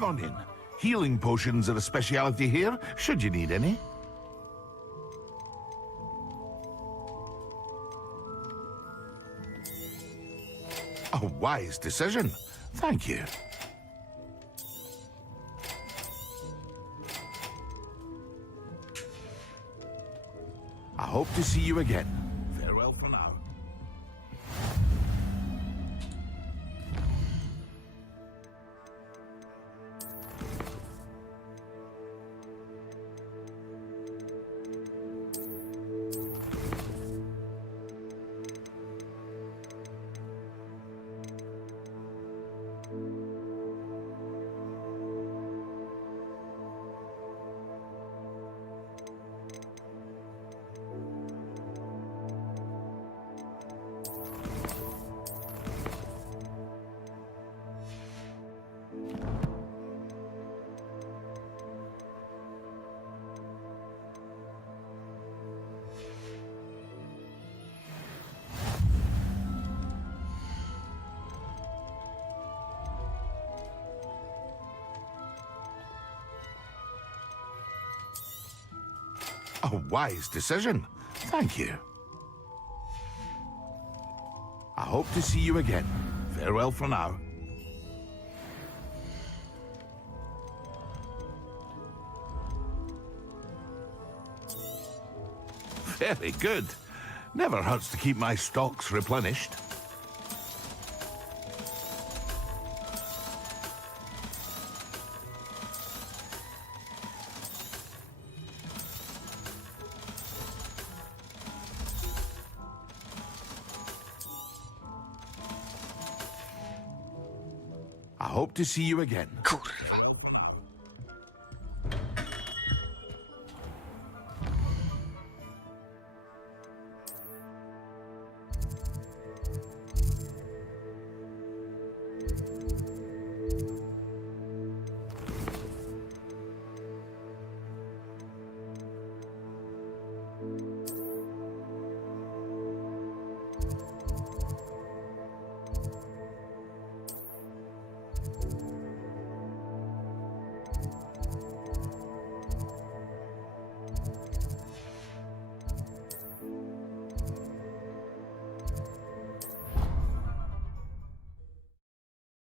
Come on in. Healing potions are a speciality here, should you need any. A wise decision. Thank you. I hope to see you again. Farewell for now. A wise decision. Thank you. I hope to see you again. Farewell for now. Very good. Never hurts to keep my stocks replenished. I hope to see you again. Kurwa.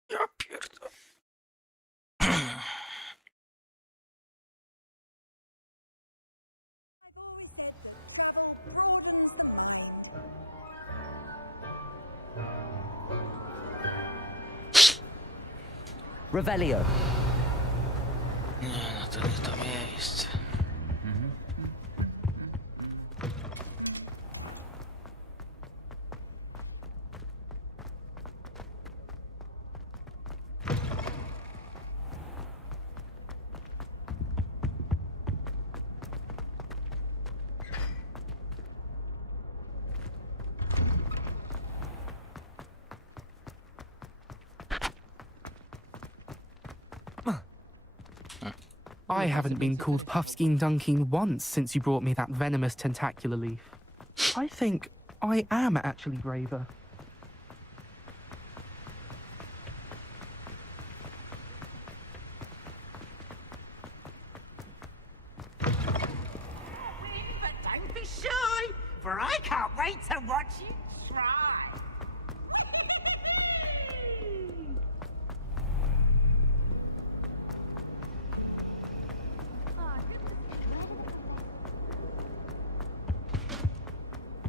Ja pierdolę. Revelio. Nie, no to nie to miejsce. I haven't been called Puffskein Dunking once since you brought me that venomous tentacular leaf. I think I am actually braver. But don't be shy, for I can't wait to watch you try.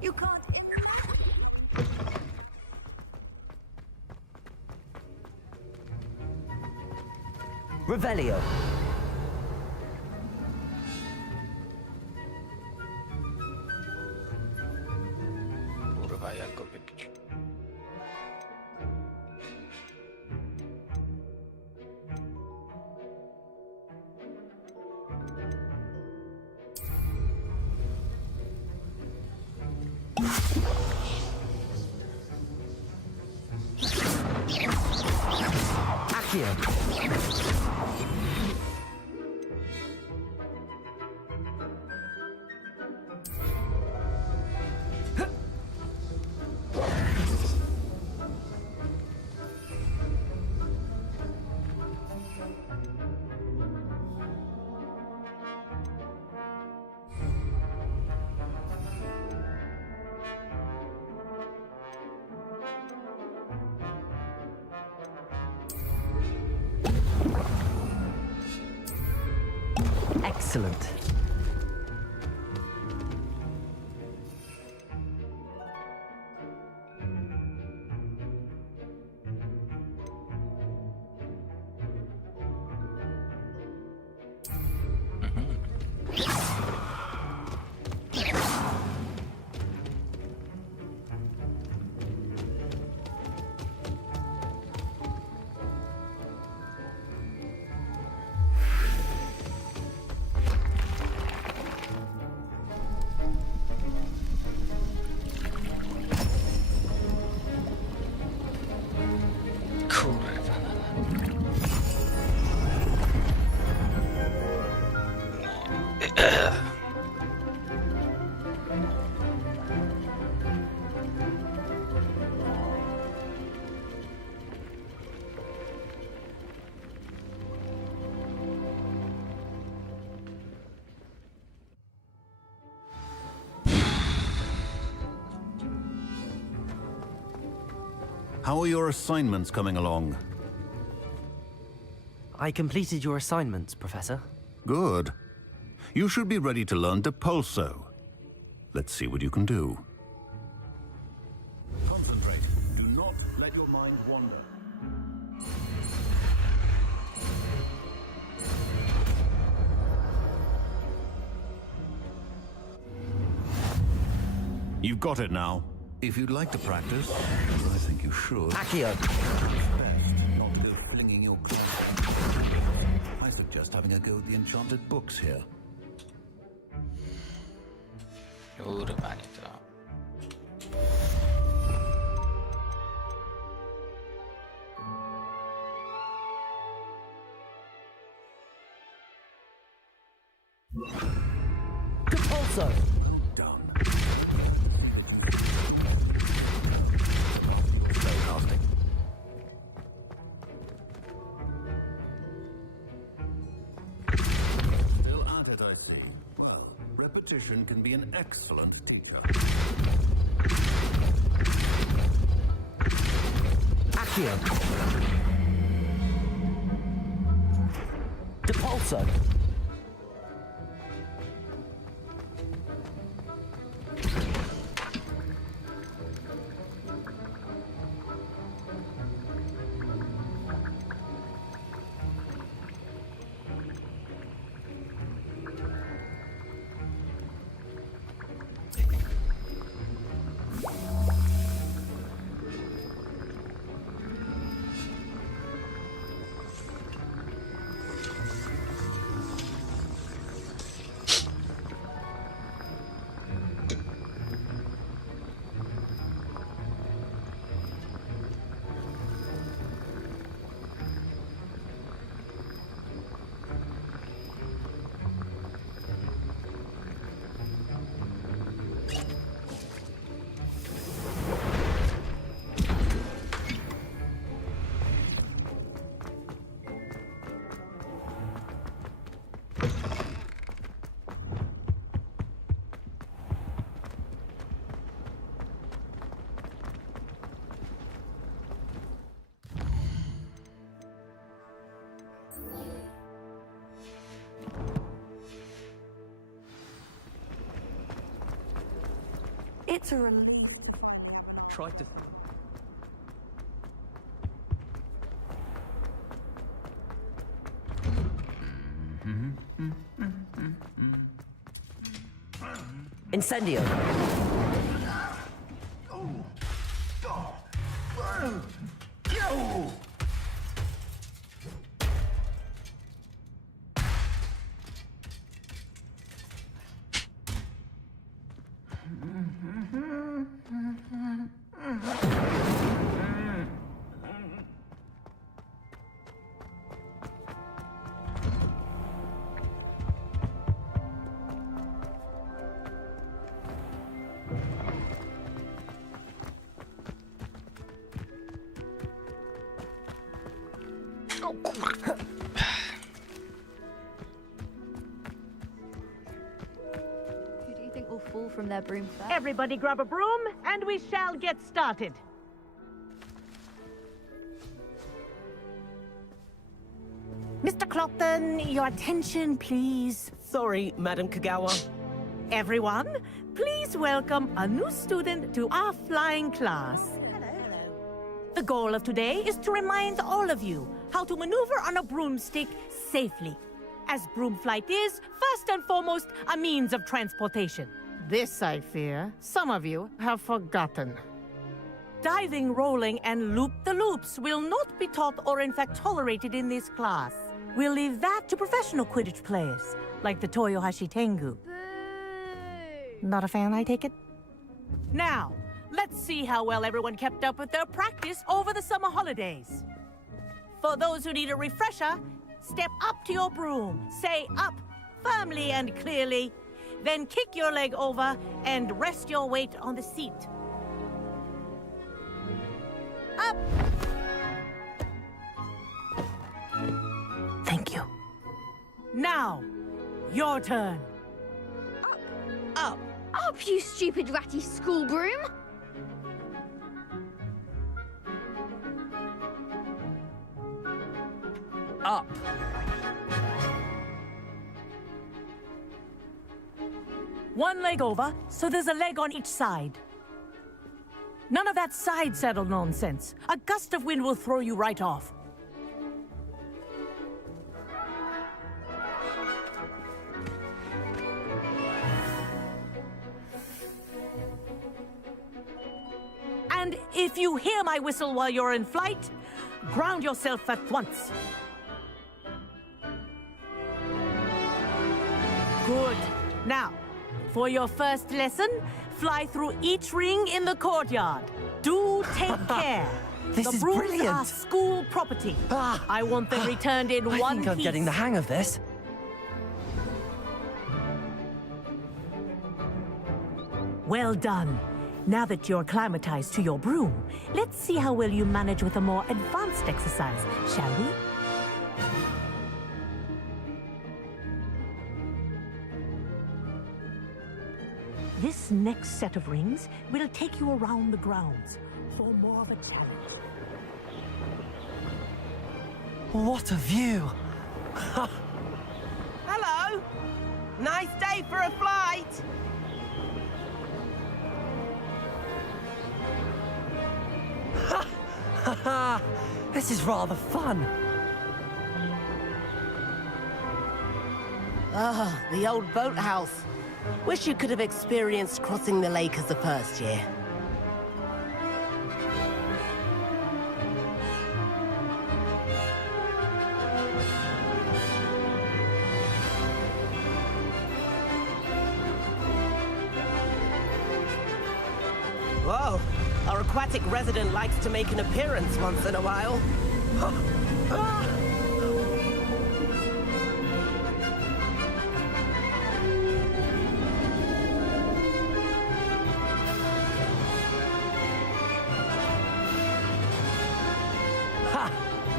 You can't. Revelio. Kurwa, jak go wypić. Accio. Excellent. How are your assignments coming along? I completed your assignments, Professor. Good. You should be ready to learn Depulso. Let's see what you can do. Concentrate. Do not let your mind wander. You've got it now. If you'd like to practice, I think you should. Accio. It's best not to go flinging your club. I suggest having a go at the enchanted books here. Urbanito. Depulso. Well done. Spellcasting. Still at it, I see. Repetition can be an excellent teacher. Accio. Depulso. It's a relief. Try to... Incendio. Who do you think will fall from their broom first? Everybody grab a broom, and we shall get started. Mr. Clopton, your attention, please. Sorry, Madam Kagawa. Everyone, please welcome a new student to our flying class. The goal of today is to remind all of you how to maneuver on a broomstick safely, as broom flight is, first and foremost, a means of transportation. This, I fear, some of you have forgotten. Diving, rolling, and loop-the-loops will not be taught or in fact tolerated in this class. We'll leave that to professional Quidditch players, like the Toyohashi Tengu. Not a fan, I take it? Now, let's see how well everyone kept up with their practice over the summer holidays. For those who need a refresher, step up to your broom, say up firmly and clearly, then kick your leg over and rest your weight on the seat. Up! Thank you. Now, your turn. Up! Up, you stupid ratty school broom! Up. One leg over, so there's a leg on each side. None of that side saddle nonsense. A gust of wind will throw you right off. And if you hear my whistle while you're in flight, ground yourself at once. Good. Now, for your first lesson, fly through each ring in the courtyard. Do take care. This the is brooms brilliant. are school property. I want them returned in I one think I'm piece. getting the hang of this. Well done. Now that you're acclimatized to your broom, let's see how well you manage with a more advanced exercise, shall we? This next set of rings will take you around the grounds for more of a challenge. What a view! Hello! Nice day for a flight! This is rather fun. Ah, the old boathouse. Wish you could have experienced crossing the lake as the first year. Whoa, our aquatic resident likes to make an appearance once in a while. Ha!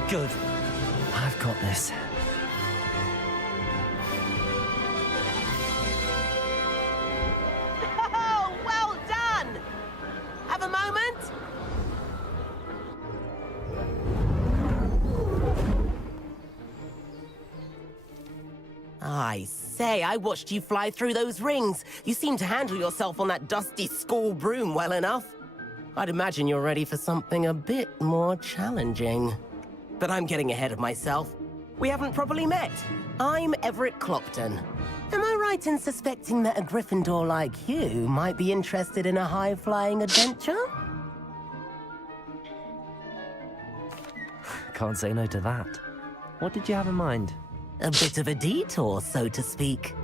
Good. I've got this. Oh, well done! Have a moment? I say, I watched you fly through those rings. You seem to handle yourself on that dusty school broom well enough. I'd imagine you're ready for something a bit more challenging. But I'm getting ahead of myself. We haven't properly met. I'm Everett Clopton. Am I right in suspecting that a Gryffindor like you might be interested in a high-flying adventure? Can't say no to that. What did you have in mind? A bit of a detour, so to speak.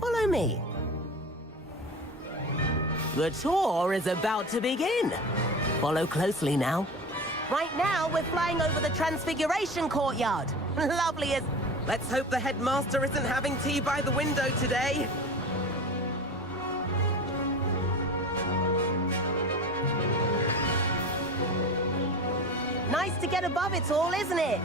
Follow me. The tour is about to begin. Follow closely now. Right now, we're flying over the Transfiguration Courtyard. Lovely as... Let's hope the headmaster isn't having tea by the window today. Nice to get above it all, isn't it?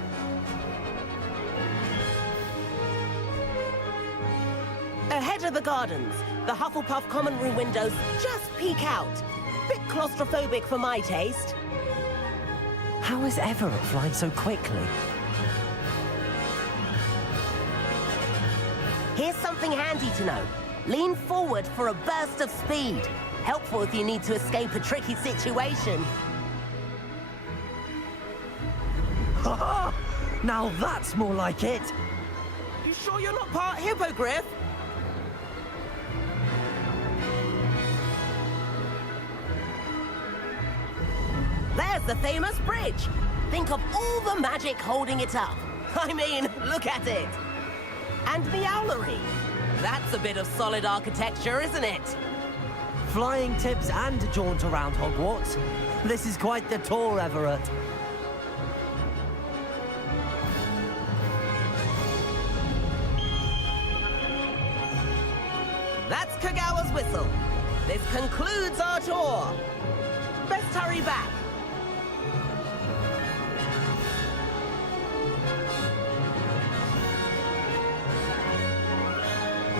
Ahead of the gardens, the Hufflepuff common room windows just peek out. Bit claustrophobic for my taste. How is Everett flying so quickly? Here's something handy to know. Lean forward for a burst of speed. Helpful if you need to escape a tricky situation. Now that's more like it. You sure you're not part hippogriff? There's the famous bridge. Think of all the magic holding it up. I mean, look at it. And the owlery. That's a bit of solid architecture, isn't it? Flying tips and a jaunt around Hogwarts. This is quite the tour, Everett. That's Kagawa's whistle. This concludes our tour. Best hurry back.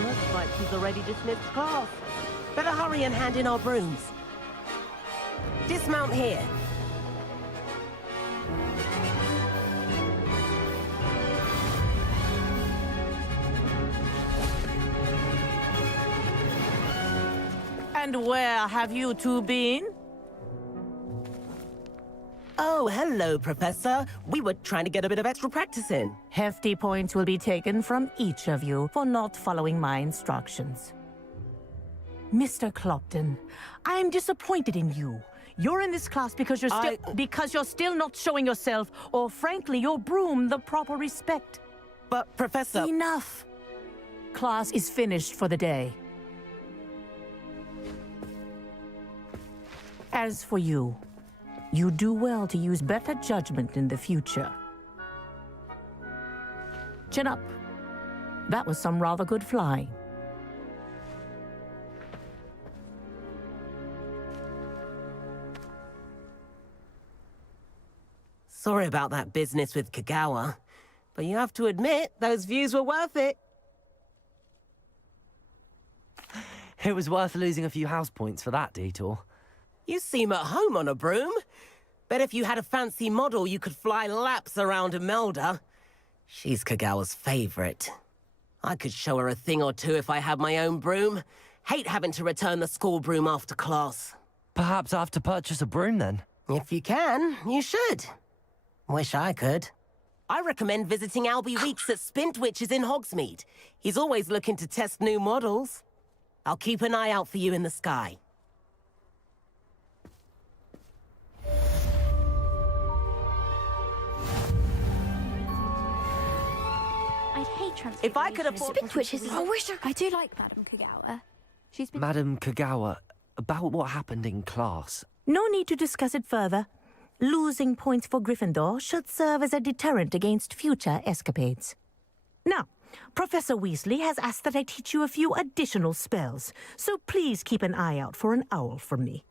Looks like she's already dismissed class. Better hurry and hand in our brooms. Dismount here. And where have you two been? Oh, hello, Professor. We were trying to get a bit of extra practice in. Hefty points will be taken from each of you for not following my instructions. Mr. Clopton, I'm disappointed in you. You're in this class because you're still not showing yourself, or frankly, your broom the proper respect. But, Professor... Enough! Class is finished for the day. As for you, you do well to use better judgment in the future. Chin up. That was some rather good flying. Sorry about that business with Kagawa, but you have to admit, those views were worth it. It was worth losing a few house points for that detour. You seem at home on a broom. Bet if you had a fancy model, you could fly laps around Imelda. She's Kagawa's favorite. I could show her a thing or two if I had my own broom. Hate having to return the school broom after class. Perhaps I have to purchase a broom then. If you can, you should. Wish I could. I recommend visiting Albie Weeks at Spintwitches in Hogsmeade. He's always looking to test new models. I'll keep an eye out for you in the sky. I'd hate transportation. If I could afford... Spintwitches is... I do like Madame Kagawa. She's been... Madam Kagawa, about what happened in class. No need to discuss it further. Losing points for Gryffindor should serve as a deterrent against future escapades. Now, Professor Weasley has asked that I teach you a few additional spells, so please keep an eye out for an owl from me.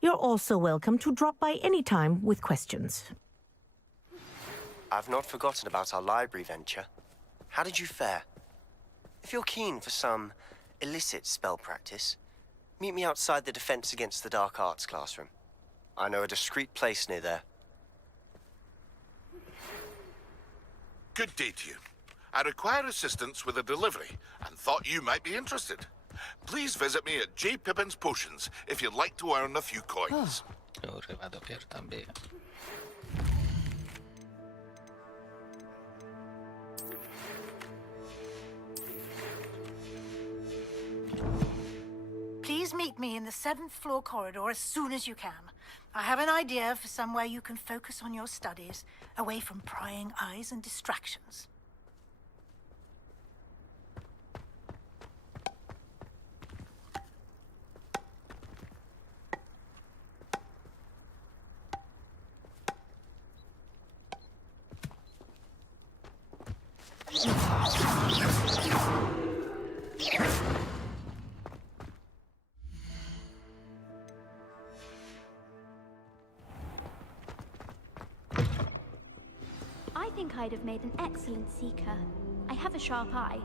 You're also welcome to drop by any time with questions. I've not forgotten about our library venture. How did you fare? If you're keen for some illicit spell practice, meet me outside the Defense Against the Dark Arts classroom. I know a discreet place near there. Good day to you. I require assistance with a delivery and thought you might be interested. Please visit me at J. Pippin's Potions if you'd like to earn a few coins. Ora vado per também. Please meet me in the 7th floor corridor as soon as you can. I have an idea for somewhere you can focus on your studies, away from prying eyes and distractions. I think I'd have made an excellent seeker. I have a sharp eye.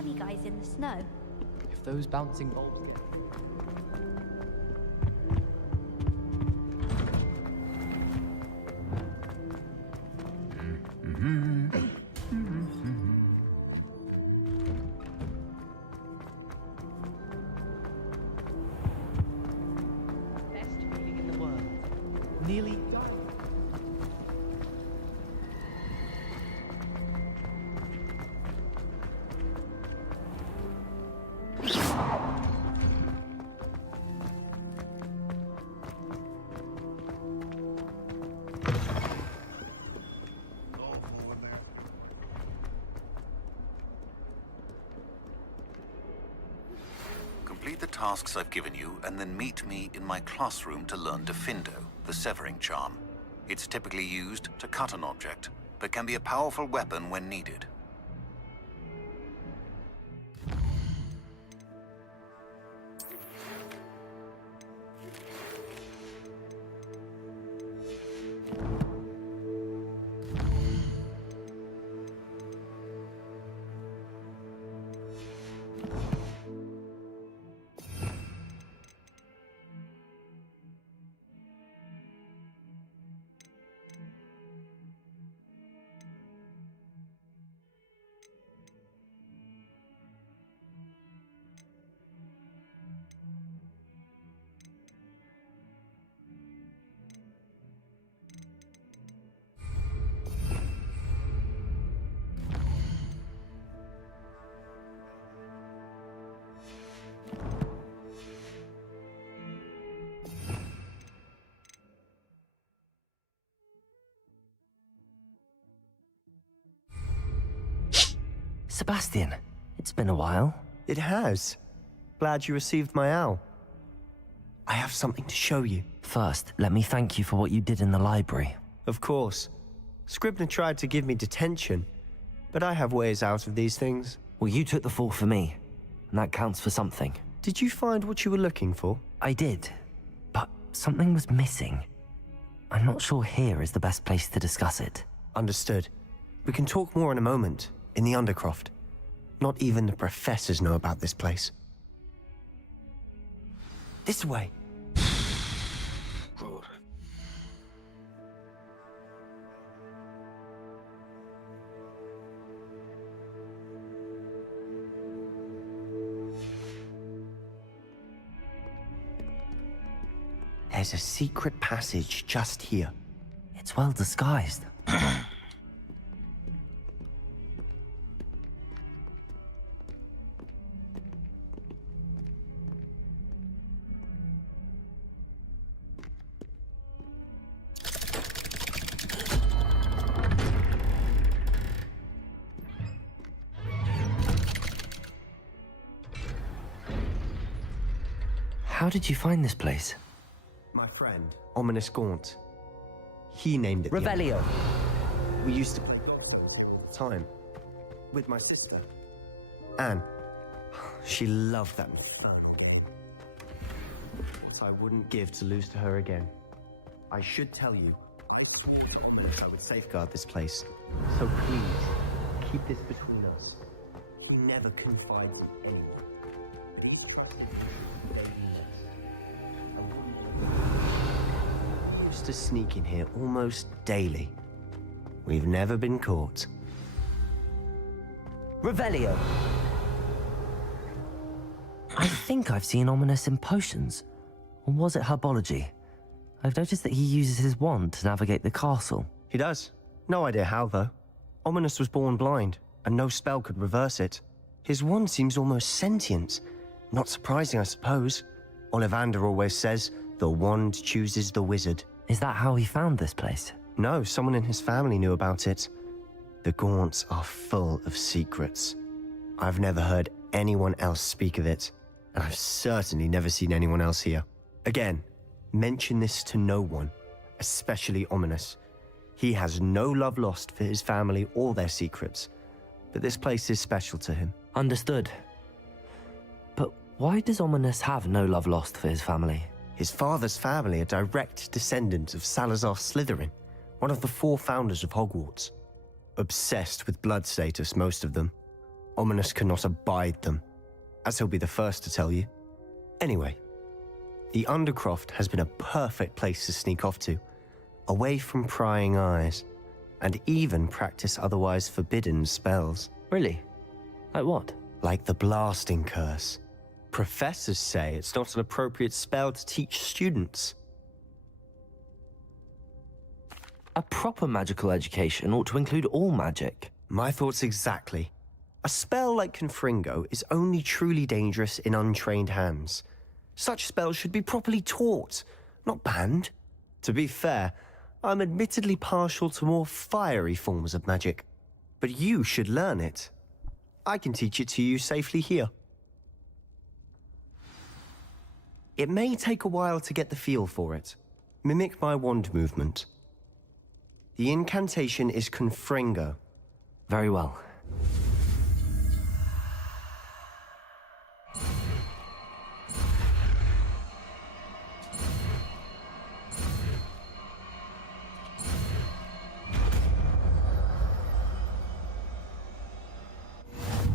heavy guys in the snow. If those bouncing bulbs get... Best feeling in the world. Nearly done. Complete the tasks I've given you, and then meet me in my classroom to learn Defindo, the severing charm. It's typically used to cut an object, but can be a powerful weapon when needed. Sebastian, it's been a while. It has. Glad you received my owl. I have something to show you. First, let me thank you for what you did in the library. Of course. Scribner tried to give me detention, but I have ways out of these things. Well, you took the fall for me, and that counts for something. Did you find what you were looking for? I did, but something was missing. I'm not sure here is the best place to discuss it. Understood. We can talk more in a moment, in the Undercroft. Not even the professors know about this place. This way. There's a secret passage just here. It's well disguised. How did you find this place? My friend, Ominous Gaunt. He named it. Revelio. We used to play golf all the time. With my sister, Anne. She loved that infernal game. What I wouldn't give to lose to her again. I should tell you that I would safeguard this place. So please, keep this between us. We never confide in anyone. These I used to sneak in here almost daily. We've never been caught. Revelio. I think I've seen Ominous in potions. Or was it herbology? I've noticed that he uses his wand to navigate the castle. He does. No idea how, though. Ominous was born blind, and no spell could reverse it. His wand seems almost sentient. Not surprising, I suppose. Ollivander always says, the wand chooses the wizard. Is that how he found this place? No, someone in his family knew about it. The Gaunts are full of secrets. I've never heard anyone else speak of it, and I've certainly never seen anyone else here. Again, mention this to no one, especially Ominous. He has no love lost for his family or their secrets, but this place is special to him. Understood. But why does Ominous have no love lost for his family? His father's family are direct descendants of Salazar Slytherin, one of the 4 founders of Hogwarts. Obsessed with blood status, most of them. Ominous cannot abide them, as he'll be the first to tell you. Anyway, the Undercroft has been a perfect place to sneak off to, away from prying eyes, and even practice otherwise forbidden spells. Really? Like what? Like the blasting curse. Professors say it's not an appropriate spell to teach students. A proper magical education ought to include all magic. My thoughts exactly. A spell like Confringo is only truly dangerous in untrained hands. Such spells should be properly taught, not banned. To be fair, I'm admittedly partial to more fiery forms of magic, but you should learn it. I can teach it to you safely here. It may take a while to get the feel for it. Mimic my wand movement. The incantation is Confringo. Very well.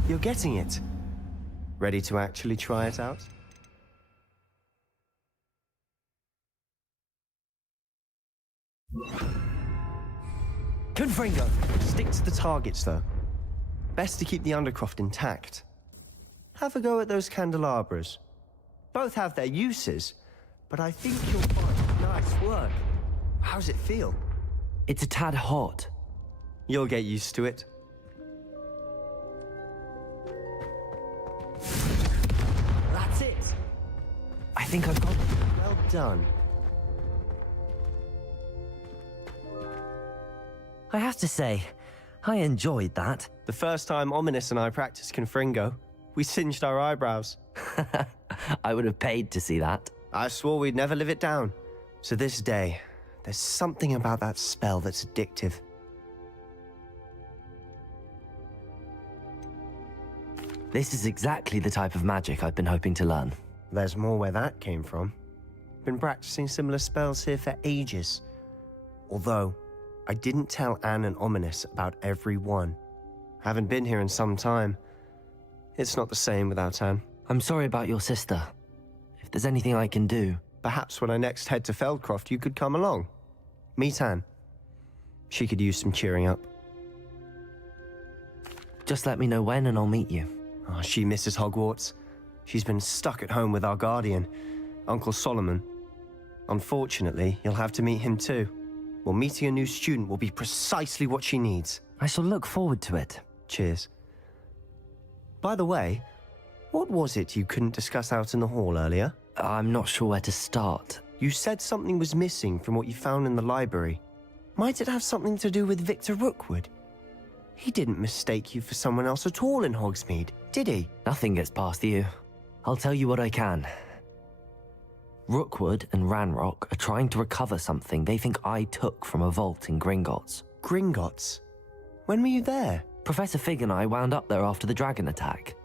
You're getting it. Ready to actually try it out? Confringo! Stick to the targets, though. Best to keep the Undercroft intact. Have a go at those candelabras. Both have their uses, but I think you'll find... Nice work. How's it feel? It's a tad hot. You'll get used to it. That's it! I think I've got it. Well done. I have to say, I enjoyed that. The first time Ominous and I practiced Confringo, we singed our eyebrows. I would have paid to see that. I swore we'd never live it down. So this day, there's something about that spell that's addictive. This is exactly the type of magic I've been hoping to learn. There's more where that came from. Been practicing similar spells here for ages. Although, I didn't tell Anne and Ominous about every one. Haven't been here in some time. It's not the same without Anne. I'm sorry about your sister. If there's anything I can do... Perhaps when I next head to Feldcroft, you could come along. Meet Anne. She could use some cheering up. Just let me know when and I'll meet you. Oh, she misses Hogwarts. She's been stuck at home with our guardian, Uncle Solomon. Unfortunately, you'll have to meet him too. Well, meeting a new student will be precisely what she needs. I shall look forward to it. Cheers. By the way, what was it you couldn't discuss out in the hall earlier? I'm not sure where to start. You said something was missing from what you found in the library. Might it have something to do with Victor Rookwood? He didn't mistake you for someone else at all in Hogsmeade, did he? Nothing gets past you. I'll tell you what I can. Rookwood and Ranrock are trying to recover something they think I took from a vault in Gringotts. Gringotts? When were you there? Professor Fig and I wound up there after the dragon attack.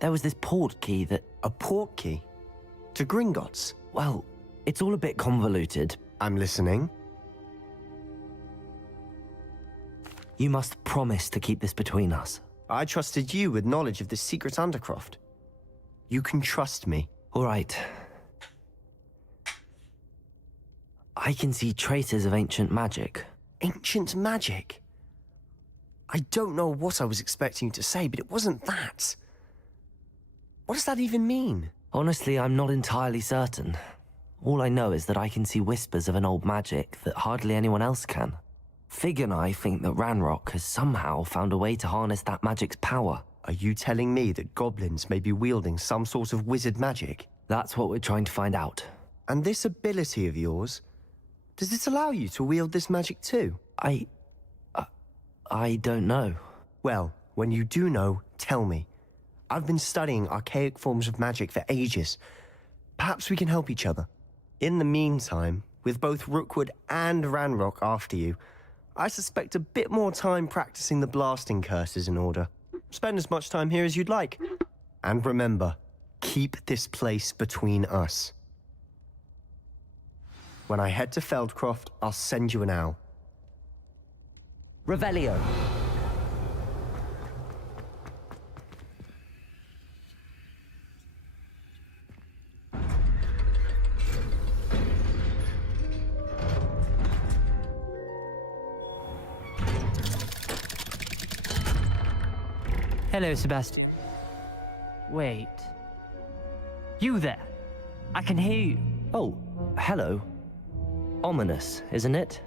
There was this port key that... A port key? To Gringotts? Well, it's all a bit convoluted. I'm listening. You must promise to keep this between us. I trusted you with knowledge of this secret Undercroft. You can trust me. All right. I can see traces of ancient magic. Ancient magic? I don't know what I was expecting you to say, but it wasn't that. What does that even mean? Honestly, I'm not entirely certain. All I know is that I can see whispers of an old magic that hardly anyone else can. Fig and I think that Ranrock has somehow found a way to harness that magic's power. Are you telling me that goblins may be wielding some sort of wizard magic? That's what we're trying to find out. And this ability of yours, does it allow you to wield this magic too? I don't know. Well, when you do know, tell me. I've been studying archaic forms of magic for ages. Perhaps we can help each other. In the meantime, with both Rookwood and Ranrock after you, I suspect a bit more time practicing the blasting curse is in order. Spend as much time here as you'd like. And remember, keep this place between us. When I head to Feldcroft, I'll send you an owl. Revelio. Hello, Sebastian. Wait. You there? I can hear you. Oh, hello. Ominous, isn't it?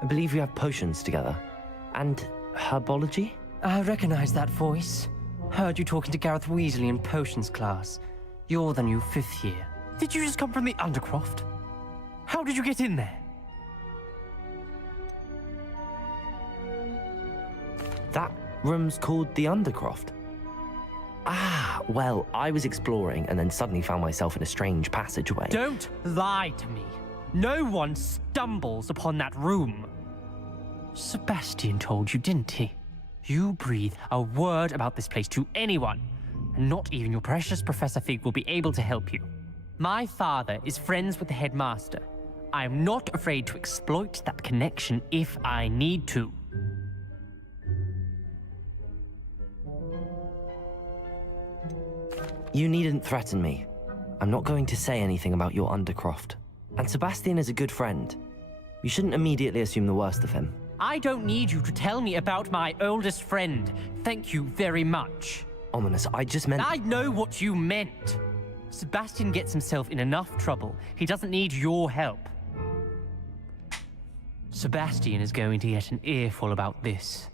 I believe we have potions together. And herbology? I recognize that voice. Heard you talking to Gareth Weasley in potions class. You're the new 5th year. Did you just come from the Undercroft? How did you get in there? That room's called the Undercroft. Ah, well, I was exploring and then suddenly found myself in a strange passageway. Don't lie to me. No one stumbles upon that room. Sebastian told you, didn't he? You breathe a word about this place to anyone, and not even your precious Professor Fig will be able to help you. My father is friends with the headmaster. I am not afraid to exploit that connection if I need to. You needn't threaten me. I'm not going to say anything about your Undercroft. And Sebastian is a good friend. You shouldn't immediately assume the worst of him. I don't need you to tell me about my oldest friend. Thank you very much. Ominous, I just meant... I know what you meant. Sebastian gets himself in enough trouble. He doesn't need your help. Sebastian is going to get an earful about this.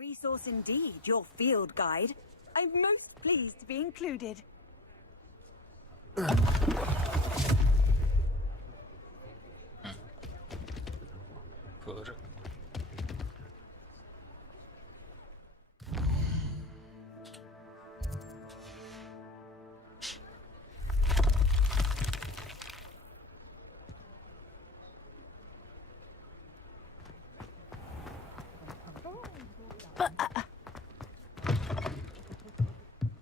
Resource indeed, your field guide. I'm most pleased to be included. Good.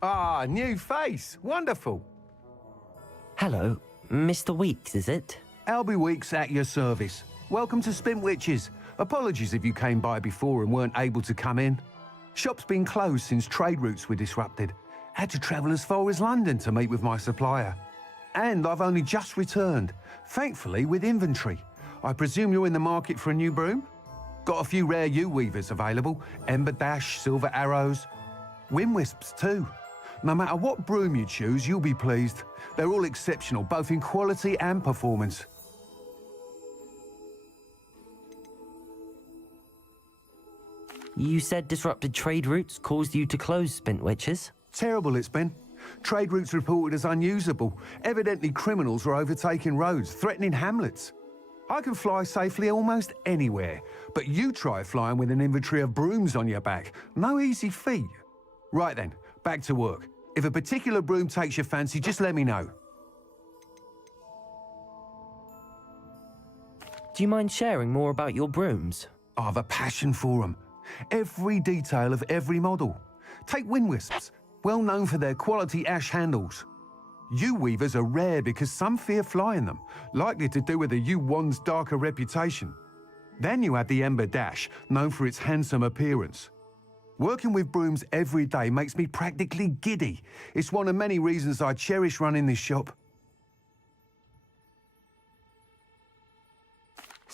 Ah, new face. Wonderful. Hello, Mr. Weeks, is it? Albie Weeks at your service. Welcome to Spintwitches. Apologies if you came by before and weren't able to come in. Shop's been closed since trade routes were disrupted. Had to travel as far as London to meet with my supplier. And I've only just returned, thankfully with inventory. I presume you're in the market for a new broom? Got a few rare U-weavers available. Ember Dash, Silver Arrows. Wind Wisps too. No matter what broom you choose, you'll be pleased. They're all exceptional, both in quality and performance. You said disrupted trade routes caused you to close Spintwitches? Terrible it's been. Trade routes reported as unusable. Evidently criminals were overtaking roads, threatening hamlets. I can fly safely almost anywhere, but you try flying with an inventory of brooms on your back. No easy feat. Right then, back to work. If a particular broom takes your fancy, just let me know. Do you mind sharing more about your brooms? I have a passion for them. Every detail of every model. Take Wind Wisps, well known for their quality ash handles. U-weavers are rare because some fear flying them, likely to do with the U-wand's darker reputation. Then you have the Ember Dash, known for its handsome appearance. Working with brooms every day makes me practically giddy. It's one of many reasons I cherish running this shop.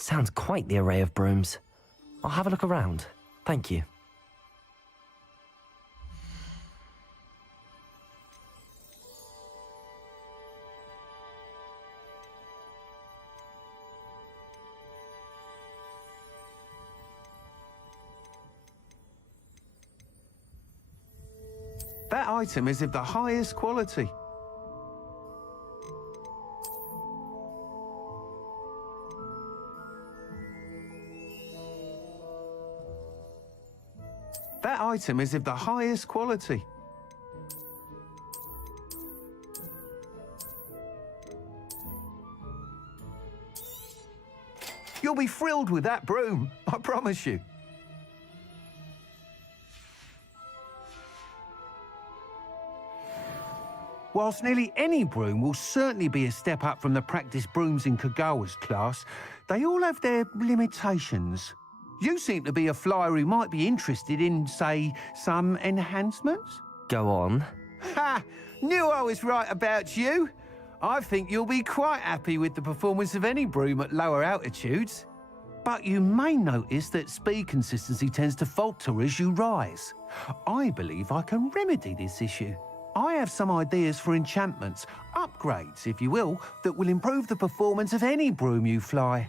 Sounds quite the array of brooms. I'll have a look around. Thank you. That item is of the highest quality. That item is of the highest quality. You'll be thrilled with that broom, I promise you. Whilst nearly any broom will certainly be a step up from the practice brooms in Kagawa's class, they all have their limitations. You seem to be a flyer who might be interested in, say, some enhancements? Go on. Ha! Knew I was right about you. I think you'll be quite happy with the performance of any broom at lower altitudes. But you may notice that speed consistency tends to falter as you rise. I believe I can remedy this issue. I have some ideas for enchantments, upgrades, if you will, that will improve the performance of any broom you fly.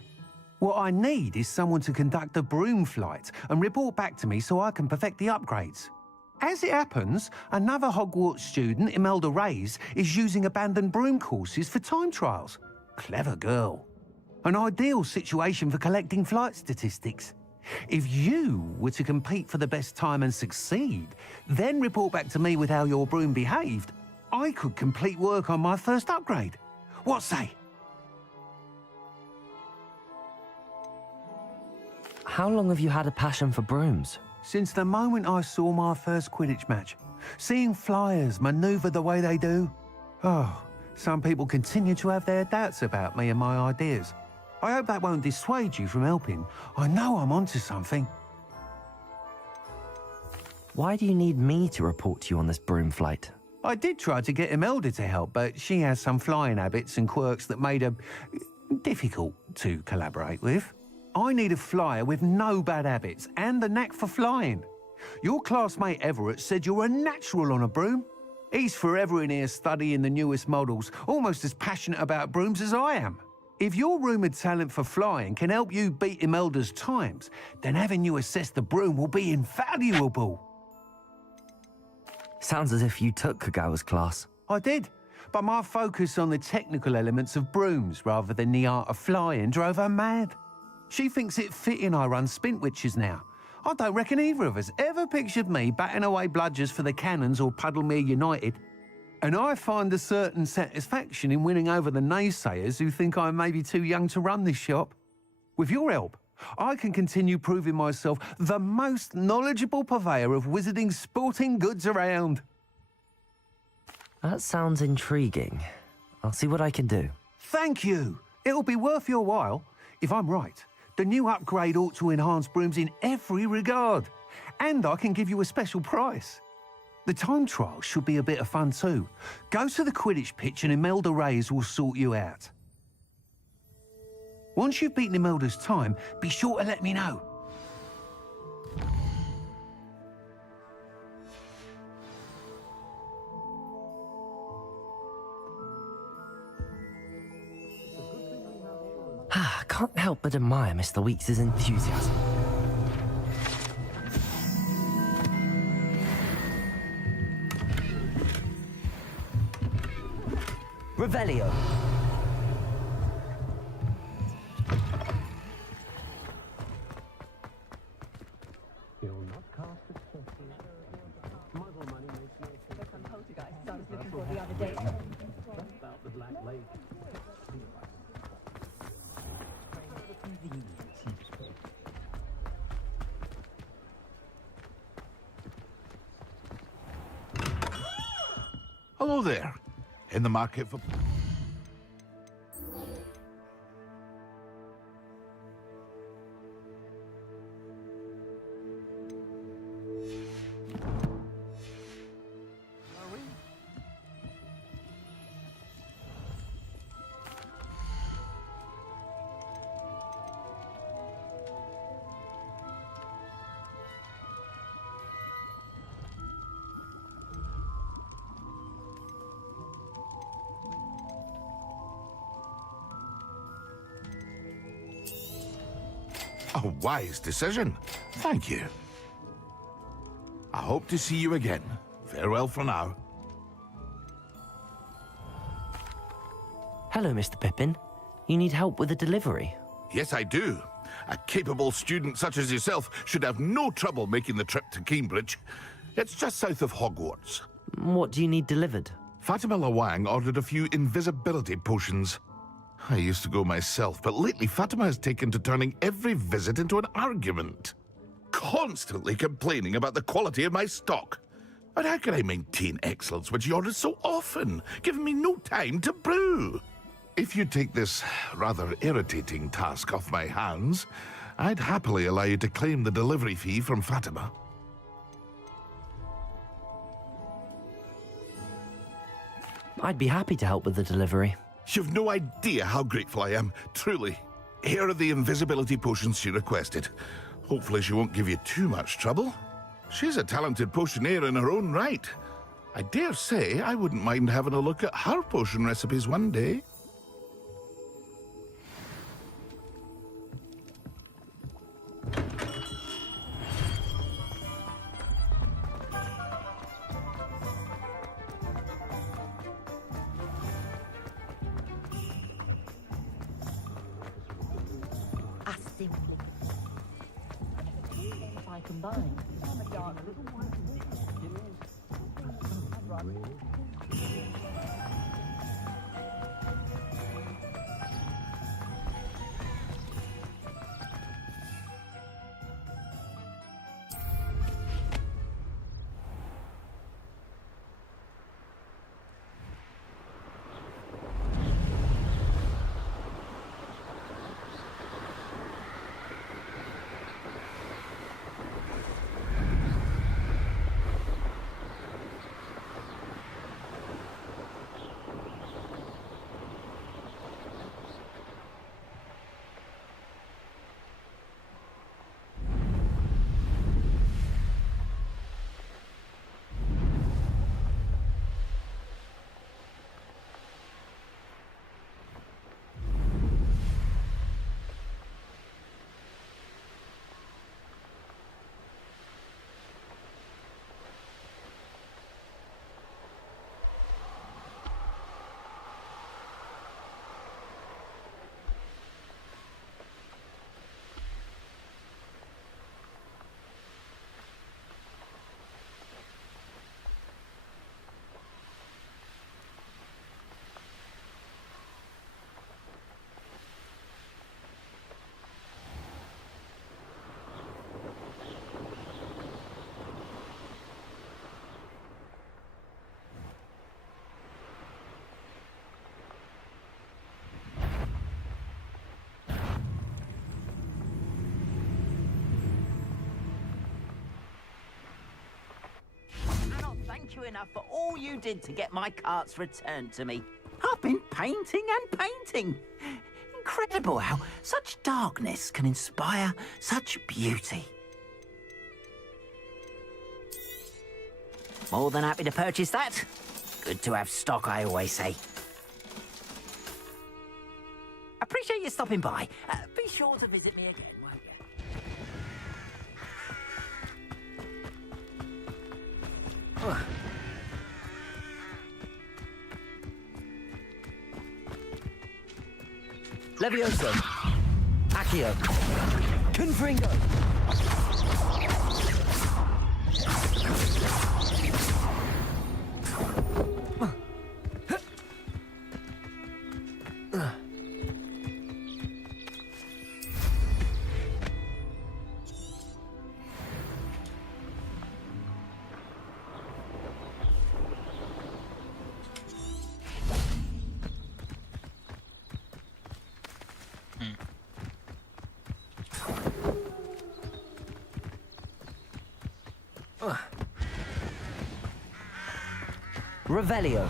What I need is someone to conduct a broom flight and report back to me so I can perfect the upgrades. As it happens, another Hogwarts student, Imelda Reyes, is using abandoned broom courses for time trials. Clever girl. An ideal situation for collecting flight statistics. If you were to compete for the best time and succeed, then report back to me with how your broom behaved, I could complete work on my first upgrade. What say? How long have you had a passion for brooms? Since the moment I saw my first Quidditch match. Seeing flyers manoeuvre the way they do. Oh, some people continue to have their doubts about me and my ideas. I hope that won't dissuade you from helping. I know I'm onto something. Why do you need me to report to you on this broom flight? I did try to get Imelda to help, but she has some flying habits and quirks that made her difficult to collaborate with. I need a flyer with no bad habits and the knack for flying. Your classmate Everett said you're a natural on a broom. He's forever in here studying the newest models, almost as passionate about brooms as I am. If your rumoured talent for flying can help you beat Imelda's times, then having you assess the broom will be invaluable. Sounds as if you took Kagawa's class. I did, but my focus on the technical elements of brooms rather than the art of flying drove her mad. She thinks it fitting I run Spintwitches now. I don't reckon either of us ever pictured me batting away bludgers for the Cannons or Puddlemere United. And I find a certain satisfaction in winning over the naysayers who think I'm maybe too young to run this shop. With your help, I can continue proving myself the most knowledgeable purveyor of wizarding sporting goods around. That sounds intriguing. I'll see what I can do. Thank you. It'll be worth your while. If I'm right, the new upgrade ought to enhance brooms in every regard. And I can give you a special price. The time trial should be a bit of fun too. Go to the Quidditch pitch and Imelda Reyes will sort you out. Once you've beaten Imelda's time, be sure to let me know. I can't help but admire Mr. Weeks' enthusiasm. Revelio. Hello there. In the market for... A wise decision. Thank you. I hope to see you again. Farewell for now. Hello, Mr. Pippin. You need help with a delivery? Yes, I do. A capable student such as yourself should have no trouble making the trip to Cambridge. It's just south of Hogwarts. What do you need delivered? Fatima Lawang ordered a few invisibility potions. I used to go myself, but lately Fatima has taken to turning every visit into an argument. Constantly complaining about the quality of my stock. But how can I maintain excellence when she orders so often, giving me no time to brew? If you take this rather irritating task off my hands, I'd happily allow you to claim the delivery fee from Fatima. I'd be happy to help with the delivery. You've no idea how grateful I am, truly. Here are the invisibility potions she requested. Hopefully she won't give you too much trouble. She's a talented potioneer in her own right. I dare say I wouldn't mind having a look at her potion recipes one day. Thank you enough for all you did to get my carts returned to me. I've been painting and painting. Incredible how such darkness can inspire such beauty. More than happy to purchase that. Good to have stock, I always say. Appreciate you stopping by. Be sure to visit me again, won't you? Levioso. Accio. Confringo. Revelio.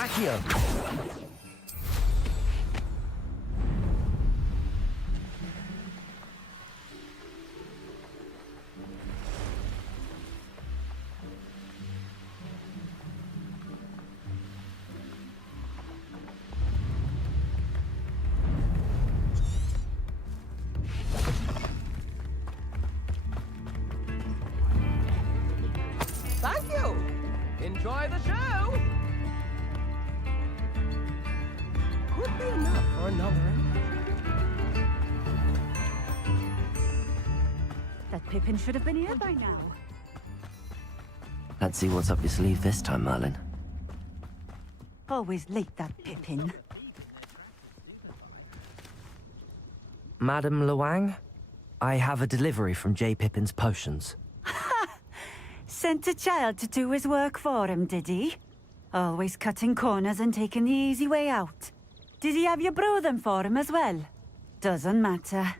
Accio! Thank you! Enjoy the show! Could be enough for another That Pippin should have been here by now. Let's see what's up your sleeve this time, Merlin. Always late, that Pippin. Madam Luang, I have a delivery from J. Pippin's Potions. Sent a child to do his work for him, did he? Always cutting corners and taking the easy way out. Did he have you brew them for him as well? Doesn't matter.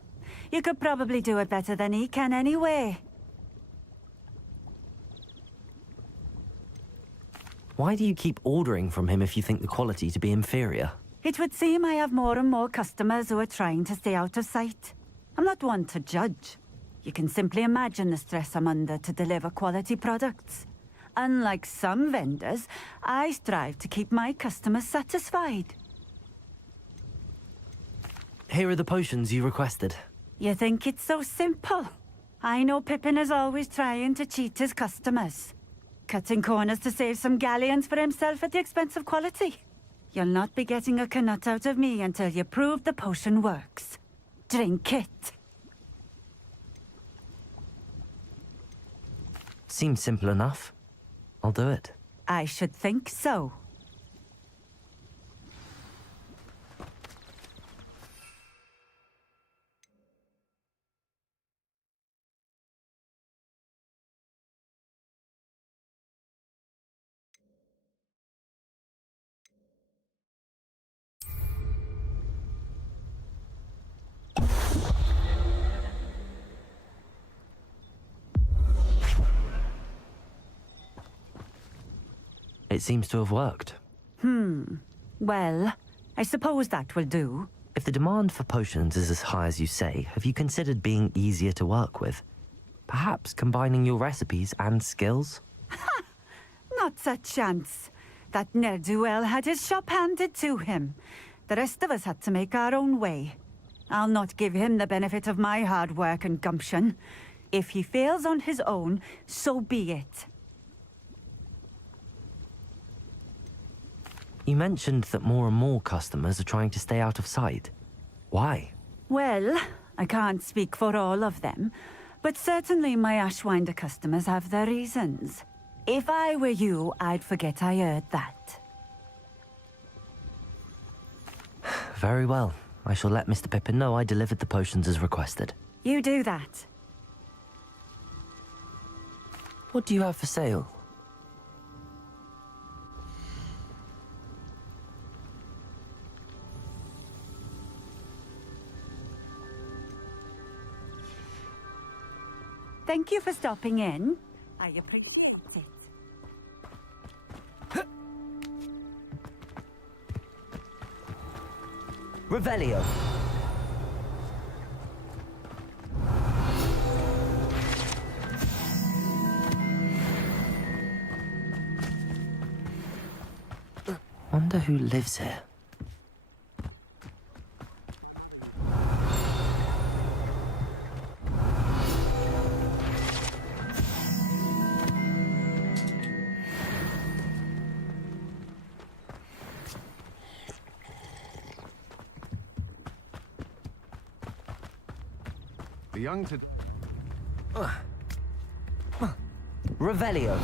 You could probably do it better than he can anyway. Why do you keep ordering from him if you think the quality to be inferior? It would seem I have more and more customers who are trying to stay out of sight. I'm not one to judge. You can simply imagine the stress I'm under to deliver quality products. Unlike some vendors, I strive to keep my customers satisfied. Here are the potions you requested. You think it's so simple? I know Pippin is always trying to cheat his customers. Cutting corners to save some galleons for himself at the expense of quality. You'll not be getting a canut out of me until you prove the potion works. Drink it. Seems simple enough. I'll do it. I should think so. It seems to have worked. Well, I suppose that will do. If the demand for potions is as high as you say, have you considered being easier to work with? Perhaps combining your recipes and skills? Not a chance. That ne'er-do-well had his shop handed to him. The rest of us had to make our own way. I'll not give him the benefit of my hard work and gumption. If he fails on his own, so be it. You mentioned that more and more customers are trying to stay out of sight. Why? Well, I can't speak for all of them, but certainly my Ashwinder customers have their reasons. If I were you, I'd forget I heard that. Very well. I shall let Mr. Pippin know I delivered the potions as requested. You do that. What do you have for sale? Thank you for stopping in. I appreciate it. Revelio. Wonder who lives here. The young to... Revelio.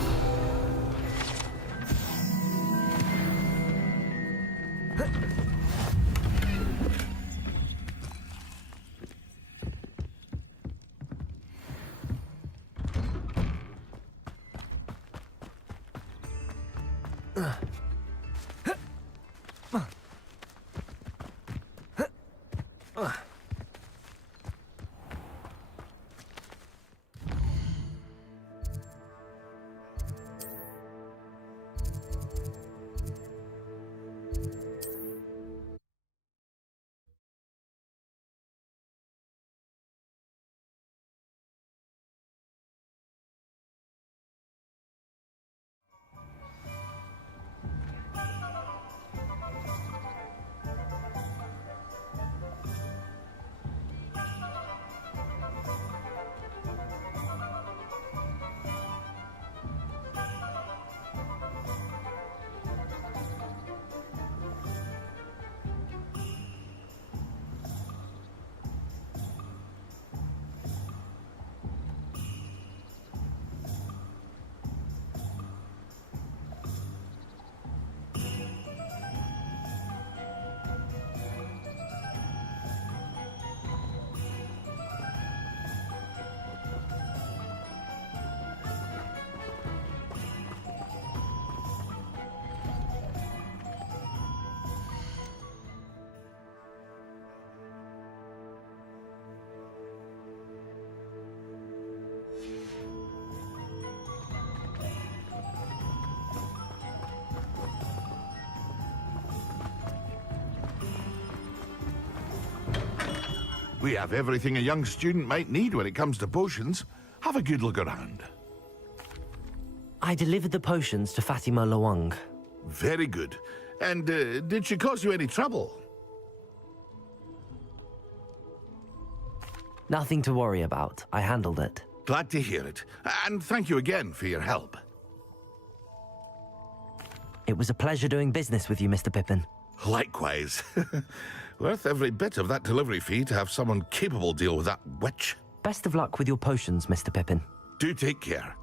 We have everything a young student might need when it comes to potions. Have a good look around. I delivered the potions to Fatima Lawang. Very good. And did she cause you any trouble? Nothing to worry about. I handled it. Glad to hear it. And thank you again for your help. It was a pleasure doing business with you, Mr. Pippin. Likewise. Worth every bit of that delivery fee to have someone capable deal with that witch. Best of luck with your potions, Mr. Pippin. Do take care.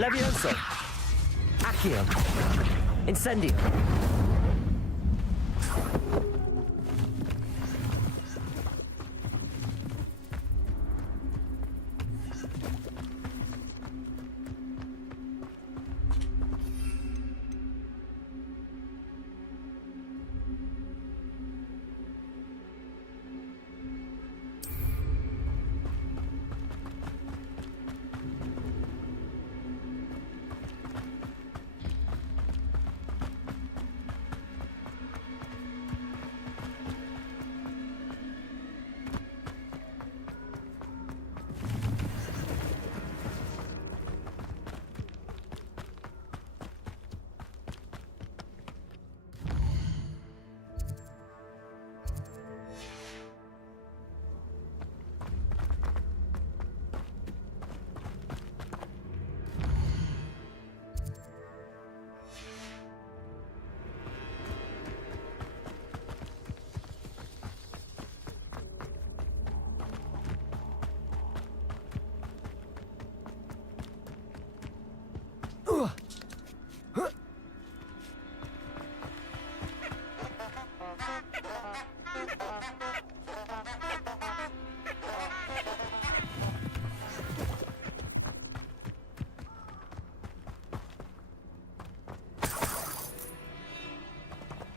Levioso! Accio! Incendio!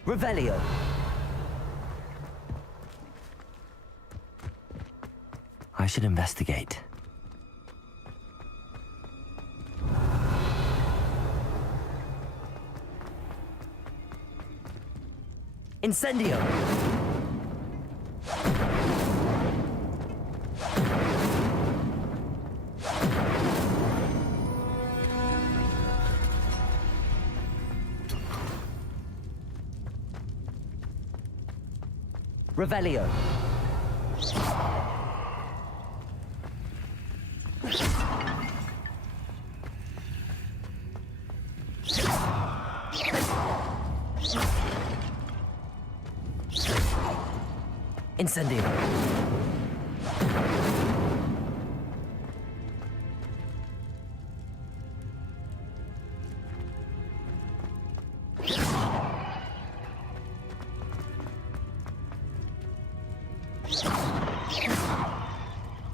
Revelio. I should investigate. Incendio! Revelio. Incendio.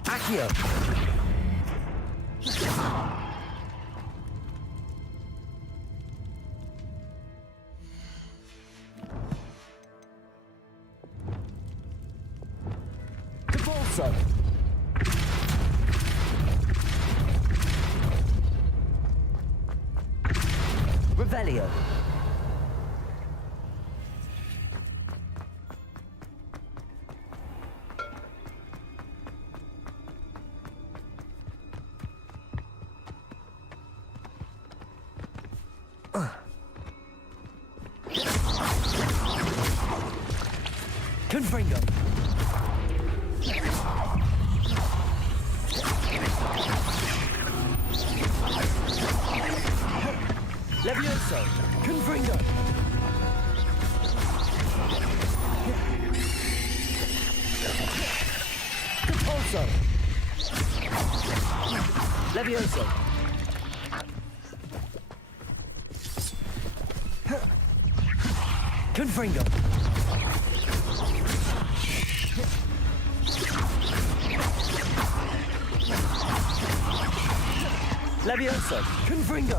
Accio. Cabalso. Revelio. Confringo. Levioso. Confringo. Compulso. Levioso. Confringo. Levioso. Confringo.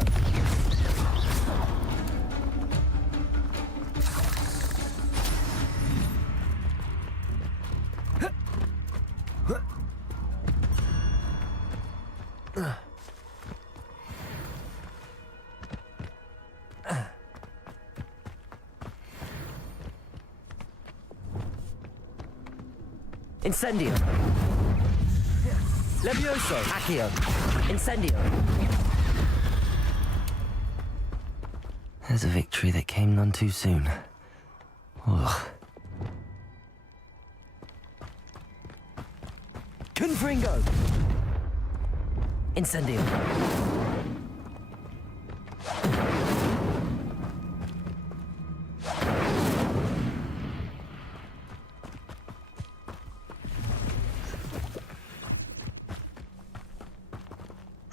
Incendio. Levioso. Accio. Incendio. There's a victory that came none too soon. Ugh. Confringo. Incendio.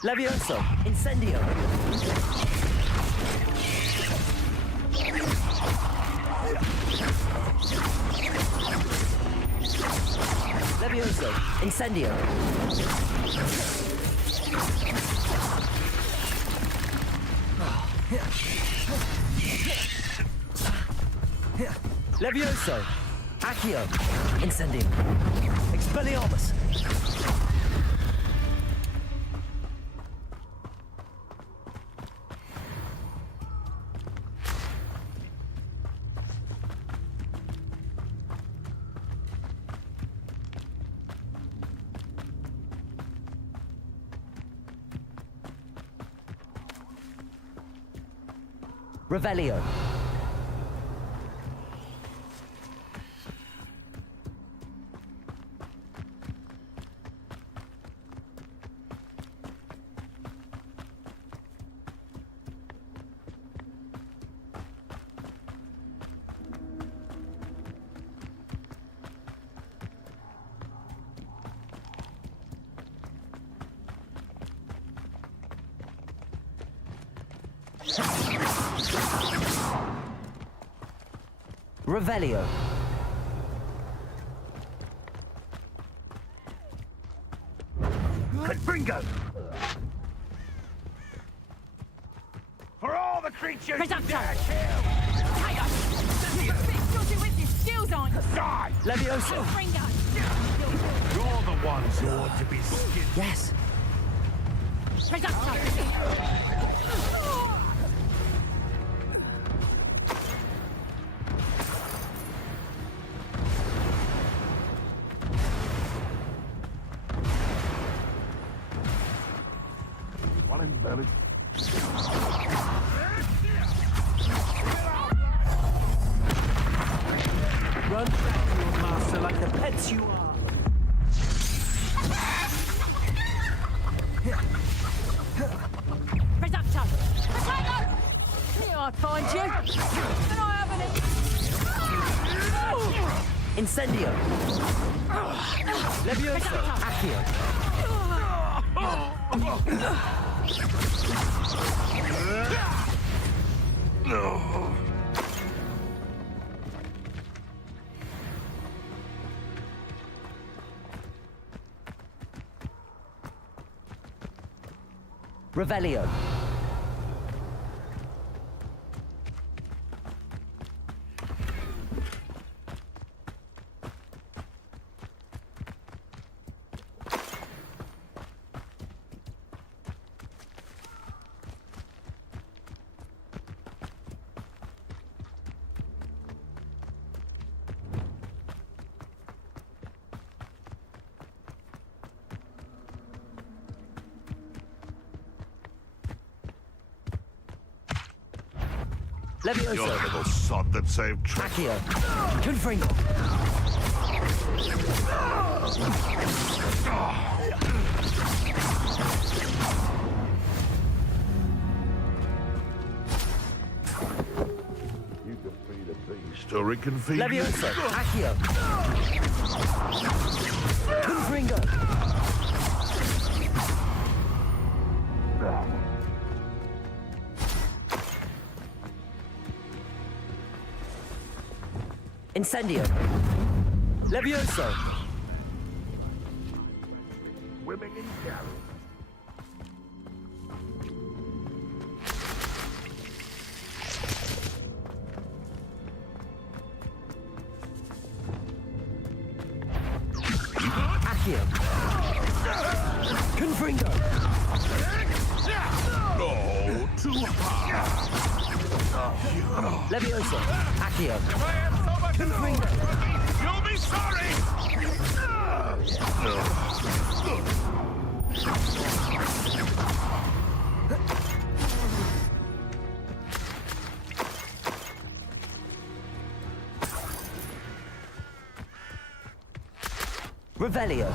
Levioso. Incendio. Levioso. Incendio. Levioso. Accio. Incendio. Expelliarmus. Revelio. Revelio. Confringo. For all the creatures Reducto. you dare kill. You're with your skills on. Die. Levioso. Confringo. You're the ones who ought to be skinned. Yes. One in the belly. Run back to your master like the pets you are. Reductor! Potato! Here I'd find you. Can I have an... Incendio. Levioso. Accio. No. Revelio. Levioso. You're the little sod that saved Trent. Accio. Confringo. You can feed a beast, or it can feed Levioso. Accio. Confringo. Incendio. Levioso. Swimming in galleys. Accio. Confringo. No, too hard. Levioso. Accio. Confringo. You'll be sorry. Revelio.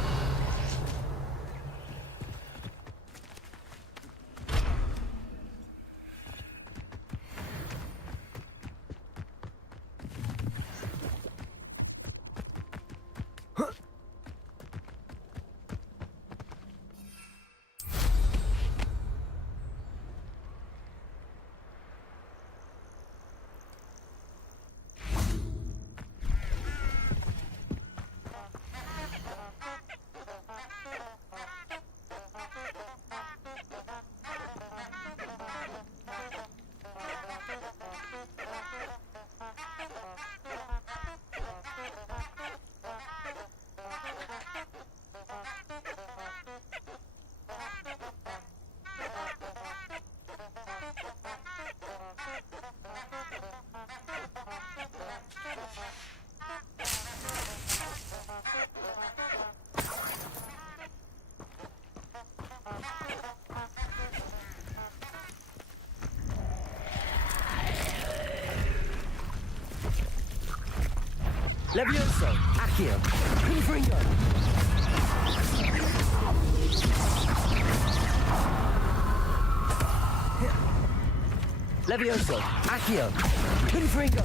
Levioso. Accio. Confringo. Levioso. Accio. Confringo.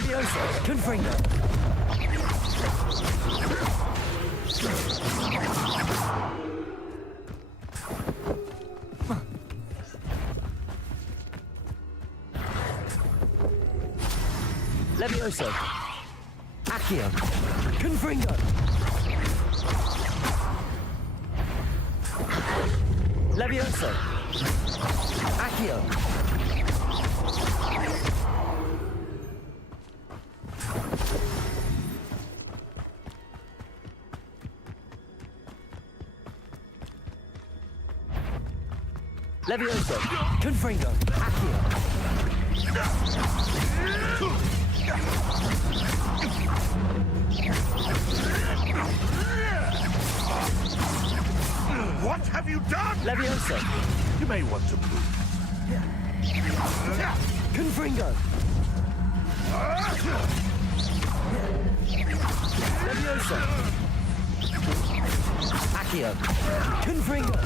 Leviosa! Confringo! Levioso! Accio! Confringo! Levioso! Accio! Levioso! Confringo! Accio! What have you done? Levioso! You may want to move. Confringo! Levioso! Accio! Confringo!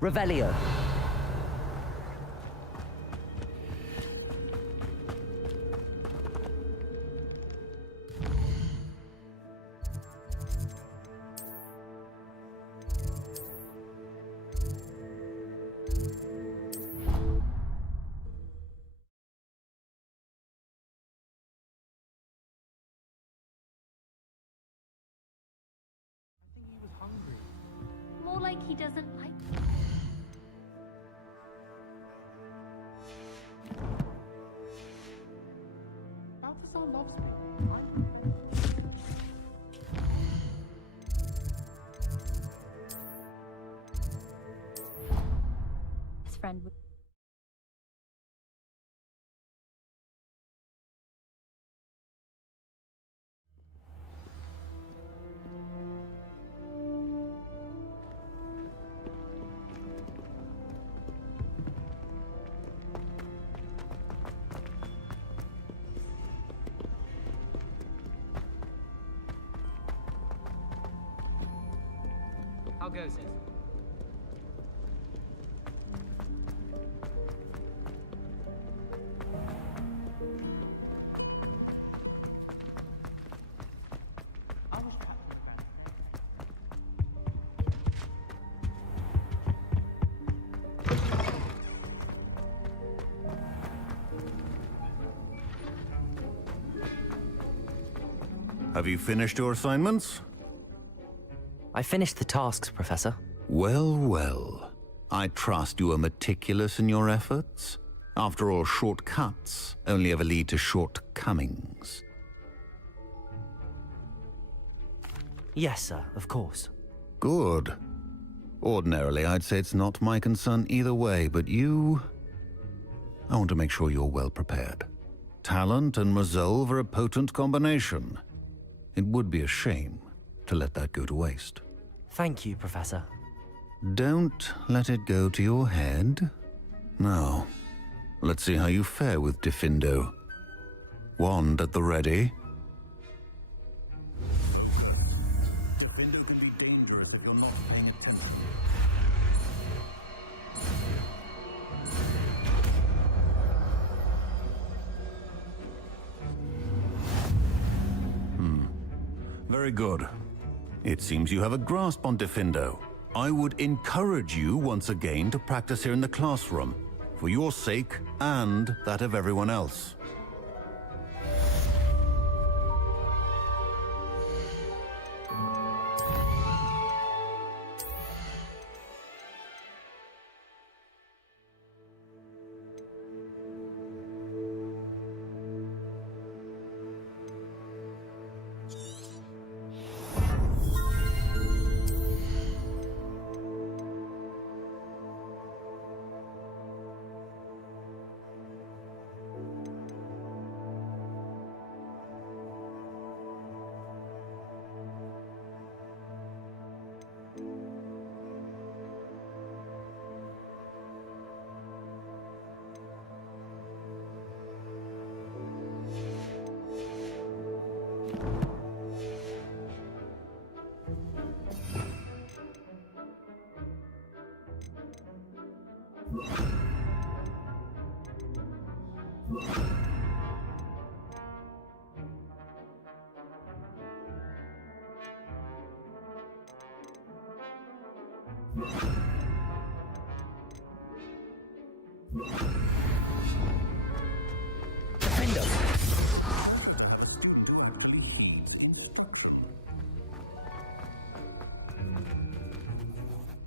Revelio. More like he doesn't like me. Balthazar loves me. His friend would. How goes it? Have you finished your assignments? I finished the tasks, Professor. Well, well. I trust you are meticulous in your efforts. After all, shortcuts only ever lead to shortcomings. Yes, sir, of course. Good. Ordinarily, I'd say it's not my concern either way, but you... I want to make sure you're well prepared. Talent and resolve are a potent combination. It would be a shame to let that go to waste. Thank you, Professor. Don't let it go to your head. Now, let's see how you fare with Diffindo. Wand at the ready. Diffindo can be dangerous if you're not paying attention. Very good. It seems you have a grasp on Diffindo. I would encourage you once again to practice here in the classroom, for your sake and that of everyone else.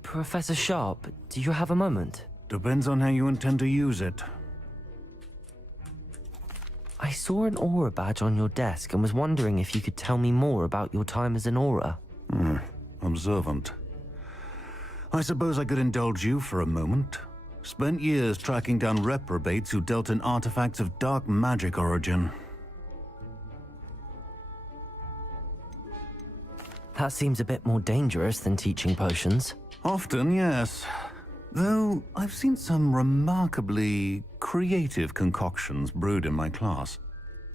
Professor Sharp, do you have a moment? Depends on how you intend to use it. I saw an aura badge on your desk and was wondering if you could tell me more about your time as an aura. Observant. I suppose I could indulge you for a moment. Spent years tracking down reprobates who dealt in artifacts of dark magic origin. That seems a bit more dangerous than teaching potions. Often, yes. Though I've seen some remarkably creative concoctions brewed in my class.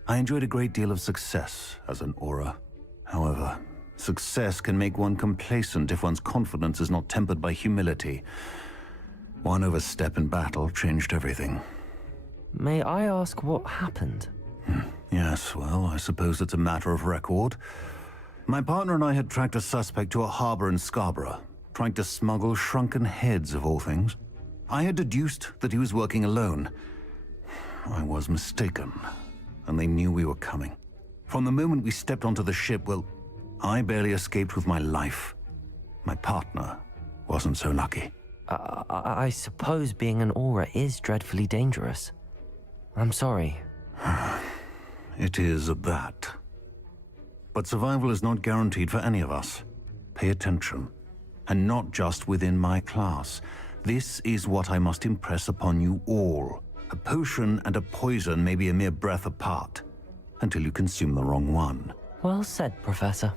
I enjoyed a great deal of success as an aura. However, success can make one complacent if one's confidence is not tempered by humility. One overstep in battle changed everything. May I ask what happened? Yes, well, I suppose it's a matter of record. My partner and I had tracked a suspect to a harbor in Scarborough, trying to smuggle shrunken heads of all things. I had deduced that he was working alone. I was mistaken, and they knew we were coming. From the moment we stepped onto the ship, well, I barely escaped with my life. My partner wasn't so lucky. I suppose being an aura is dreadfully dangerous. I'm sorry. It is at that. But survival is not guaranteed for any of us. Pay attention. And not just within my class. This is what I must impress upon you all. A potion and a poison may be a mere breath apart, until you consume the wrong one. Well said, Professor.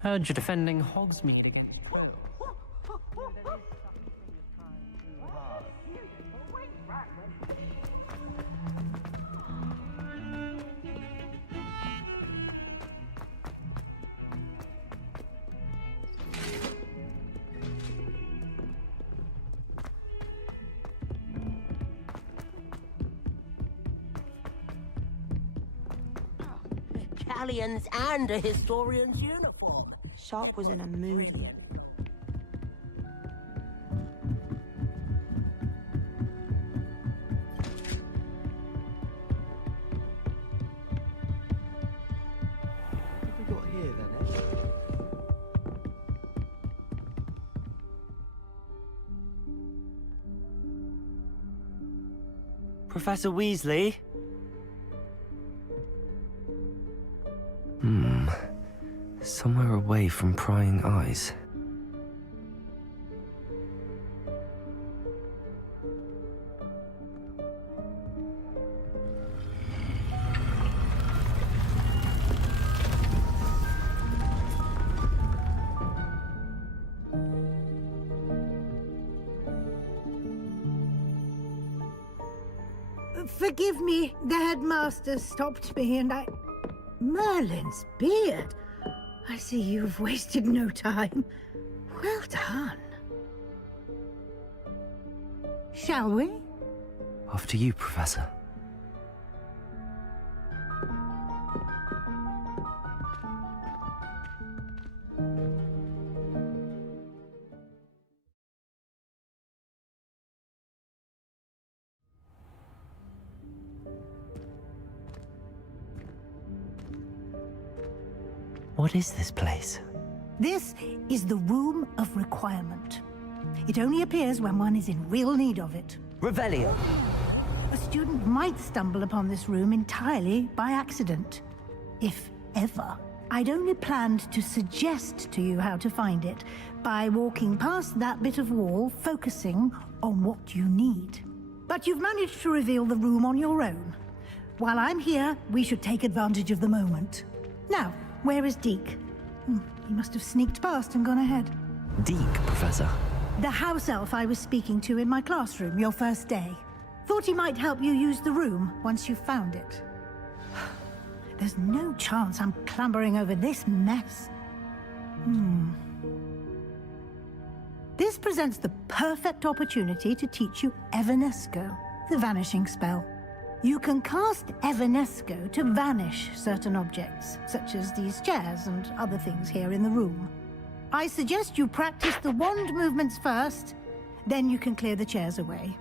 Heard you're defending Hogsmeade against Quill. Galleons and a historian's uniform. Sharp was in a mood yet. What have we got here then, Professor Weasley? Somewhere away from prying eyes. Forgive me, the headmaster stopped me and I... Merlin's beard! I see you've wasted no time. Well done. Shall we? After you, Professor. What is this place? This is the Room of Requirement. It only appears when one is in real need of it. Revelio. A student might stumble upon this room entirely by accident. If ever. I'd only planned to suggest to you how to find it by walking past that bit of wall, focusing on what you need. But you've managed to reveal the room on your own. While I'm here, we should take advantage of the moment. Now, where is Deke? He must have sneaked past and gone ahead. Deke, Professor. The house elf I was speaking to in my classroom your first day. Thought he might help you use the room once you found it. There's no chance I'm clambering over this mess. This presents the perfect opportunity to teach you Evanesco, the vanishing spell. You can cast Evanesco to vanish certain objects, such as these chairs and other things here in the room. I suggest you practice the wand movements first, then you can clear the chairs away.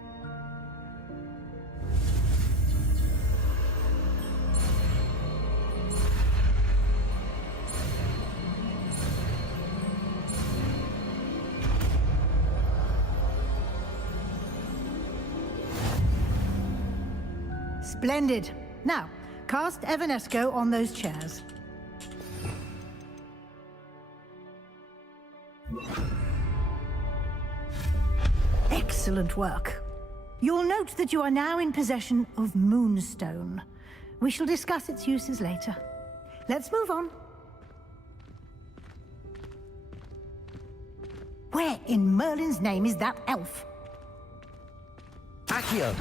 Splendid. Now, cast Evanesco on those chairs. Excellent work. You'll note that you are now in possession of Moonstone. We shall discuss its uses later. Let's move on. Where in Merlin's name is that elf? Accio!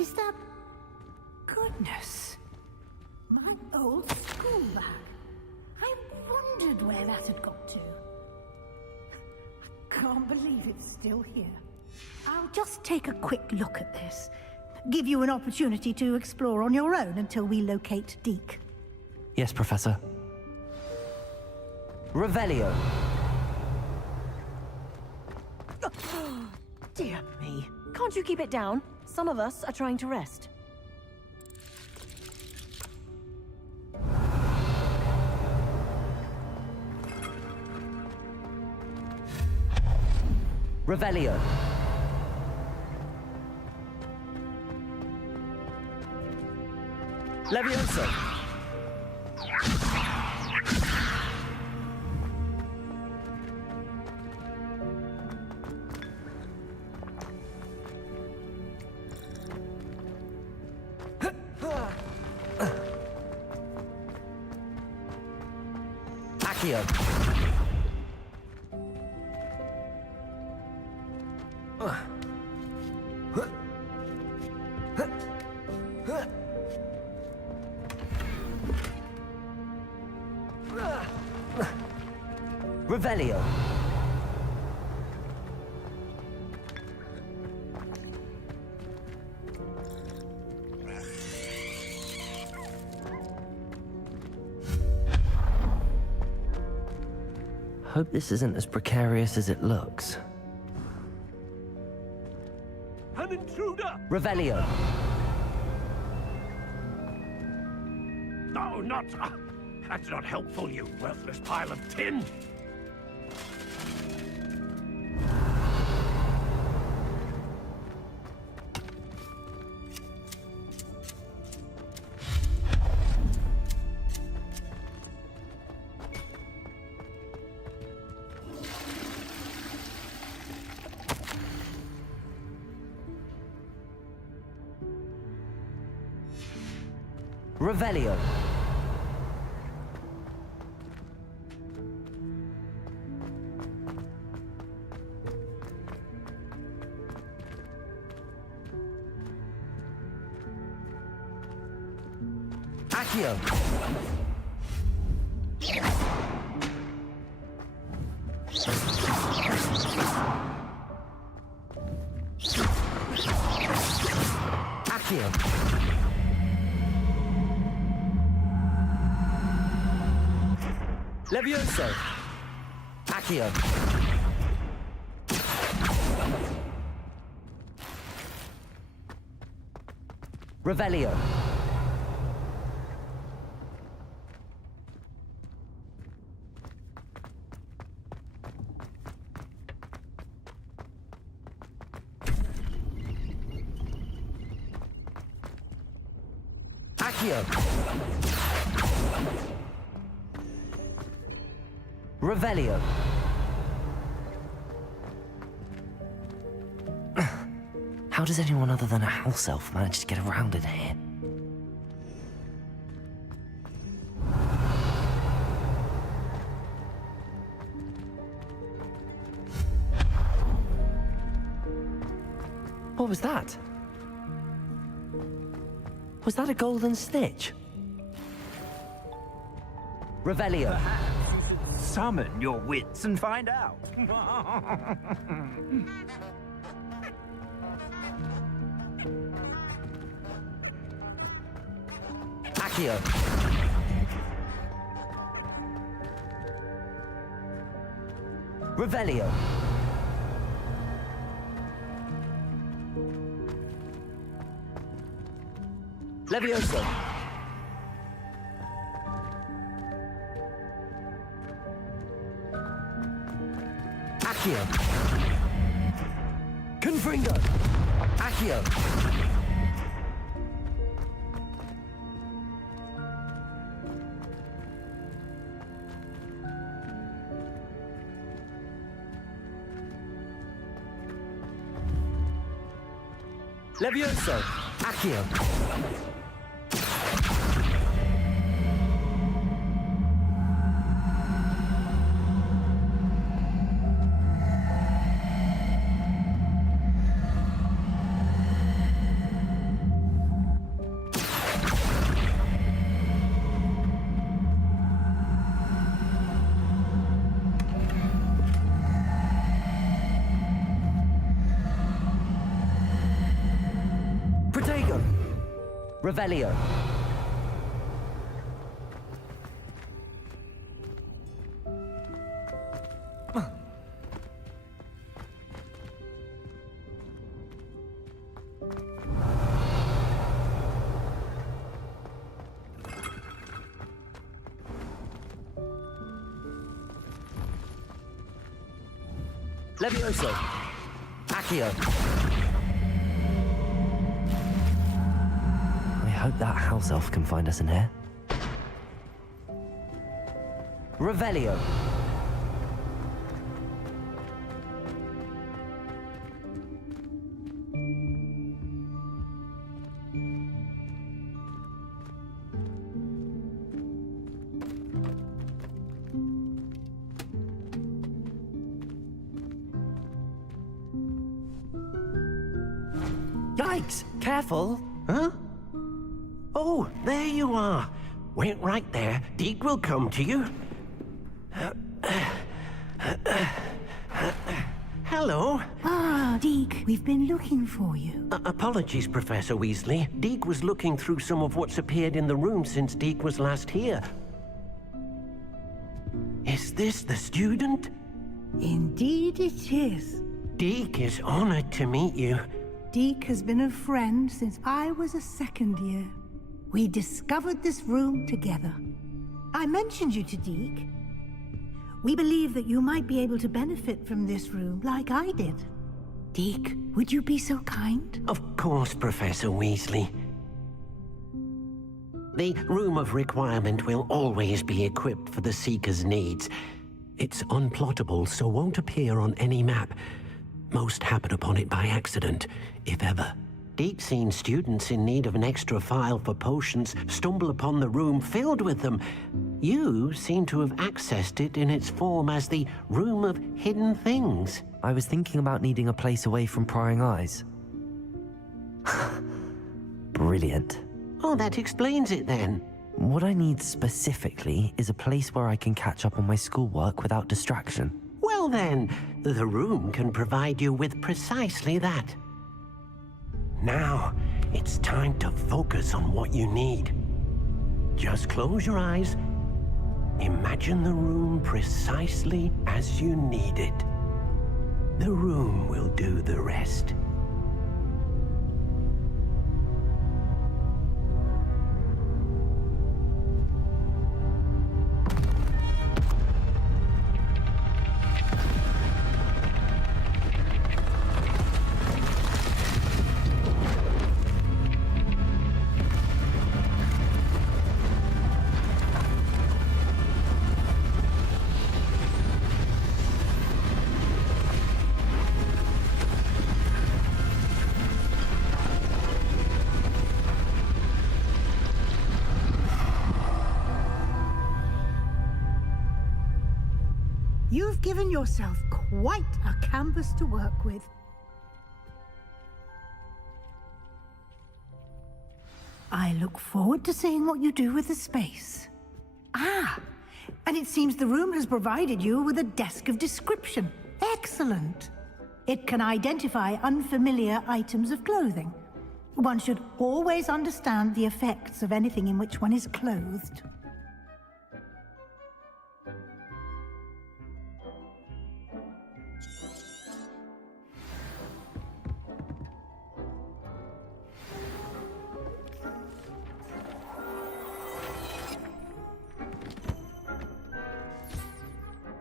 Is that... Goodness. My old school bag. I wondered where that had got to. I can't believe it's still here. I'll just take a quick look at this. Give you an opportunity to explore on your own until we locate Deke. Yes, Professor. Revelio. Dear me. Can't you keep it down? Some of us are trying to rest. Revelio. Levioso. Accio. Revelio. Hope this isn't as precarious as it looks. An intruder! Revelio. No, not... that's not helpful, you worthless pile of tin! Revelio. Accio. Accio. Levioso. Accio. Revelio. Accio. Revelio. How does anyone other than a house elf manage to get around in here? What was that? Was that a golden snitch? Revelio. Summon your wits and find out. Accio. Revelio. Levioso. Accio. Confringo. Accio. Levioso. Accio. Revelio. Levioso. Accio. I hope that house elf can find us in here. Revelio. Yikes! Careful! Huh? Oh, there you are. Wait right there. Deke will come to you. Hello. Ah, Deke, we've been looking for you. Apologies, Professor Weasley. Deke was looking through some of what's appeared in the room since Deke was last here. Is this the student? Indeed it is. Deke is honored to meet you. Deke has been a friend since I was a second year. We discovered this room together. I mentioned you to Deke. We believe that you might be able to benefit from this room like I did. Deke, would you be so kind? Of course, Professor Weasley. The Room of Requirement will always be equipped for the Seeker's needs. It's unplottable, so won't appear on any map. Most happen upon it by accident, if ever. Deke's seen students in need of an extra file for potions stumble upon the room filled with them. You seem to have accessed it in its form as the Room of Hidden Things. I was thinking about needing a place away from prying eyes. Brilliant. Oh, that explains it then. What I need specifically is a place where I can catch up on my schoolwork without distraction. Well then, the room can provide you with precisely that. Now, it's time to focus on what you need. Just close your eyes. Imagine the room precisely as you need it. The room will do the rest. You've given yourself quite a canvas to work with. I look forward to seeing what you do with the space. Ah, and it seems the room has provided you with a desk of description. Excellent. It can identify unfamiliar items of clothing. One should always understand the effects of anything in which one is clothed.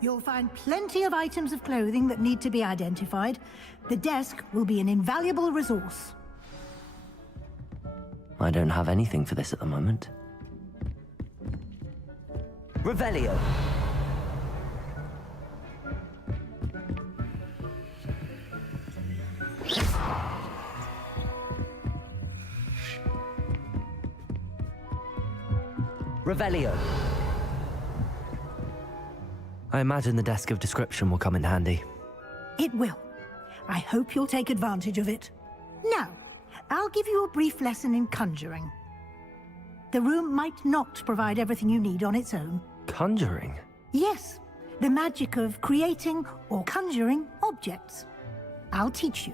You'll find plenty of items of clothing that need to be identified. The desk will be an invaluable resource. I don't have anything for this at the moment. Revelio. Revelio. I imagine the desk of description will come in handy. It will. I hope you'll take advantage of it. Now, I'll give you a brief lesson in conjuring. The room might not provide everything you need on its own. Conjuring? Yes, the magic of creating or conjuring objects. I'll teach you.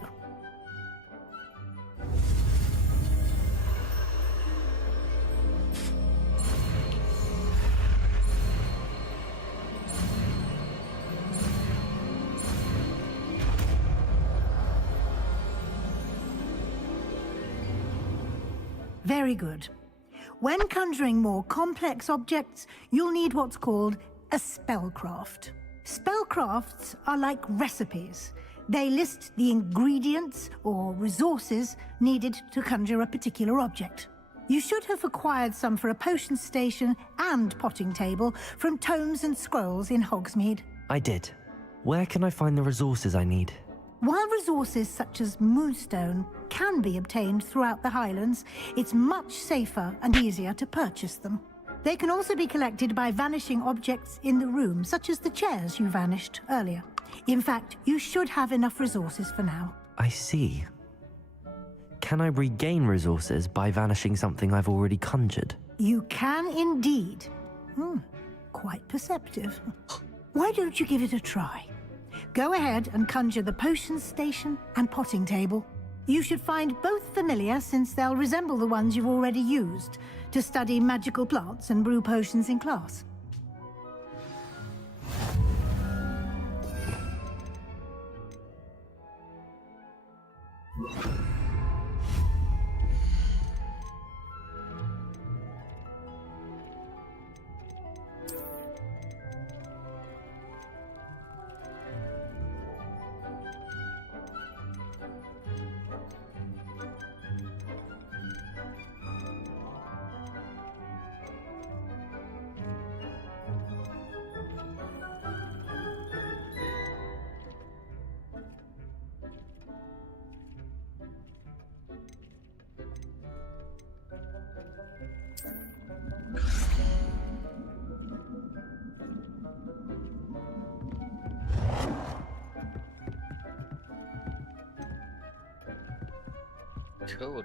Very good. When conjuring more complex objects, you'll need what's called a spellcraft. Spellcrafts are like recipes. They list the ingredients or resources needed to conjure a particular object. You should have acquired some for a potion station and potting table from tomes and scrolls in Hogsmeade. I did. Where can I find the resources I need? While resources such as moonstone can be obtained throughout the Highlands, it's much safer and easier to purchase them. They can also be collected by vanishing objects in the room, such as the chairs you vanished earlier. In fact, you should have enough resources for now. I see. Can I regain resources by vanishing something I've already conjured? You can indeed. Quite perceptive. Why don't you give it a try? Go ahead and conjure the potion station and potting table. You should find both familiar, since they'll resemble the ones you've already used to study magical plants and brew potions in class. Kurwa.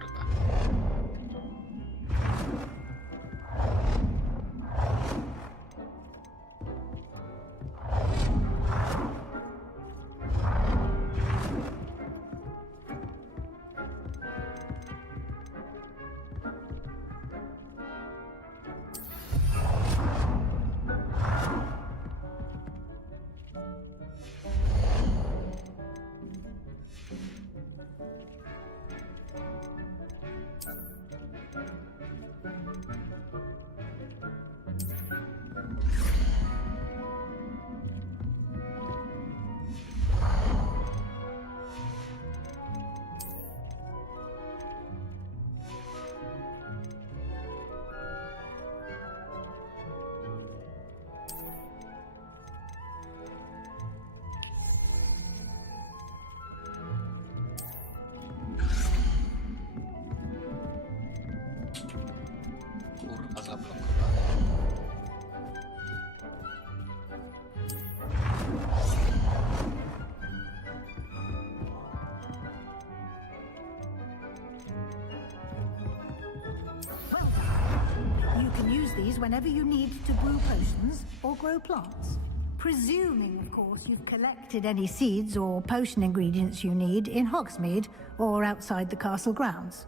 whenever you need to brew potions or grow plants. Presuming, of course, you've collected any seeds or potion ingredients you need in Hogsmeade or outside the castle grounds.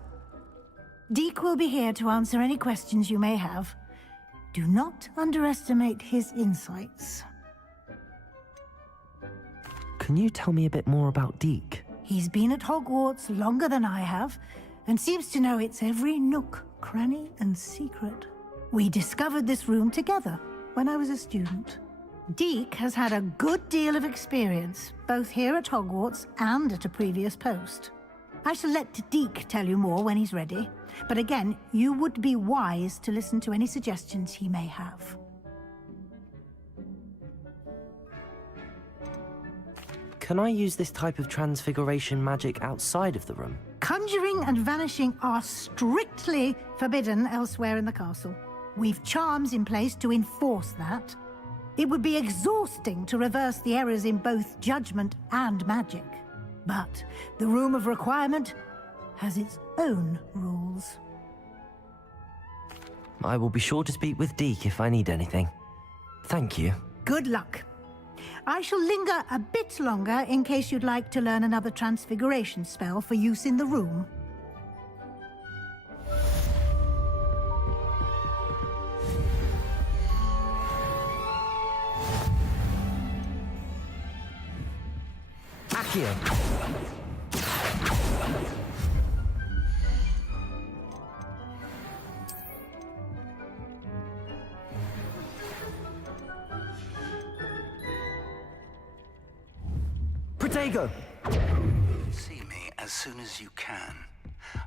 Deek will be here to answer any questions you may have. Do not underestimate his insights. Can you tell me a bit more about Deek? He's been at Hogwarts longer than I have, and seems to know its every nook, cranny, and secret. We discovered this room together when I was a student. Deek has had a good deal of experience, both here at Hogwarts and at a previous post. I shall let Deek tell you more when he's ready, but again, you would be wise to listen to any suggestions he may have. Can I use this type of transfiguration magic outside of the room? Conjuring and vanishing are strictly forbidden elsewhere in the castle. We've charms in place to enforce that. It would be exhausting to reverse the errors in both judgment and magic. But the Room of Requirement has its own rules. I will be sure to speak with Deek if I need anything. Thank you. Good luck. I shall linger a bit longer in case you'd like to learn another transfiguration spell for use in the room. Accio. Protego! See me as soon as you can.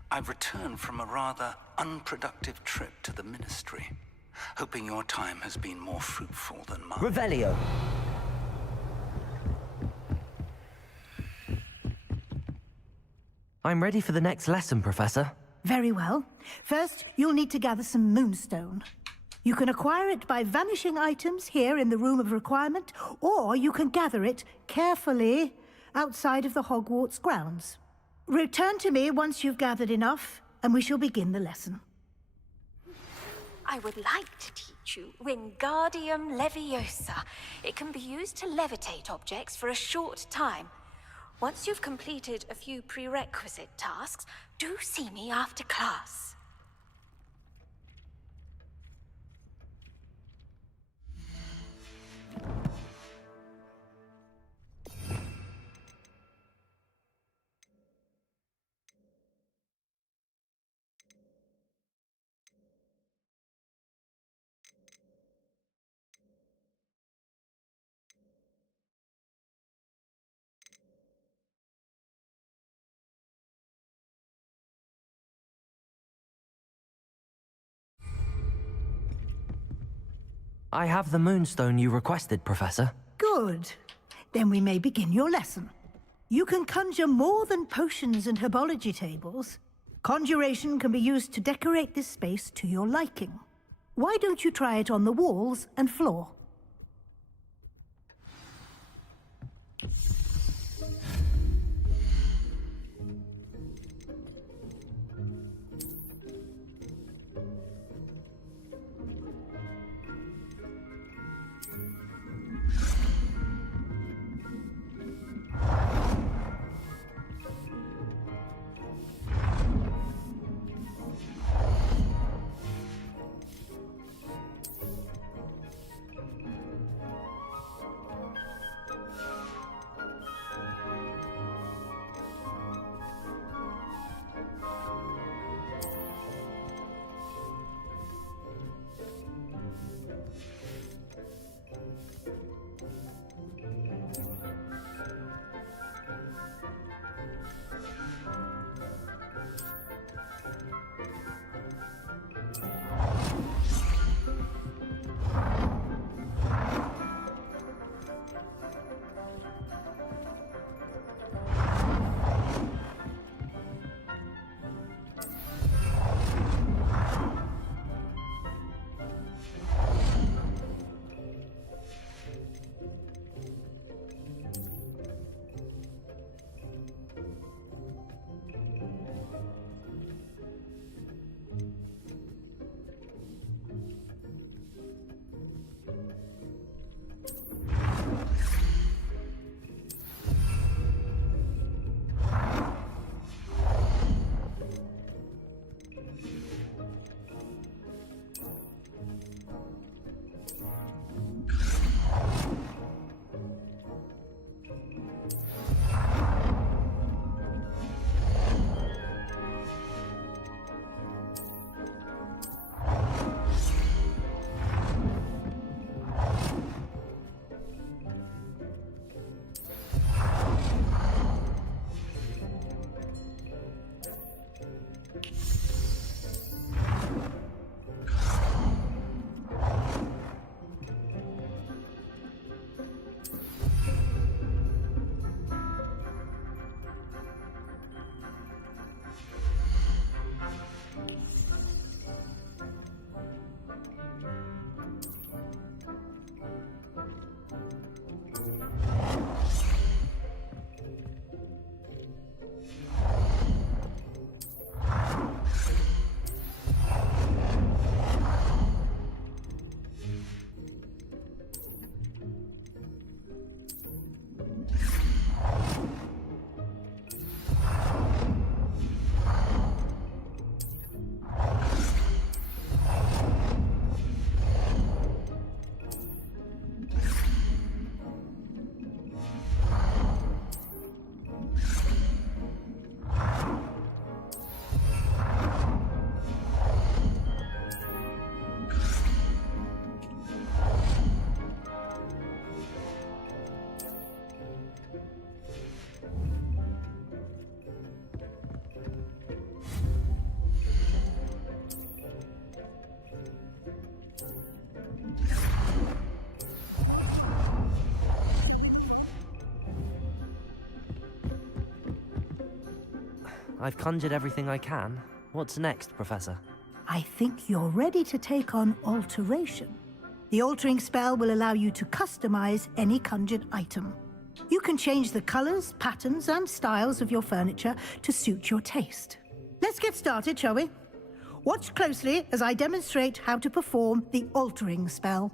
I've returned from a rather unproductive trip to the Ministry, hoping your time has been more fruitful than mine. Revelio. I'm ready for the next lesson, Professor. Very well. First, you'll need to gather some moonstone. You can acquire it by vanishing items here in the Room of Requirement, or you can gather it carefully outside of the Hogwarts grounds. Return to me once you've gathered enough, and we shall begin the lesson. I would like to teach you Wingardium Leviosa. It can be used to levitate objects for a short time. Once you've completed a few prerequisite tasks, do see me after class. I have the moonstone you requested, Professor. Good. Then we may begin your lesson. You can conjure more than potions and herbology tables. Conjuration can be used to decorate this space to your liking. Why don't you try it on the walls and floor? I've conjured everything I can. What's next, Professor? I think you're ready to take on alteration. The altering spell will allow you to customize any conjured item. You can change the colors, patterns, and styles of your furniture to suit your taste. Let's get started, shall we? Watch closely as I demonstrate how to perform the altering spell.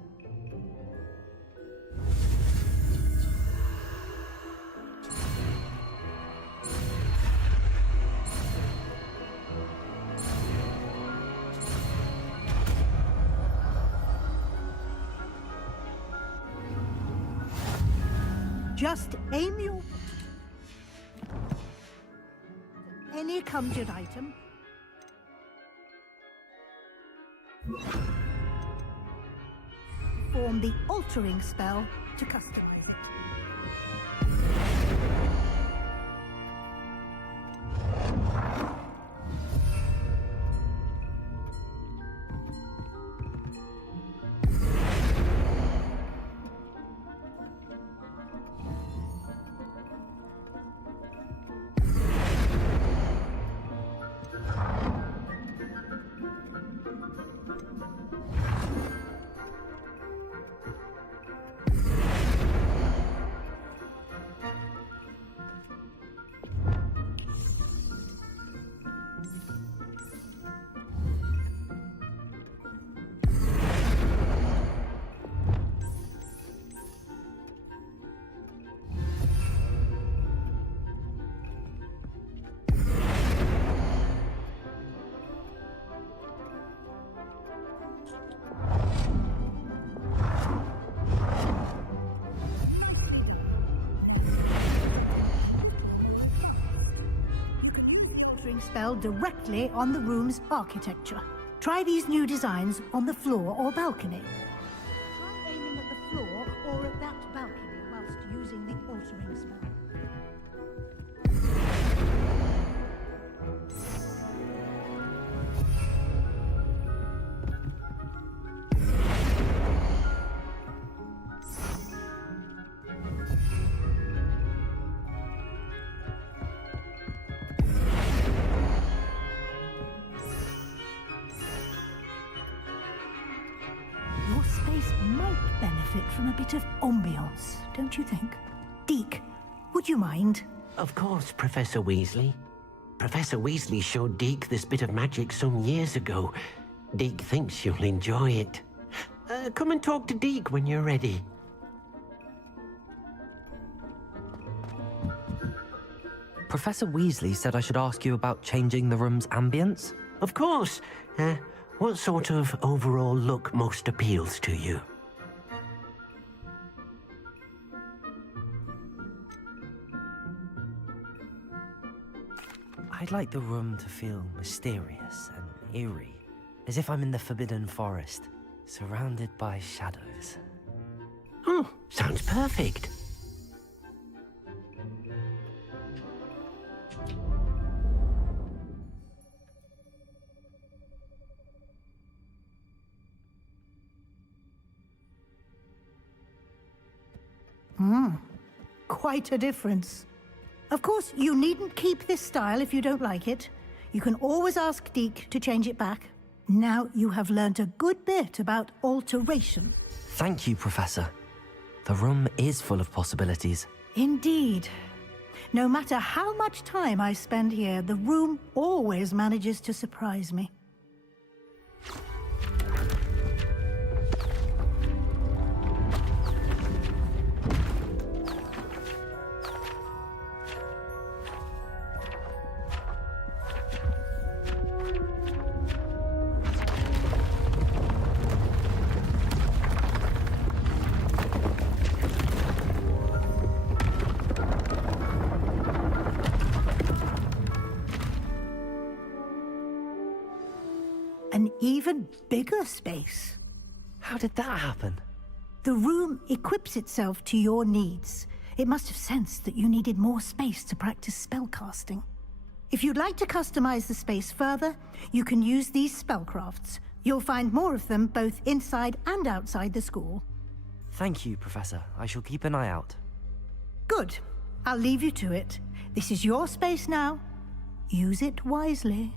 Just aim your... any conjured item. Form the altering spell to customize. Spell directly on the room's architecture. Try these new designs on the floor or balcony. Try aiming at the floor or at that balcony whilst using the altering spell. From a bit of ambiance, don't you think? Deke, would you mind? Of course, Professor Weasley. Professor Weasley showed Deke this bit of magic some years ago. Deke thinks you'll enjoy it. Come and talk to Deke when you're ready. Professor Weasley said I should ask you about changing the room's ambience? Of course. What sort of overall look most appeals to you? I'd like the room to feel mysterious and eerie, as if I'm in the Forbidden Forest, surrounded by shadows. Oh, sounds perfect. Quite a difference. Of course, you needn't keep this style if you don't like it. You can always ask Deke to change it back. Now you have learnt a good bit about alteration. Thank you, Professor. The room is full of possibilities. Indeed. No matter how much time I spend here, the room always manages to surprise me. An even bigger space. How did that happen? The room equips itself to your needs. It must have sensed that you needed more space to practice spellcasting. If you'd like to customize the space further, you can use these spellcrafts. You'll find more of them both inside and outside the school. Thank you, Professor. I shall keep an eye out. Good. I'll leave you to it. This is your space now. Use it wisely.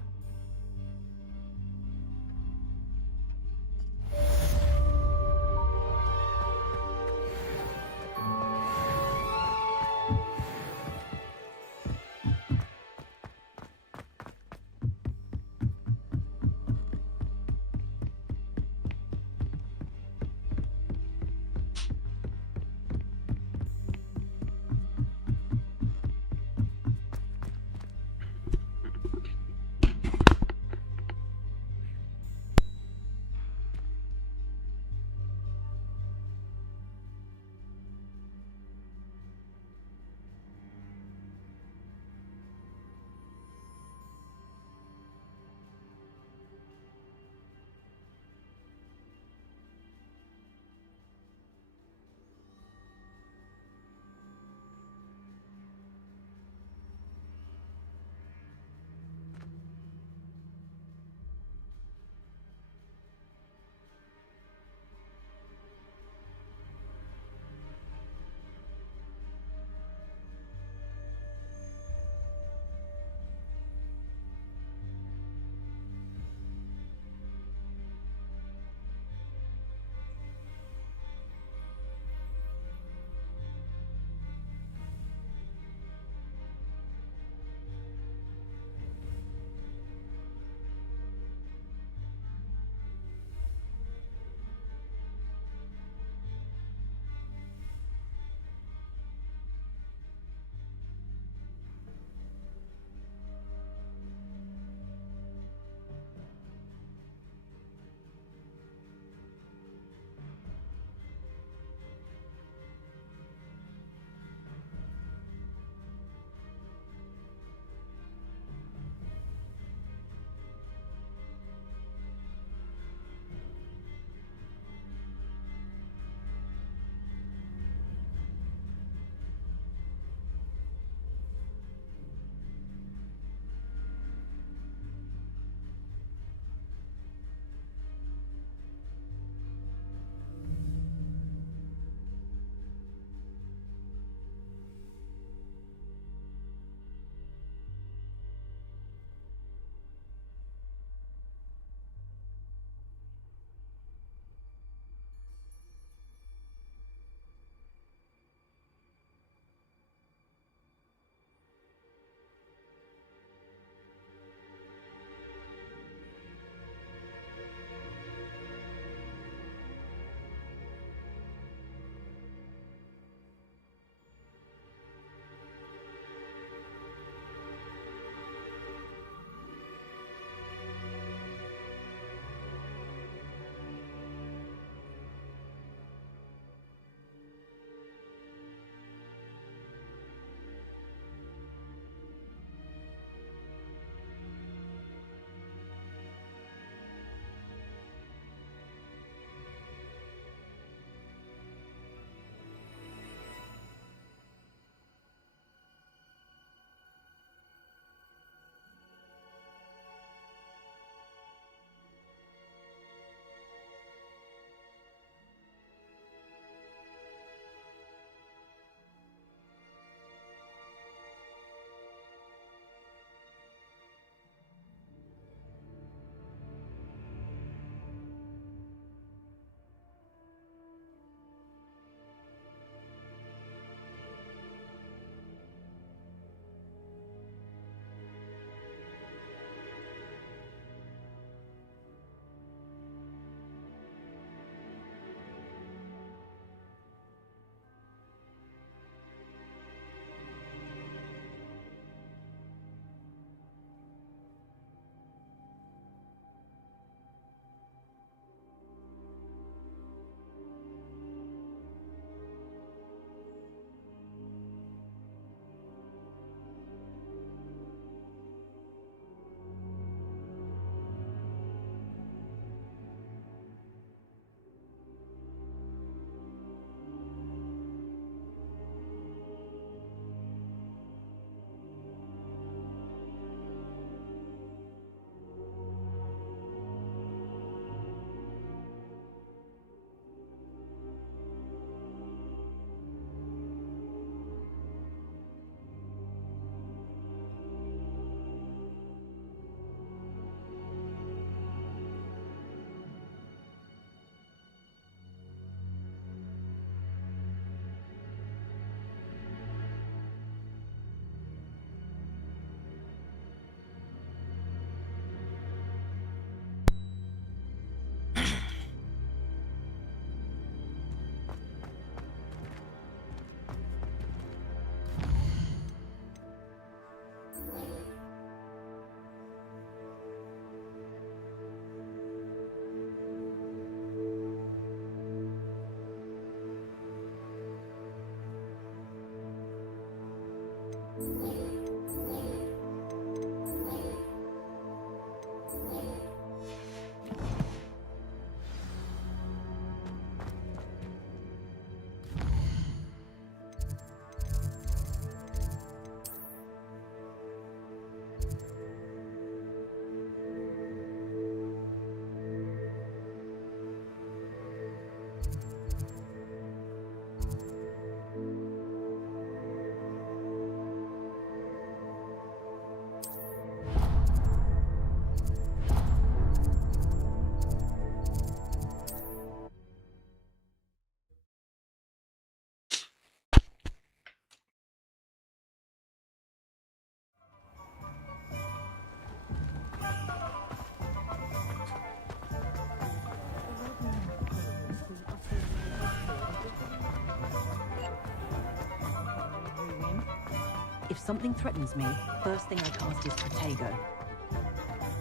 If something threatens me, first thing I cast is Protego.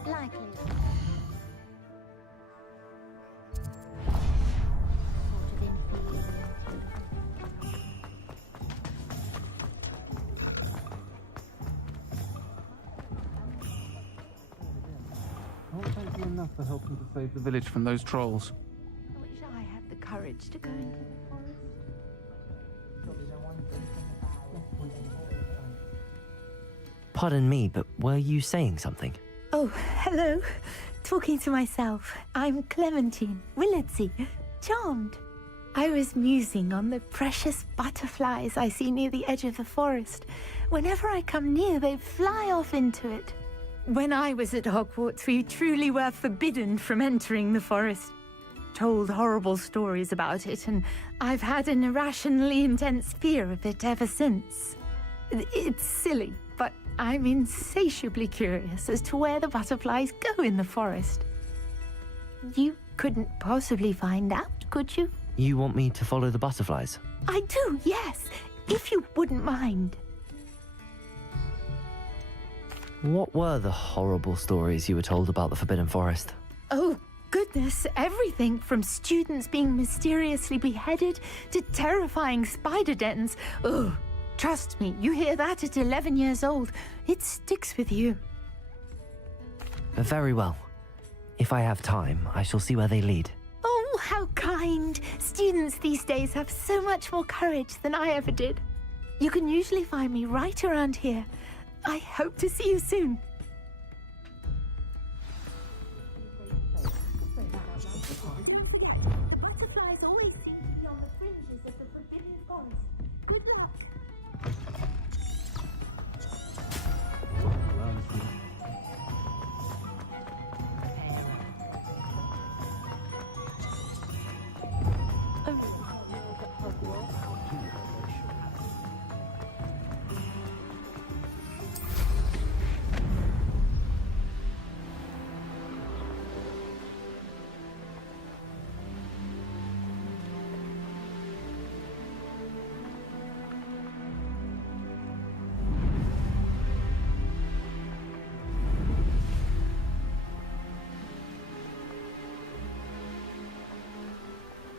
Likely. Can't thank you enough for helping to save the village from those trolls. I wish I had the courage to go into the forest. Pardon me, but were you saying something? Oh, hello. Talking to myself. I'm Clementine, Willardsey, charmed. I was musing on the precious butterflies I see near the edge of the forest. Whenever I come near, they fly off into it. When I was at Hogwarts, we truly were forbidden from entering the forest. Told horrible stories about it, and I've had an irrationally intense fear of it ever since. It's silly, but I'm insatiably curious as to where the butterflies go in the forest. You couldn't possibly find out, could you? You want me to follow the butterflies? I do, yes, if you wouldn't mind. What were the horrible stories you were told about the Forbidden Forest? Oh, goodness, everything from students being mysteriously beheaded to terrifying spider dens. Ugh. Trust me, you hear that at 11 years old, it sticks with you. Very well. If I have time, I shall see where they lead. Oh, how kind. Students these days have so much more courage than I ever did. You can usually find me right around here. I hope to see you soon. The butterflies always seem to be on the fringes of the Forbidden Forest. Good luck.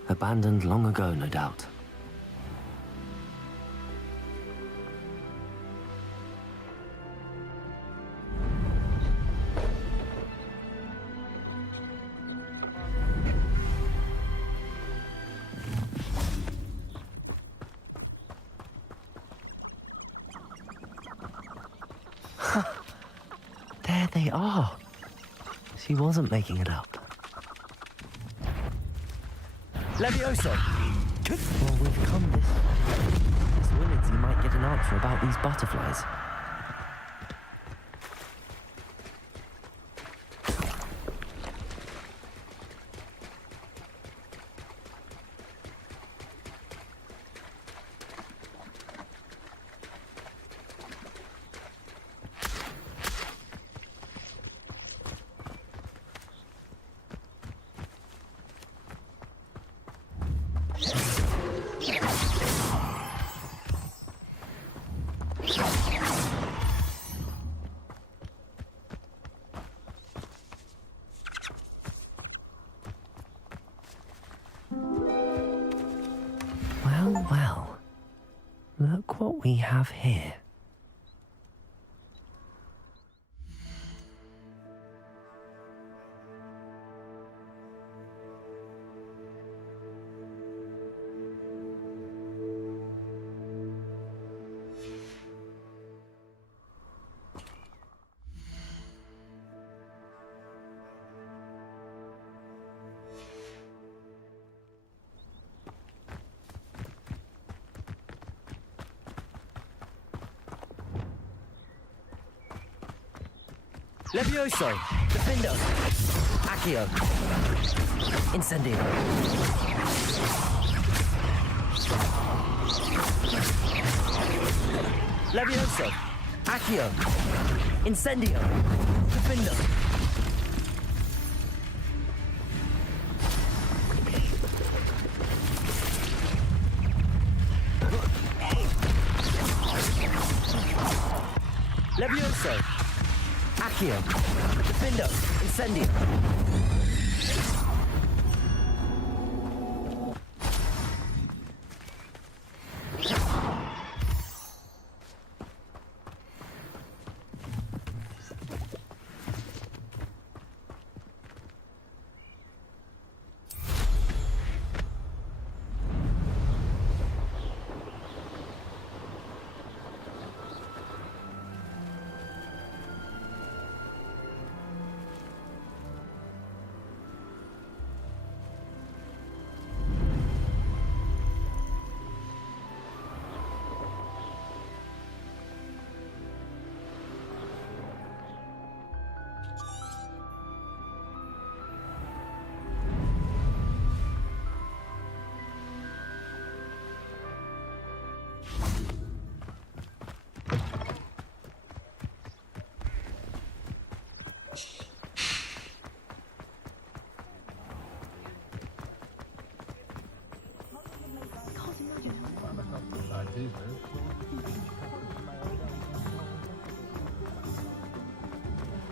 Abandoned long ago, no doubt. There they are. She wasn't making it up. Levioso! Well, we've come this Willardsey might get an answer about these butterflies. Well, look what we have here. Levioso! Defendo! Accio! Incendio! Levioso! Accio! Incendio! Defendo! Levioso! Accio! Defendo! Incendio!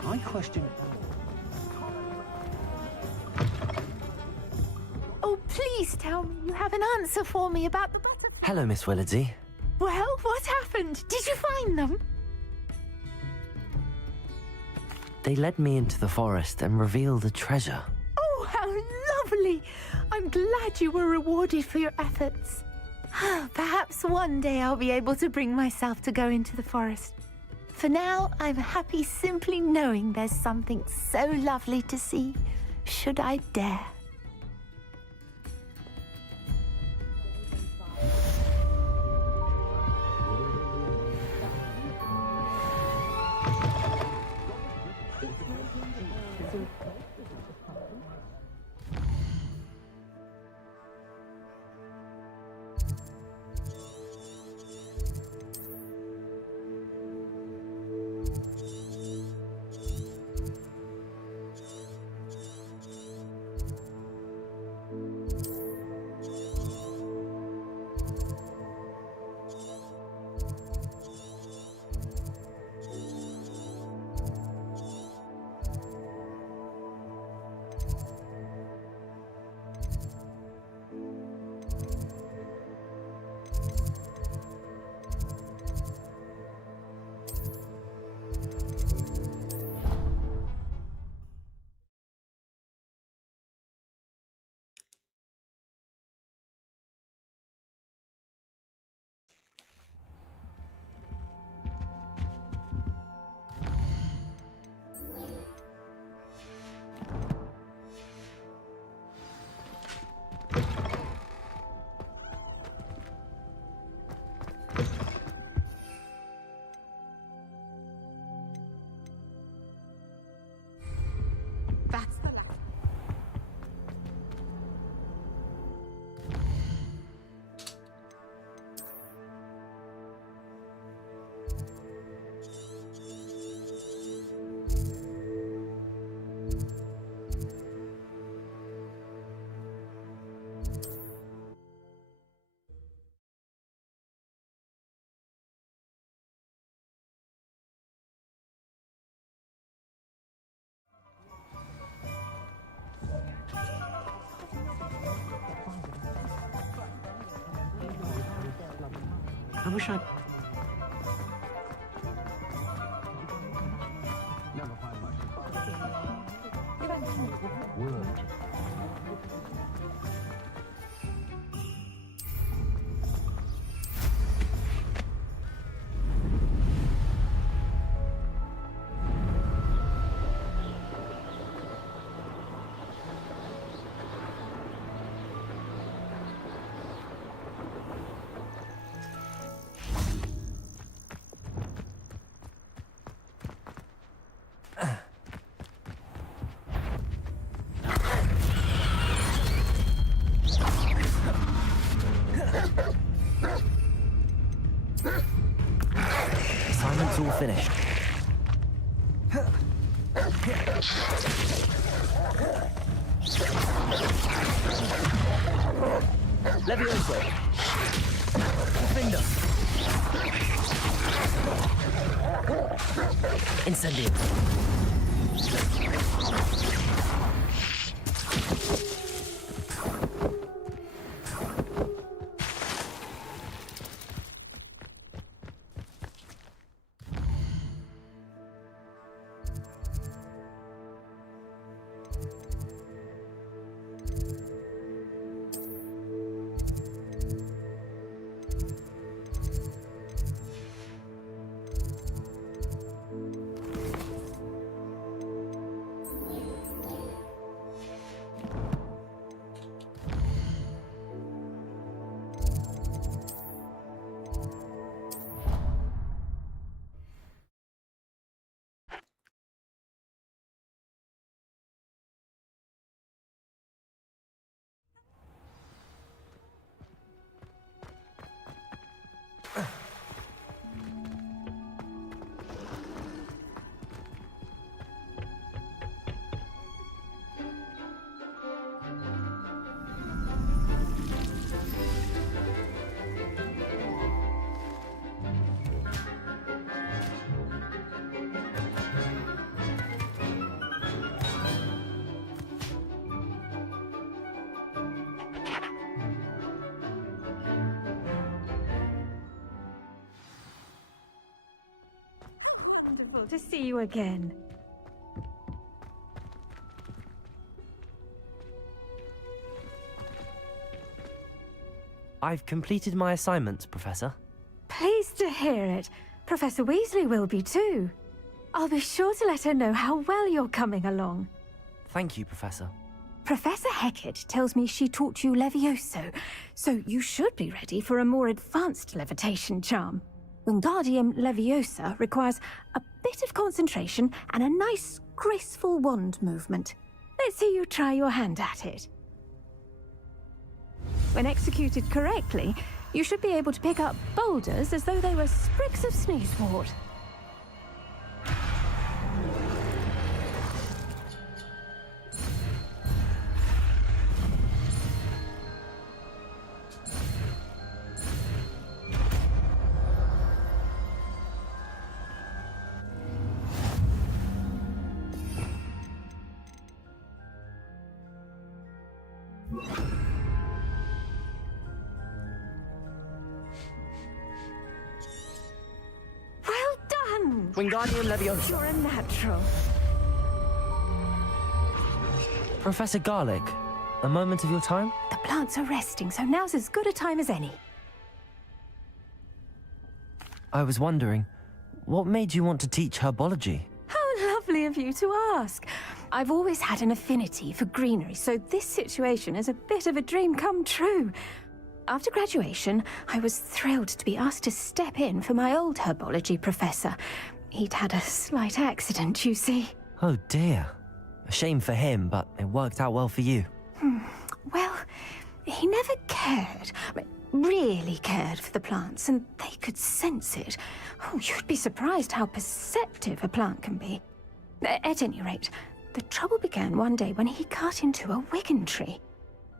I question... Oh, please tell me you have an answer for me about the butterfly. Hello, Miss Willardsey. Well, what happened? Did you find them? They led me into the forest and revealed a treasure. Oh, how lovely! I'm glad you were rewarded for your efforts. Perhaps one day I'll be able to bring myself to go into the forest. For now, I'm happy simply knowing there's something so lovely to see, should I dare. That's the last. I wish I'd... Assignment's all finished. Levioso. Defender. Incendio. Wonderful to see you again. I've completed my assignments, Professor. Pleased to hear it. Professor Weasley will be too. I'll be sure to let her know how well you're coming along. Thank you, Professor. Professor Hecat tells me she taught you Levioso, so you should be ready for a more advanced levitation charm. Wingardium Leviosa requires a bit of concentration and a nice, graceful wand movement. Let's see you try your hand at it. When executed correctly, you should be able to pick up boulders as though they were sprigs of sneezewort. Wingardium Leviosa. You're a natural. Professor Garlic, a moment of your time? The plants are resting, so now's as good a time as any. I was wondering, what made you want to teach herbology? How lovely of you to ask. I've always had an affinity for greenery, so this situation is a bit of a dream come true. After graduation, I was thrilled to be asked to step in for my old herbology professor. He'd had a slight accident, you see. Oh dear. A shame for him, but it worked out well for you. Well, he never cared, really cared for the plants, and they could sense it. Oh, you'd be surprised how perceptive a plant can be. At any rate, the trouble began one day when he cut into a wigan tree.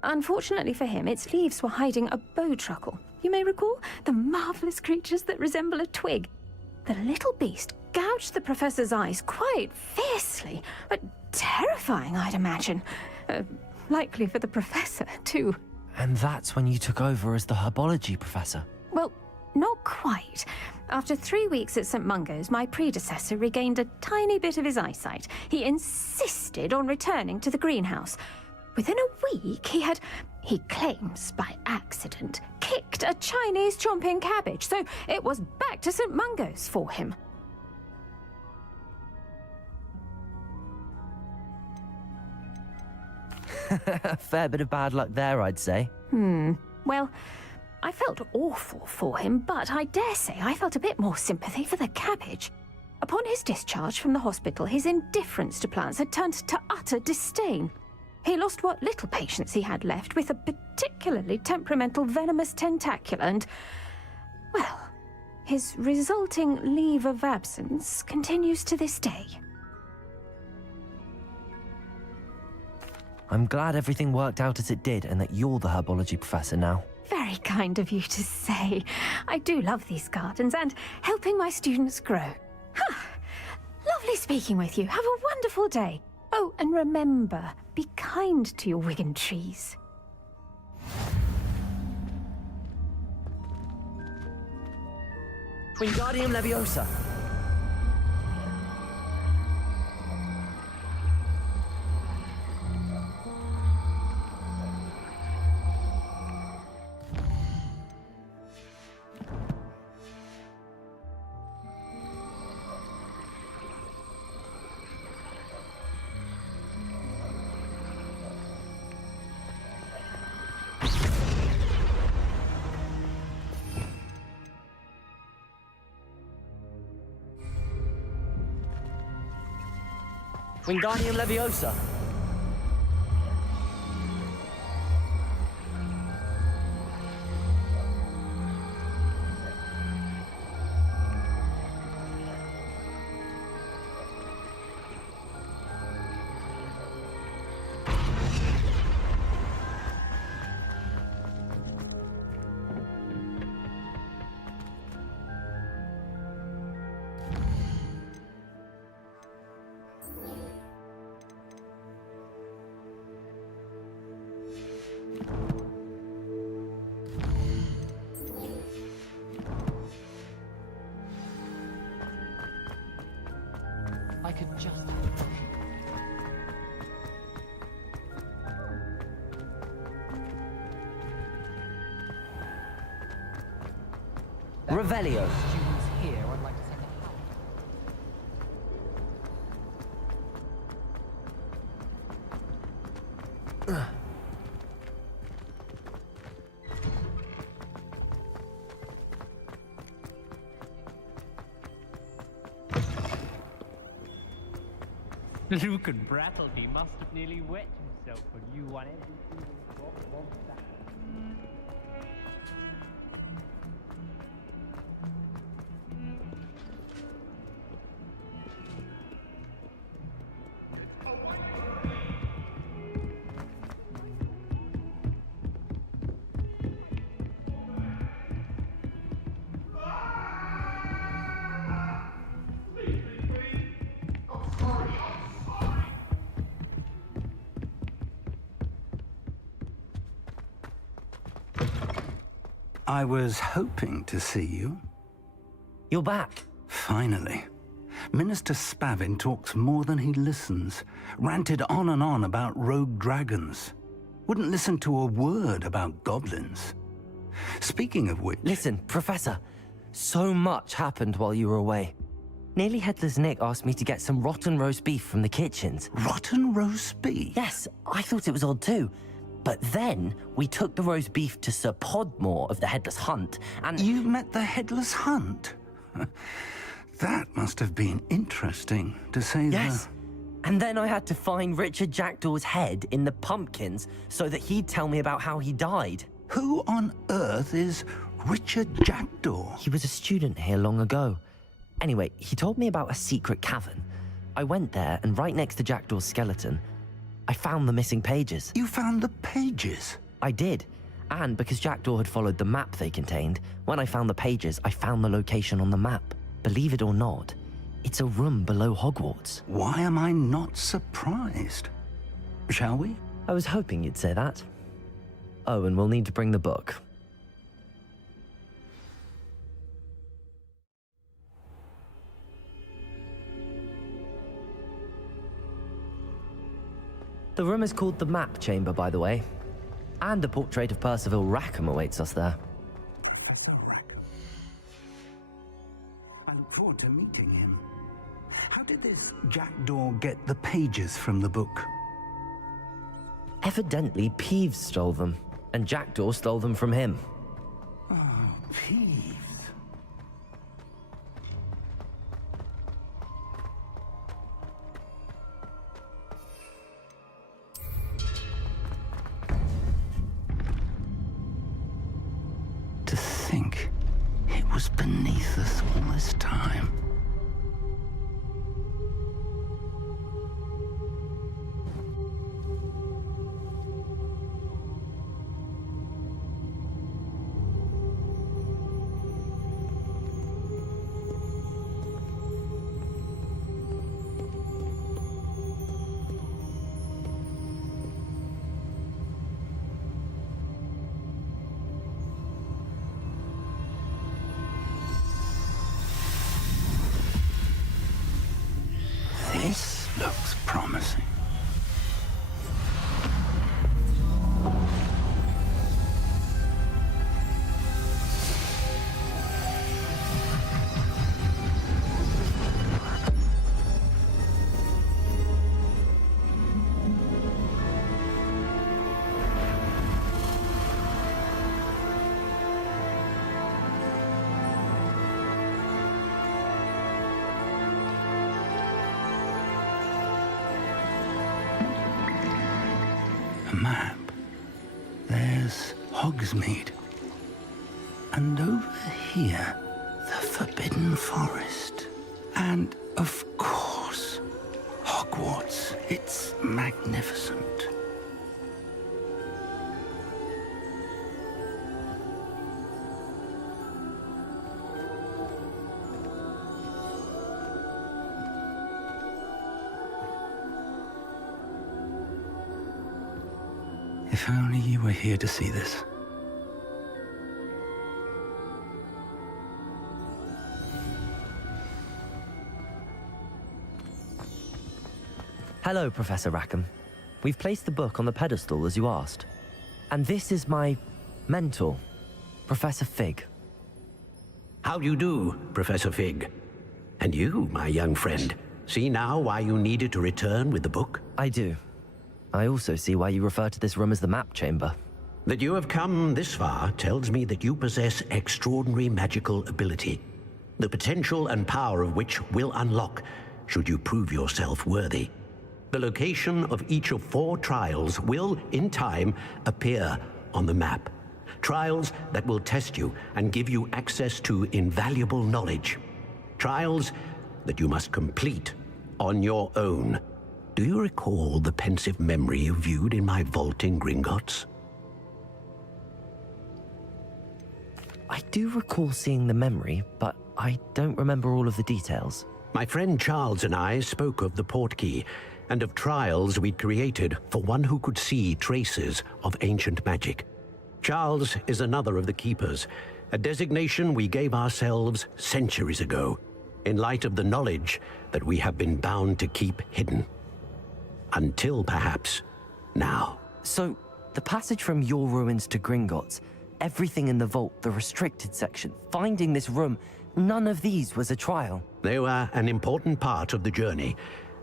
Unfortunately for him, its leaves were hiding a bowtruckle. You may recall the marvelous creatures that resemble a twig. The little beast gouged the professor's eyes quite fiercely, but terrifying, I'd imagine. Likely for the professor, too. And that's when you took over as the herbology professor? Well, not quite. After 3 weeks at St. Mungo's, my predecessor regained a tiny bit of his eyesight. He insisted on returning to the greenhouse. Within a week, he claims by accident, kicked a Chinese chomping cabbage, so it was back to St. Mungo's for him. A fair bit of bad luck there, I'd say. Well, I felt awful for him, but I dare say I felt a bit more sympathy for the cabbage. Upon his discharge from the hospital, his indifference to plants had turned to utter disdain. He lost what little patience he had left with a particularly temperamental venomous tentacula and, well, his resulting leave of absence continues to this day. I'm glad everything worked out as it did and that you're the herbology professor now. Very kind of you to say. I do love these gardens and helping my students grow. Lovely speaking with you. Have a wonderful day. Oh, and remember, be kind to your Wigan trees. Wingardium Leviosa. Wingardium Leviosa. I could just... Revelio. Students here, I'd like to send a... Luke and Brattleby must have nearly wet himself when you won every single drop of that. I was hoping to see you. You're back. Finally. Minister Spavin talks more than he listens. Ranted on and on about rogue dragons. Wouldn't listen to a word about goblins. Speaking of which... Listen, Professor. So much happened while you were away. Nearly Headless Nick asked me to get some rotten roast beef from the kitchens. Rotten roast beef? Yes, I thought it was odd too. But then we took the roast beef to Sir Podmore of the Headless Hunt, and... You met the Headless Hunt? That must have been interesting, to say the... Yes. And then I had to find Richard Jackdaw's head in the pumpkins so that he'd tell me about how he died. Who on earth is Richard Jackdaw? He was a student here long ago. Anyway, he told me about a secret cavern. I went there, and right next to Jackdaw's skeleton, I found the missing pages. You found the pages? I did. And because Jackdaw had followed the map they contained, when I found the pages, I found the location on the map. Believe it or not, it's a room below Hogwarts. Why am I not surprised? Shall we? I was hoping you'd say that. Oh, and we'll need to bring the book. The room is called the Map Chamber, by the way. And a portrait of Percival Rackham awaits us there. Professor Rackham. I look forward to meeting him. How did this Jackdaw get the pages from the book? Evidently, Peeves stole them, and Jackdaw stole them from him. Oh, Peeves. To think it was beneath us all this time. Hogsmeade. And over here, the Forbidden Forest. And, of course, Hogwarts. It's magnificent. If only you were here to see this. Hello, Professor Rackham. We've placed the book on the pedestal as you asked. And this is my mentor, Professor Fig. How do you do, Professor Fig? And you, my young friend, see now why you needed to return with the book? I do. I also see why you refer to this room as the map chamber. That you have come this far tells me that you possess extraordinary magical ability, the potential and power of which will unlock should you prove yourself worthy. The location of each of 4 trials will, in time, appear on the map. Trials that will test you and give you access to invaluable knowledge. Trials that you must complete on your own. Do you recall the pensive memory you viewed in my vault in Gringotts? I do recall seeing the memory, but I don't remember all of the details. My friend Charles and I spoke of the portkey and of trials we'd created for one who could see traces of ancient magic. Charles is another of the keepers, a designation we gave ourselves centuries ago, in light of the knowledge that we have been bound to keep hidden. Until perhaps now. So, the passage from your ruins to Gringotts, everything in the vault, the restricted section, finding this room, none of these was a trial. They were an important part of the journey,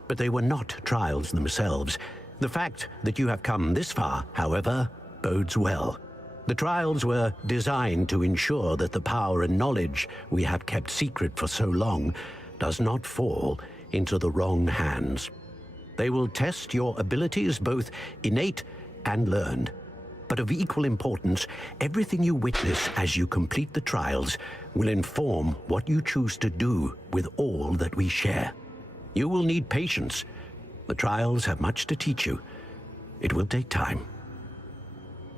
but they were not trials themselves. The fact that you have come this far, however, bodes well. The trials were designed to ensure that the power and knowledge we have kept secret for so long does not fall into the wrong hands. They will test your abilities, both innate and learned. But of equal importance, everything you witness as you complete the trials will inform what you choose to do with all that we share. You will need patience. The trials have much to teach you. It will take time.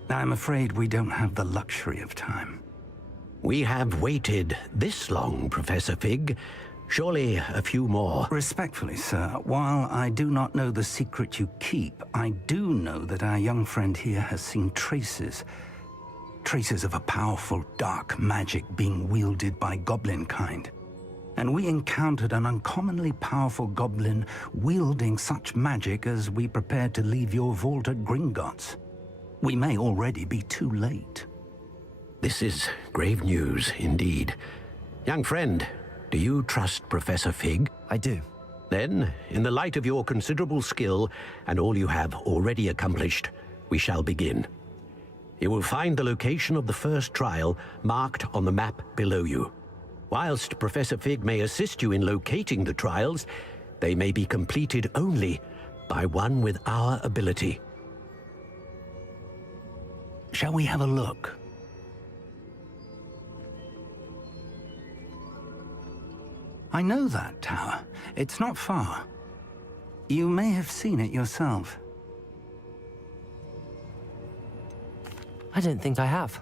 I'm afraid we don't have the luxury of time. We have waited this long, Professor Fig. Surely a few more. Respectfully, sir, while I do not know the secret you keep, I do know that our young friend here has seen traces of a powerful dark magic being wielded by goblin kind. And we encountered an uncommonly powerful goblin wielding such magic as we prepared to leave your vault at Gringotts. We may already be too late. This is grave news indeed. Young friend, do you trust Professor Fig? I do. Then, in the light of your considerable skill and all you have already accomplished, we shall begin. You will find the location of the first trial marked on the map below you. Whilst Professor Fig may assist you in locating the trials, they may be completed only by one with our ability. Shall we have a look? I know that tower. It's not far. You may have seen it yourself. I don't think I have.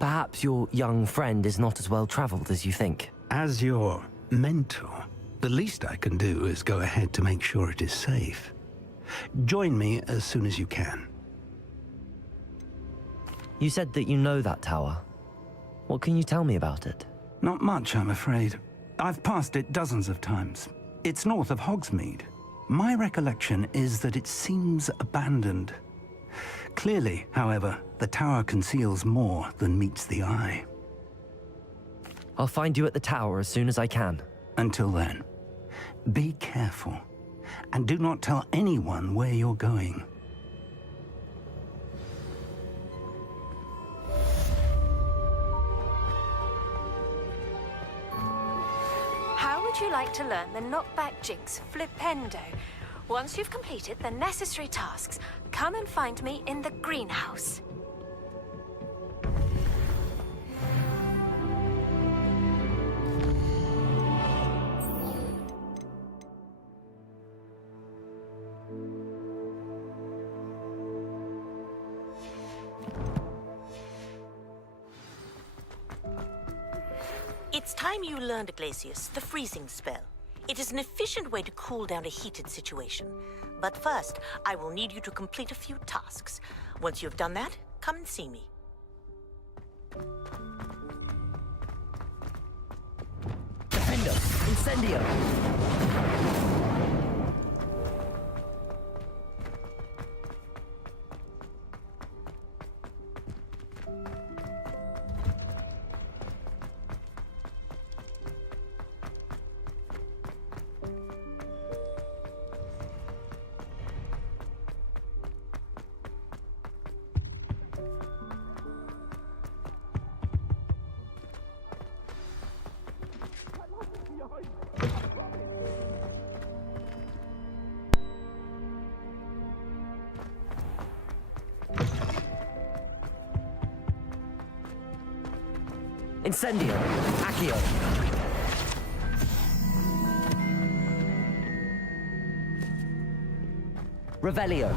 Perhaps your young friend is not as well traveled as you think. As your mentor, the least I can do is go ahead to make sure it is safe. Join me as soon as you can. You said that you know that tower. What can you tell me about it? Not much, I'm afraid. I've passed it dozens of times. It's north of Hogsmeade. My recollection is that it seems abandoned. Clearly, however, the tower conceals more than meets the eye. I'll find you at the tower as soon as I can. Until then, be careful, and do not tell anyone where you're going. How would you like to learn the knockback jigs flipendo? Once you've completed the necessary tasks, come and find me in the greenhouse. It's time you learned, Iglesias, the freezing spell. It is an efficient way to cool down a heated situation. But first, I will need you to complete a few tasks. Once you have done that, come and see me. Defender! Incendio! Incendio! Accio! Revelio!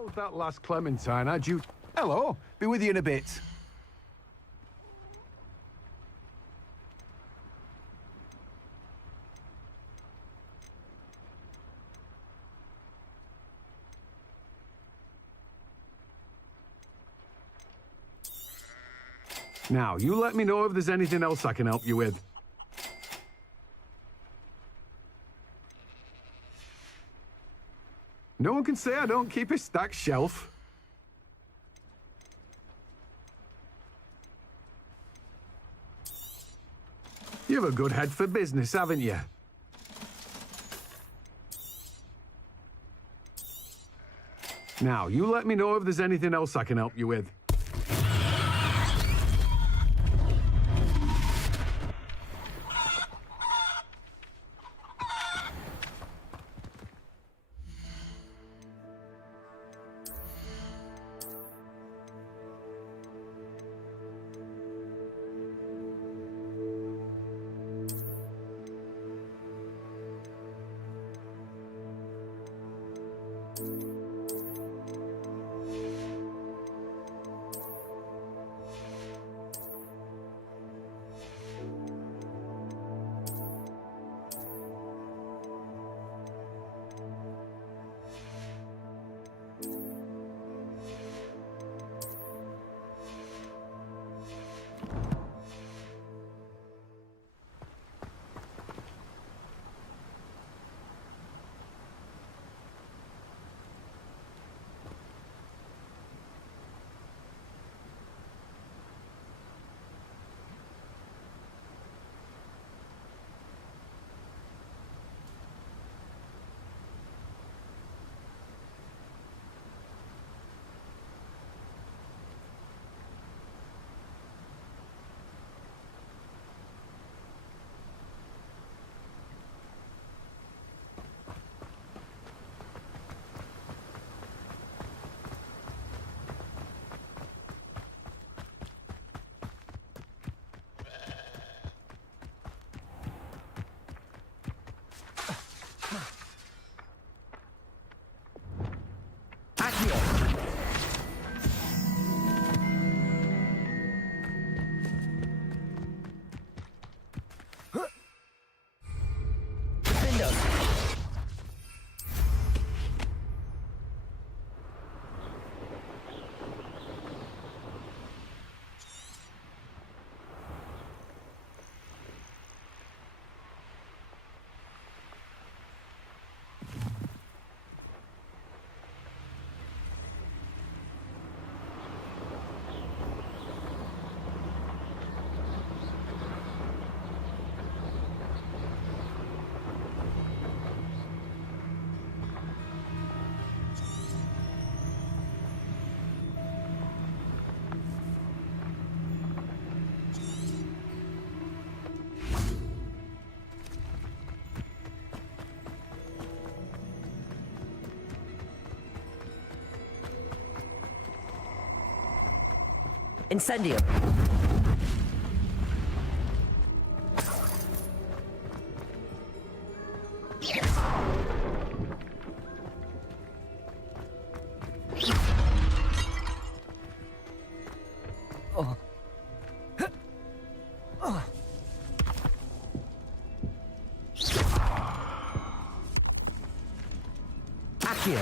Hold that last Clementine, had you... Hello, be with you in a bit. Now, you let me know if there's anything else I can help you with. No one can say I don't keep a stacked shelf. You have a good head for business, haven't you? Now, you let me know if there's anything else I can help you with. Incendium. Oh. Oh. Accio.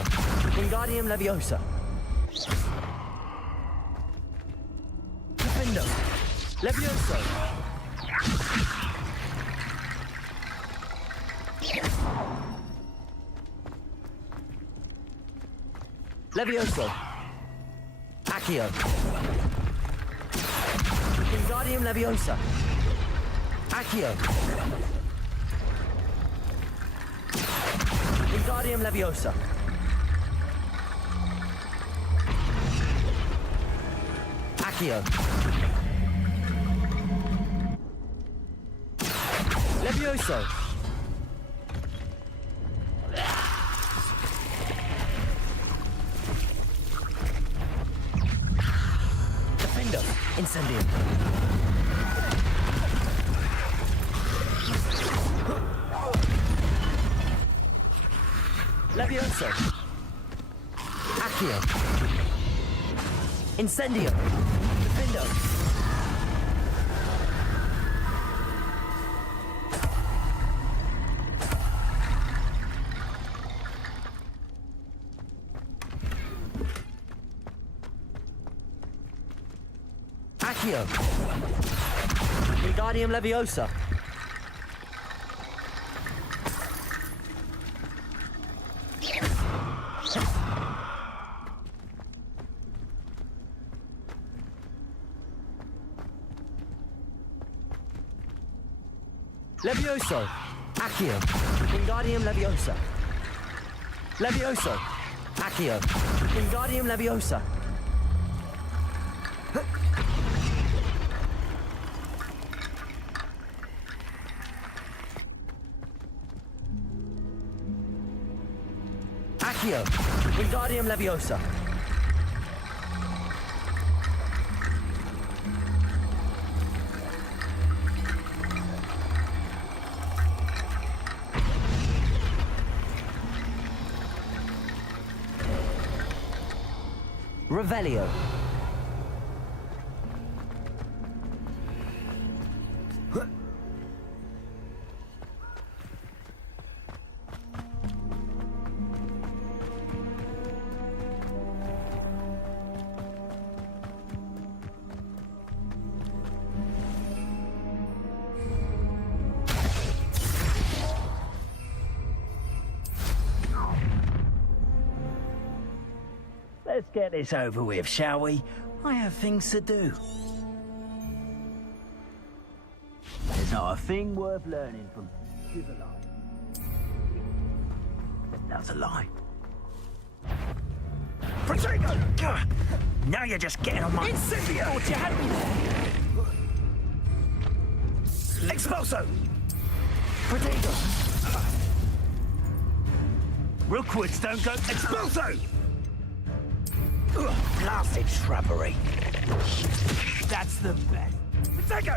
Wingardium Leviosa. Defendo. Levioso. Levioso. Accio. Wingardium Leviosa. Accio. Wingardium Leviosa. Accio. Levioso. Defendo. Incendium. Levioso. Accio. Incendio. Defendo. Accio. Wingardium Leviosa. Levioso. Accio. Wingardium Leviosa. Levioso. Accio. Wingardium Leviosa. Accio. Wingardium Leviosa. Revelio. Let's get this over with, shall we? I have things to do. There's not a thing worth learning from civilized. That's a lie. Protego! Now you're just getting on my... Incendio! Thought you had me there. Expulso! Protego! Rookwoods don't go... Expulso! Blasted shrubbery. That's the best. Protego!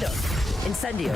Window. Incendio.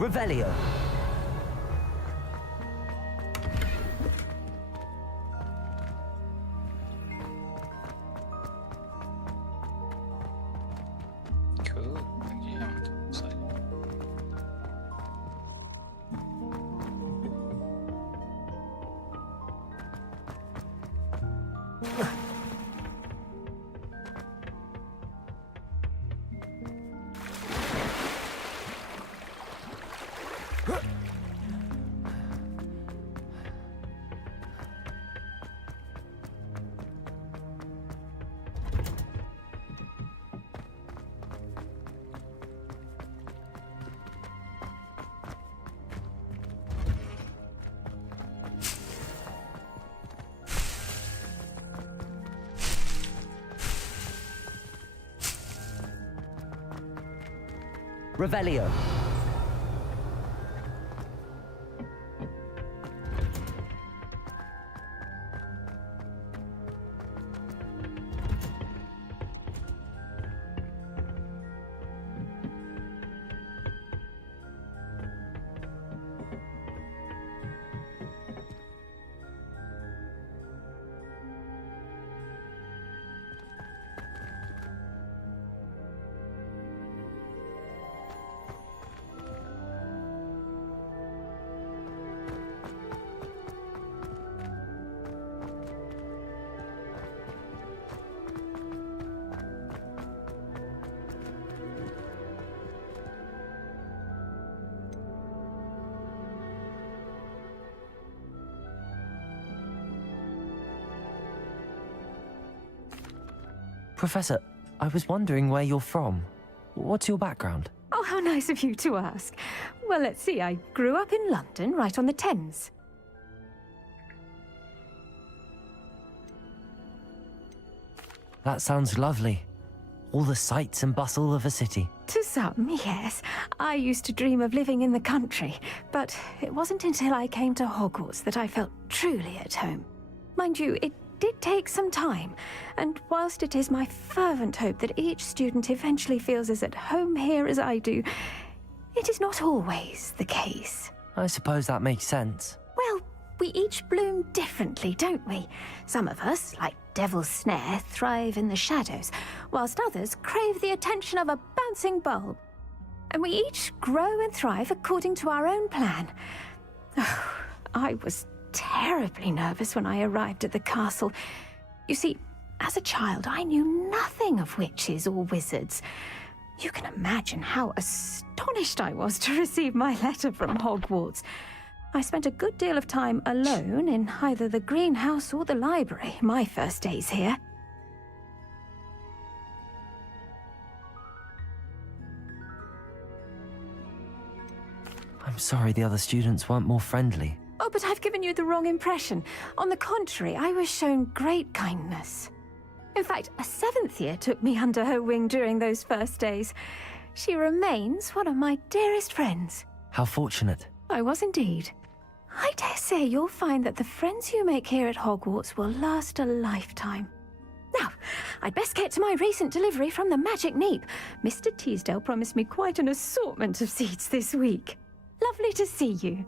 Revelio. Cool. Gdzie ja mam to wsadzić? Revelio. Professor, I was wondering where you're from. What's your background? Oh, how nice of you to ask. Well, let's see. I grew up in London, right on the Thames. That sounds lovely. All the sights and bustle of a city. To some, yes. I used to dream of living in the country, but it wasn't until I came to Hogwarts that I felt truly at home. Mind you, it did take some time, and whilst it is my fervent hope that each student eventually feels as at home here as I do, it is not always the case. I suppose that makes sense. Well, we each bloom differently, don't we? Some of us, like Devil's Snare, thrive in the shadows, whilst others crave the attention of a bouncing bulb. And we each grow and thrive according to our own plan. Oh, I was terribly nervous when I arrived at the castle. You see, as a child, I knew nothing of witches or wizards. You can imagine how astonished I was to receive my letter from Hogwarts. I spent a good deal of time alone in either the greenhouse or the library my first days here. I'm sorry the other students weren't more friendly. Oh, but I've given you the wrong impression. On the contrary, I was shown great kindness. In fact, a 7th year took me under her wing during those first days. She remains one of my dearest friends. How fortunate. I was indeed. I dare say you'll find that the friends you make here at Hogwarts will last a lifetime. Now, I'd best get to my recent delivery from the Magic Neep. Mr. Teasdale promised me quite an assortment of seeds this week. Lovely to see you.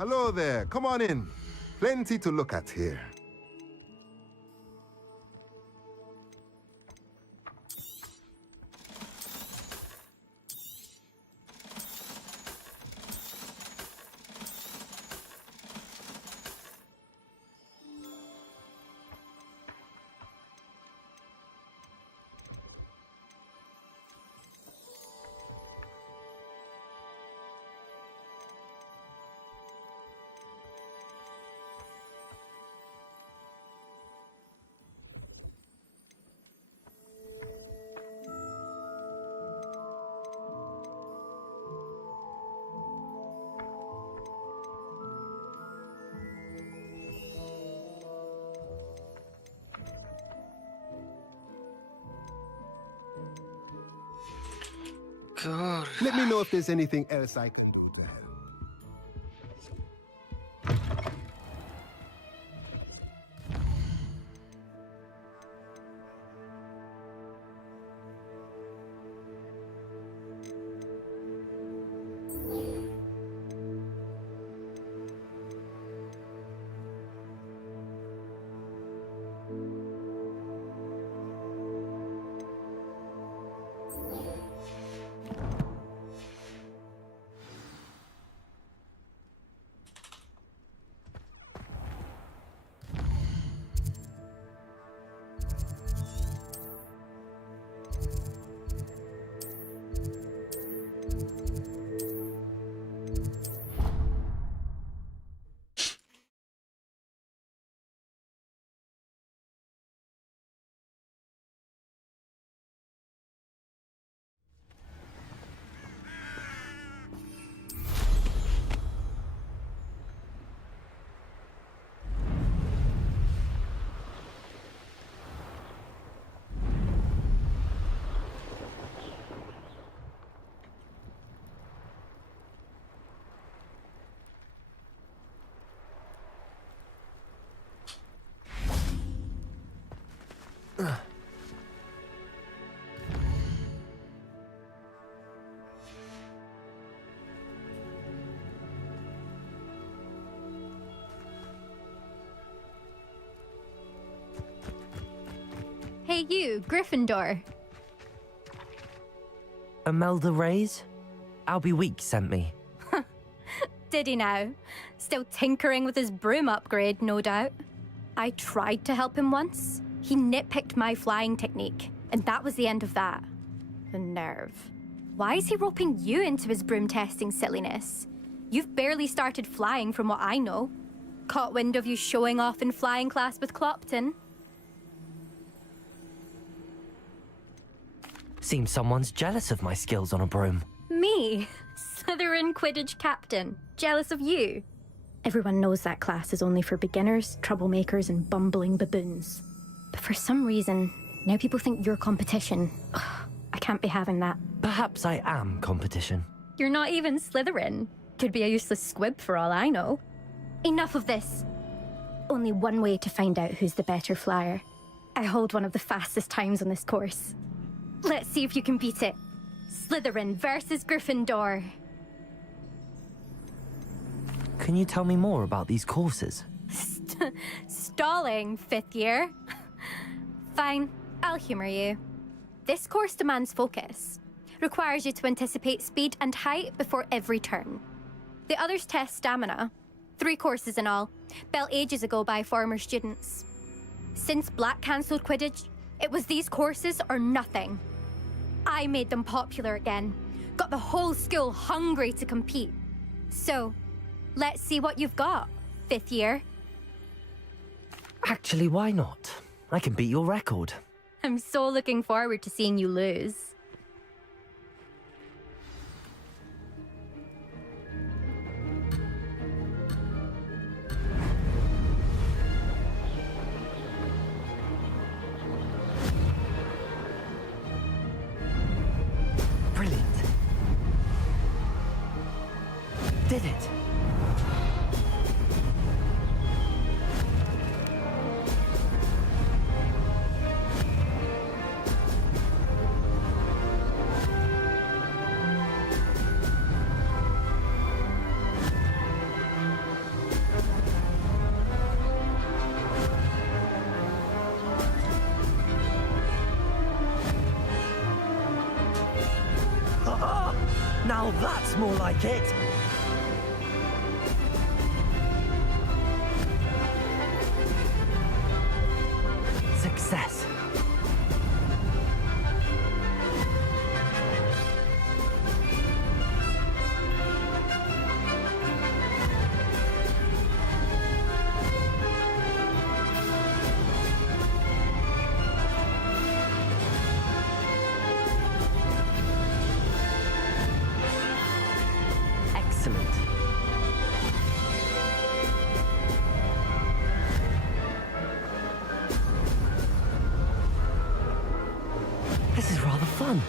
Hello there, come on in. Plenty to look at here. Let me know if there's anything else I can do to help. you, Gryffindor? Imelda Reyes? Albie Weeks sent me. Did he now? Still tinkering with his broom upgrade, no doubt. I tried to help him once. He nitpicked my flying technique, and that was the end of that. The nerve. Why is he roping you into his broom testing silliness? You've barely started flying from what I know. Caught wind of you showing off in flying class with Clopton. Seems someone's jealous of my skills on a broom. Me? Slytherin Quidditch captain. Jealous of you? Everyone knows that class is only for beginners, troublemakers, and bumbling baboons. But for some reason, now people think you're competition. Ugh, I can't be having that. Perhaps I am competition. You're not even Slytherin. Could be a useless squib for all I know. Enough of this. Only one way to find out who's the better flyer. I hold one of the fastest times on this course. Let's see if you can beat it. Slytherin versus Gryffindor. Can you tell me more about these courses? Stalling, 5th year. Fine, I'll humor you. This course demands focus. Requires you to anticipate speed and height before every turn. The others test stamina. 3 courses in all, built ages ago by former students. Since Black cancelled Quidditch, it was these courses or nothing. I made them popular again. Got the whole school hungry to compete. So, let's see what you've got, 5th year. Actually, why not? I can beat your record. I'm so looking forward to seeing you lose. Brilliant. Did it. Now that's more like it! Success. Excellent. This is rather fun.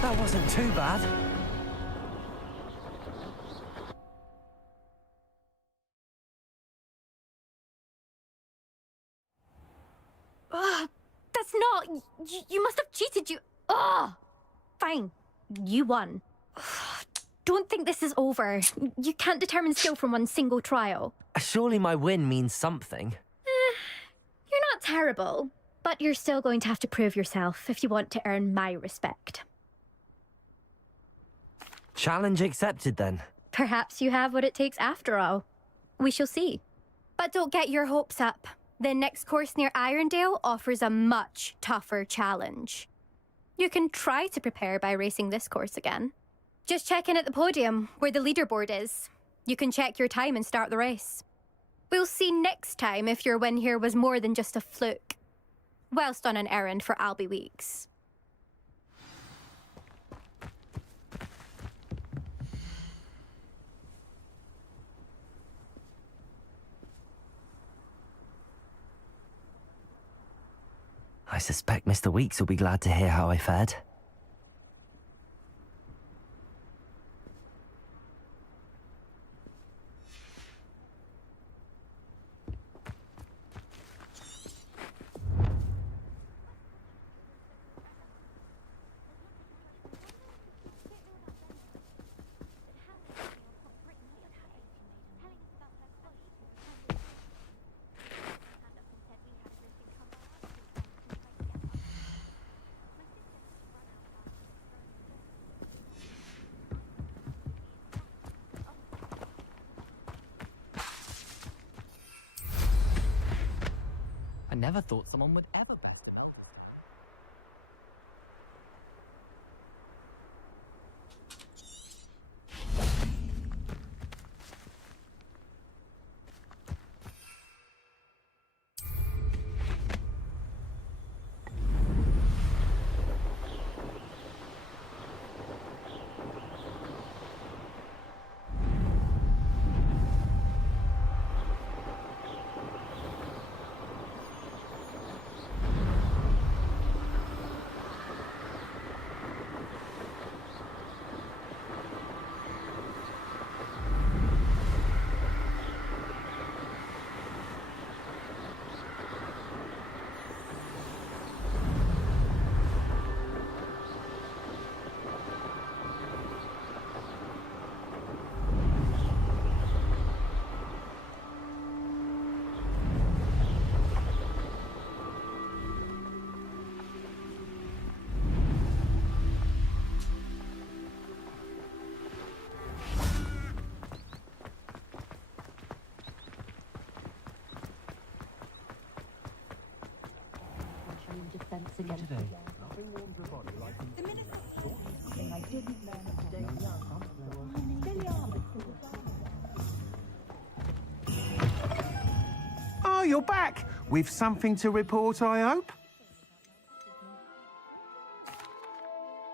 That wasn't too bad. That's not... You must have cheated, you... Ugh! Fine. You won. Don't think this is over. You can't determine skill from one single trial. Surely my win means something. You're not terrible, but you're still going to have to prove yourself if you want to earn my respect. Challenge accepted then. Perhaps you have what it takes after all. We shall see. But don't get your hopes up. The next course near Irondale offers a much tougher challenge. You can try to prepare by racing this course again. Just check in at the podium, where the leaderboard is. You can check your time and start the race. We'll see next time if your win here was more than just a fluke. Whilst on an errand for Albie Weeks. I suspect Mr. Weeks will be glad to hear how I fared. I never thought someone would ever best an elder. Oh, you're back! With something to report, I hope?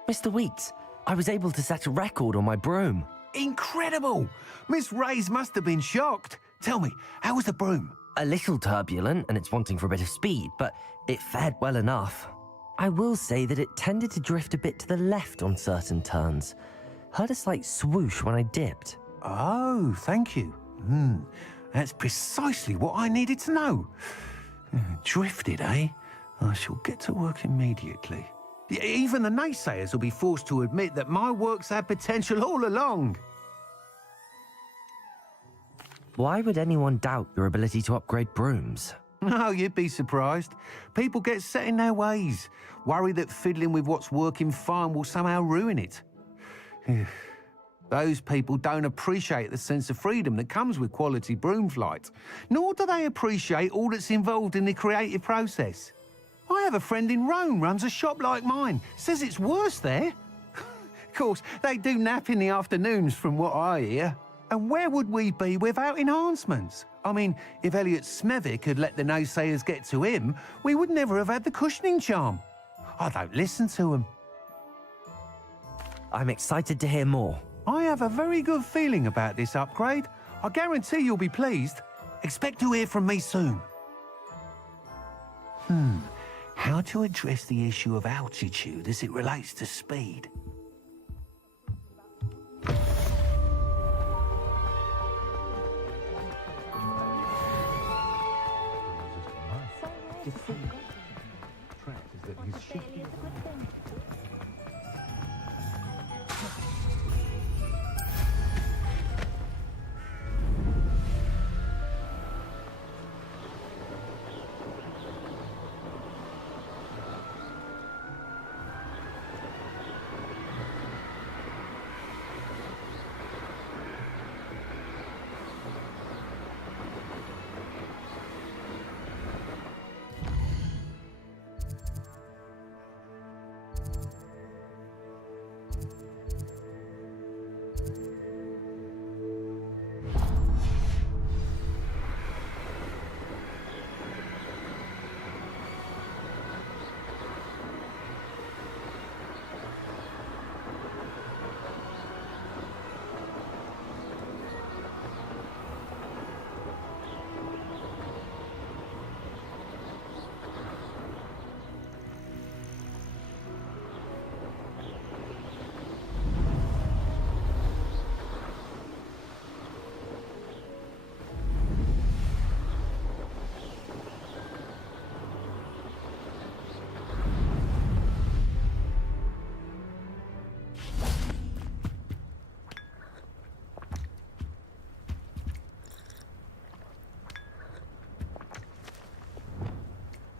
Mr. Weeks, I was able to set a record on my broom. Incredible! Miss Reyes must have been shocked. Tell me, how was the broom? A little turbulent, and it's wanting for a bit of speed, but it fared well enough. I will say that it tended to drift a bit to the left on certain turns. Heard a slight swoosh when I dipped. Oh, thank you. That's precisely what I needed to know. Drifted, eh? I shall get to work immediately. Even the naysayers will be forced to admit that my work's had potential all along. Why would anyone doubt your ability to upgrade brooms? Oh, you'd be surprised. People get set in their ways, worry that fiddling with what's working fine will somehow ruin it. Those people don't appreciate the sense of freedom that comes with quality broom flight, nor do they appreciate all that's involved in the creative process. I have a friend in Rome runs a shop like mine, says it's worse there. Of course, they do nap in the afternoons from what I hear. And where would we be without enhancements? I mean, if Elliot Smethwick had let the naysayers get to him, we would never have had the cushioning charm. I don't listen to them. I'm excited to hear more. I have a very good feeling about this upgrade. I guarantee you'll be pleased. Expect to hear from me soon. How to address the issue of altitude as it relates to speed?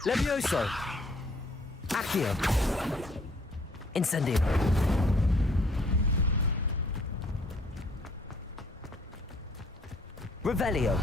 Levioso. Accio. Incendio. Revelio.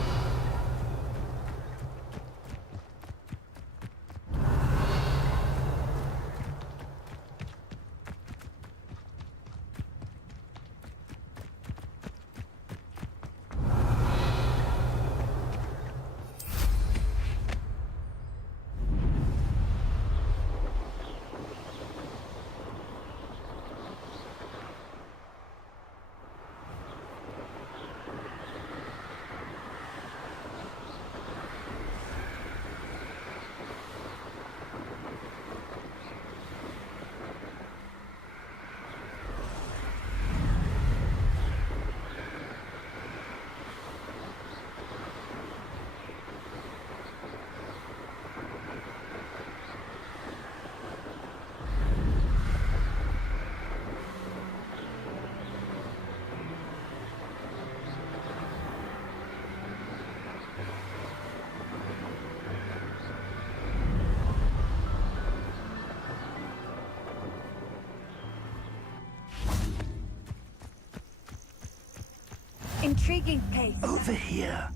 intriguing case. Over here.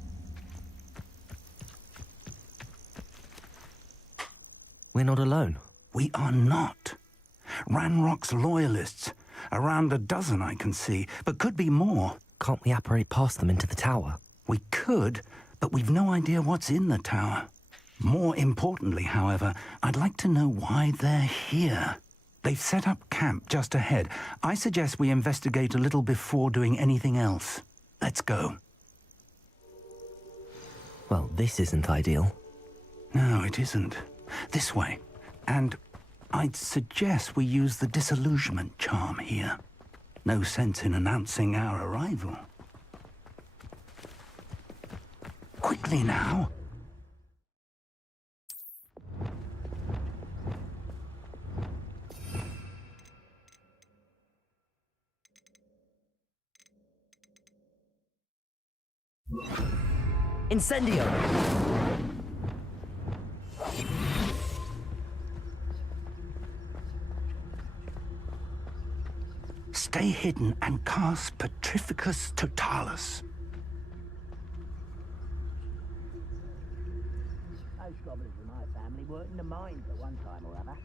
We're not alone. We are not. Ranrock's loyalists. Around a dozen I can see, but could be more. Can't we apparate past them into the tower? We could, but we've no idea what's in the tower. More importantly, however, I'd like to know why they're here. They've set up camp just ahead. I suggest we investigate a little before doing anything else. Let's go. Well, this isn't ideal. No, it isn't. This way. And I'd suggest we use the disillusionment charm here. No sense in announcing our arrival. Quickly now. Incendio! Stay hidden and cast Petrificus Totalis. Those goblins in my family worked in the mines at one time or other.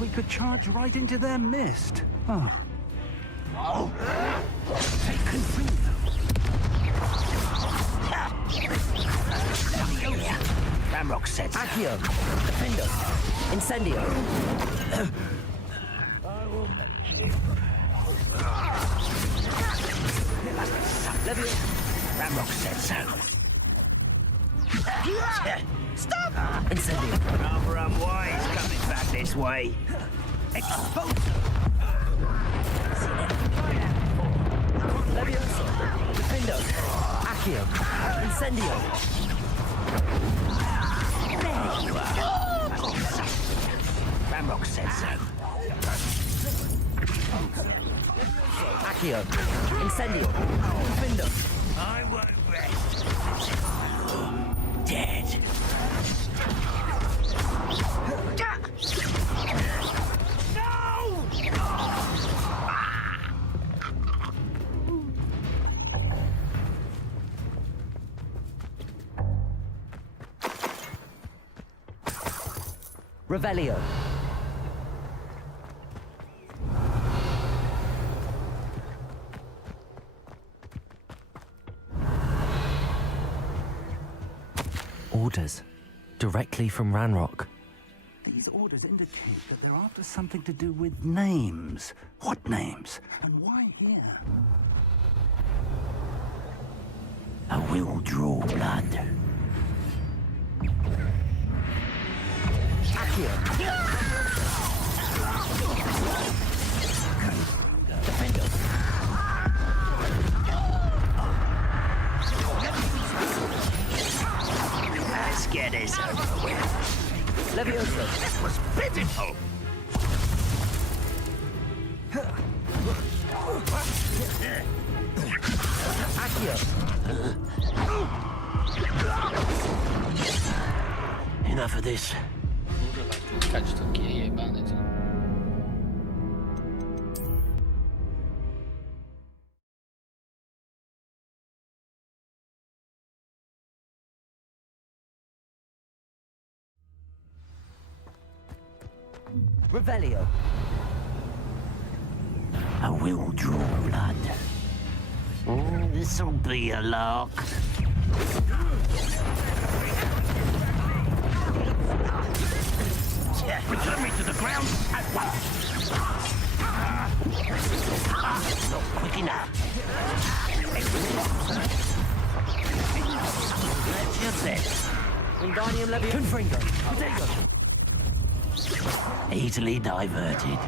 We could charge right into their mist. Oh. Oh. Take control. Ramrock said so. Accio! Defendo! Incendio! I will make you. Ramrock said so. Stop! Incendio! Rather unwise coming back this way. Expose! Levioso! Defendo! Accio! Incendio! There you are. Ramrock said so. Accio! Incendio! Defendo! I won't rest. Dead. Revelio! Orders. Directly from Ranrock. These orders indicate that they're after something to do with names. What names? And why here? I will draw blood. Accio! Defendo! Let's get this over with. Levioso! This was pitiful! Accio! Enough of this. Kać to jebane to. Revelio! I will draw blood. Oh, this'll be a lark. Return me to the ground at once. Not quick enough. That's just it. Wingardium Levioso! Confringo! Potato! Easily diverted.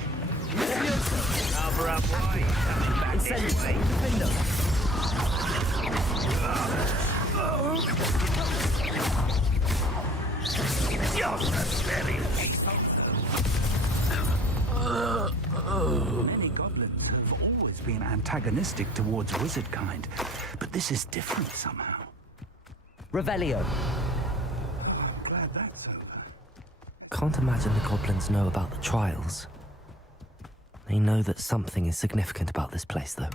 Cover up wide. Incendio. Defender. Many goblins have always been antagonistic towards wizard kind, but this is different somehow. Revelio. Glad that's over. Can't imagine the goblins know about the trials. They know that something is significant about this place, though.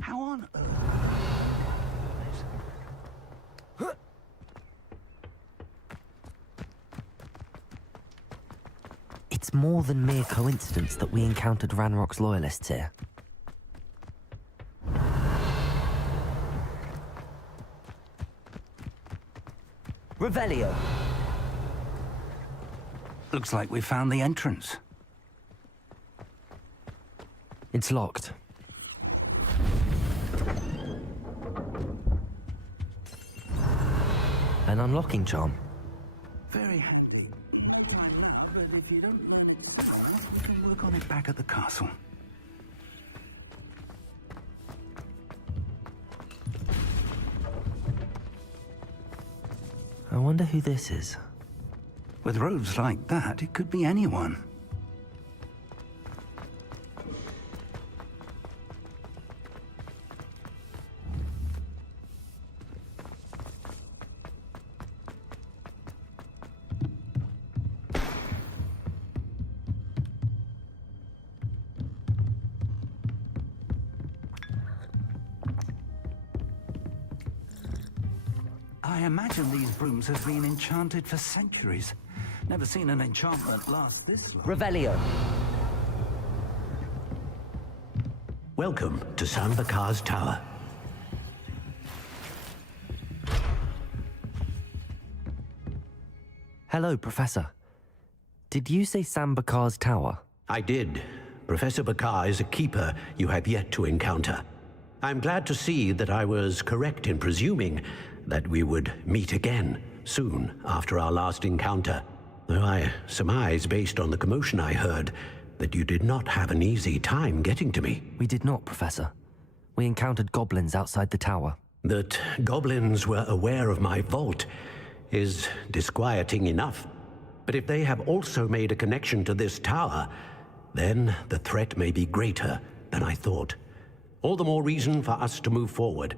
How on earth? It's more than mere coincidence that we encountered Ranrock's loyalists here. Revelio. Looks like we found the entrance. It's locked. An unlocking charm. Very happy. But if you don't, we can work on it back at the castle. I wonder who this is. With robes like that, it could be anyone. I imagine these brooms have been enchanted for centuries. Never seen an enchantment last this long. Revelio. Welcome to Sambakar's Tower. Hello, Professor. Did you say Sambakar's Tower? I did. Professor Bakar is a keeper you have yet to encounter. I'm glad to see that I was correct in presuming that we would meet again soon after our last encounter. Though I surmise, based on the commotion I heard, that you did not have an easy time getting to me. We did not, Professor. We encountered goblins outside the tower. That goblins were aware of my vault is disquieting enough. But if they have also made a connection to this tower, then the threat may be greater than I thought. All the more reason for us to move forward.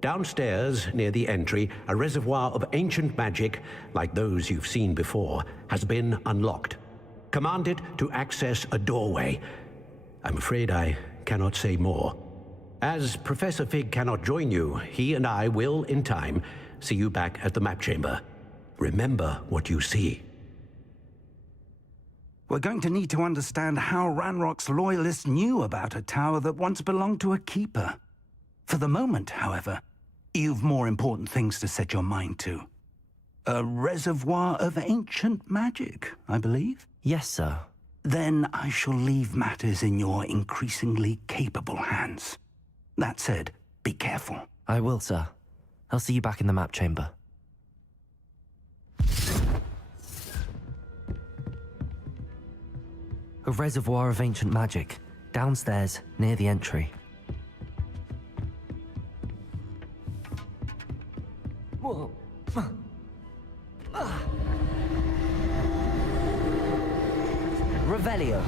Downstairs, near the entry, a reservoir of ancient magic, like those you've seen before, has been unlocked. Command it to access a doorway. I'm afraid I cannot say more. As Professor Fig cannot join you, he and I will, in time, see you back at the map chamber. Remember what you see. We're going to need to understand how Ranrock's loyalists knew about a tower that once belonged to a keeper. For the moment, however, you've more important things to set your mind to. A reservoir of ancient magic, I believe? Yes, sir. Then I shall leave matters in your increasingly capable hands. That said, be careful. I will, sir. I'll see you back in the map chamber. A reservoir of ancient magic, downstairs, near the entry. Whoa. Revelio.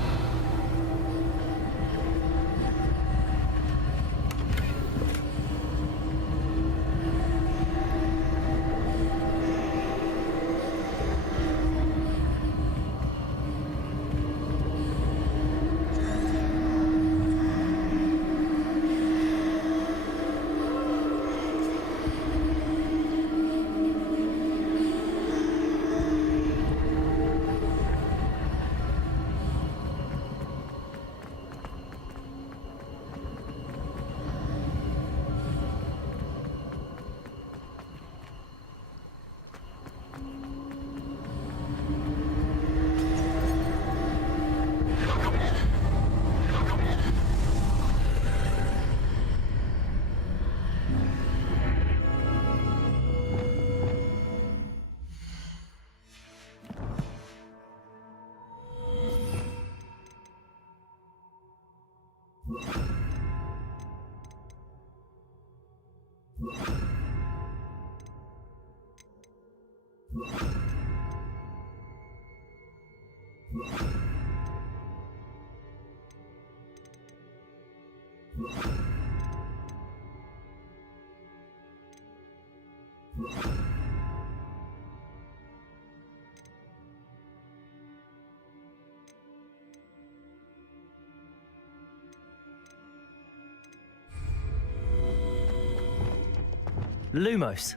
Lumos.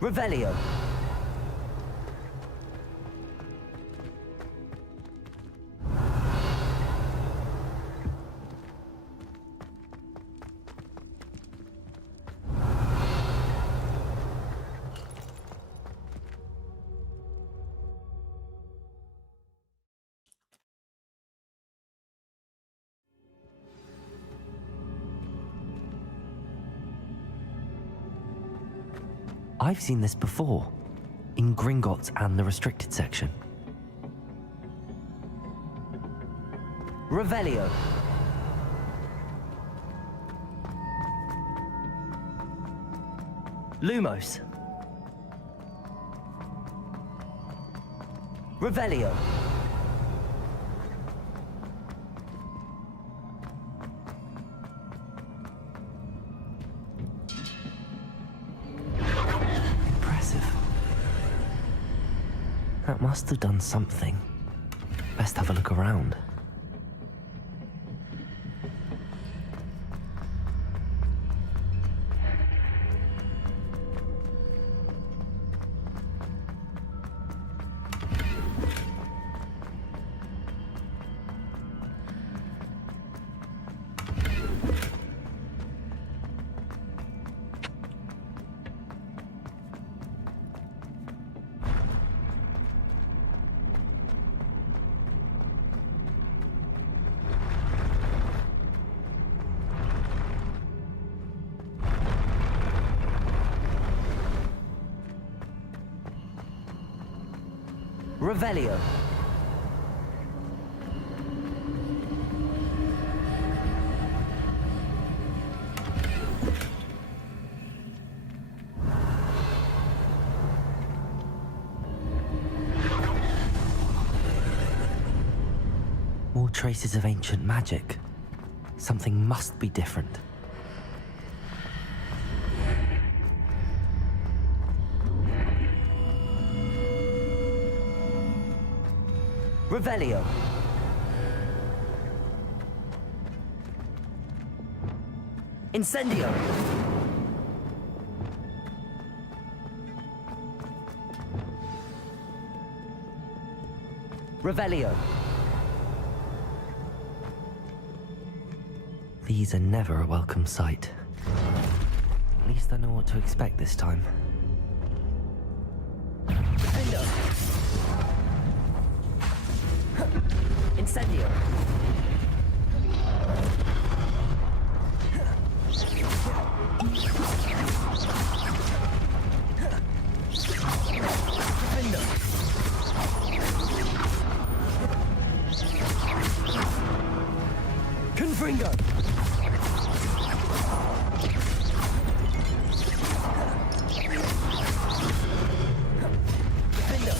Revelio. I've seen this before, in Gringotts and the restricted section. Revelio. Lumos. Revelio. That must have done something. Best have a look around. Revelio. More traces of ancient magic. Something must be different. Revelio. Incendio. Revelio. These are never a welcome sight. At least I know what to expect this time. Defendo. Incendio. Defendo. Confringo. Defendo.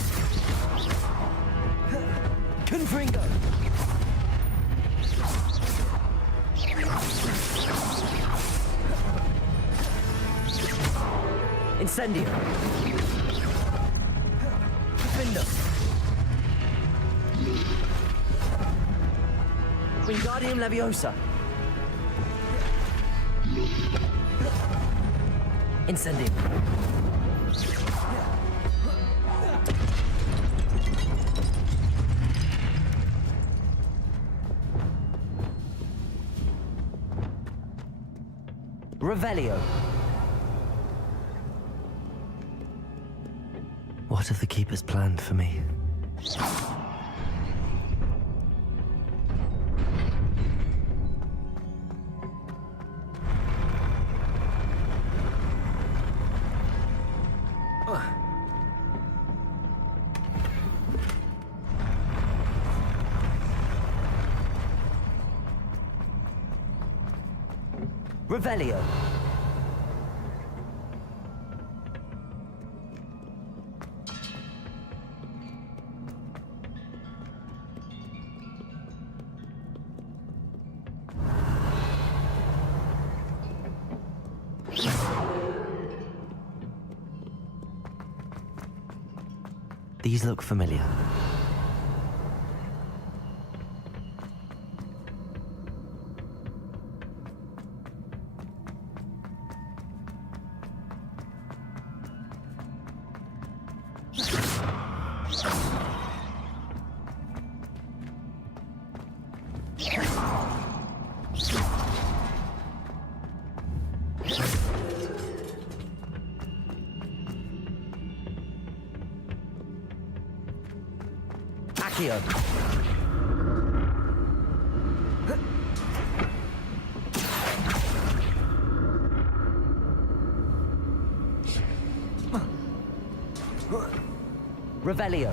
Confringo. Incendio. Defendo. Wingardium Leviosa. Incendio. Revelio. What have the Keepers planned for me? Revelio. These look familiar. Accio. Revelio.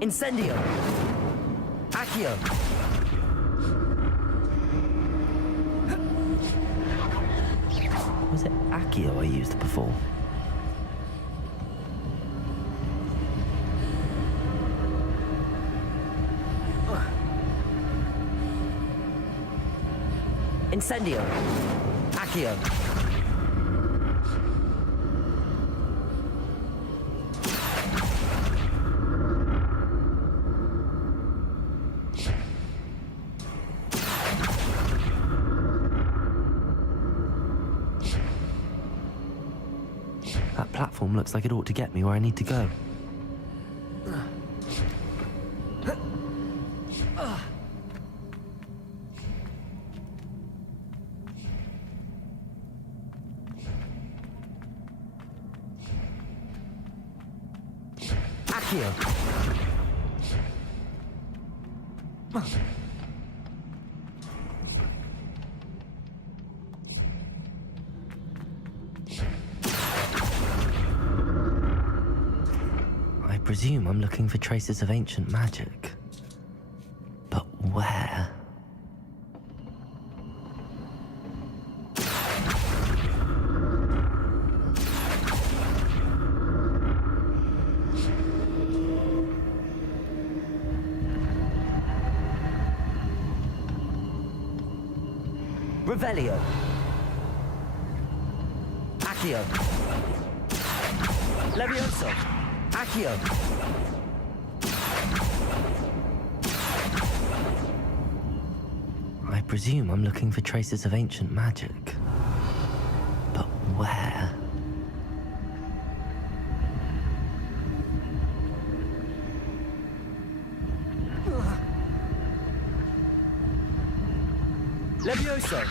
Incendio. Accio. Was it Accio I used before? Incendio. Accio. That platform looks like it ought to get me where I need to go. Accio. I presume I'm looking for traces of ancient magic. But where? Revelio. Accio. Levioso. Accio. I presume I'm looking for traces of ancient magic. But where? Levioso.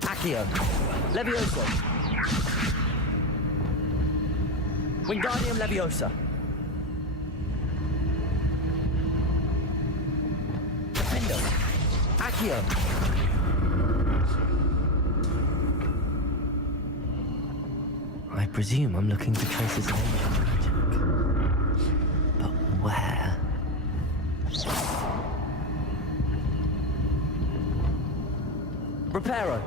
Accio. Levioso. Wingardium Leviosa. Defendo. Accio. I presume I'm looking for traces of ancient magic. But where? Reparo.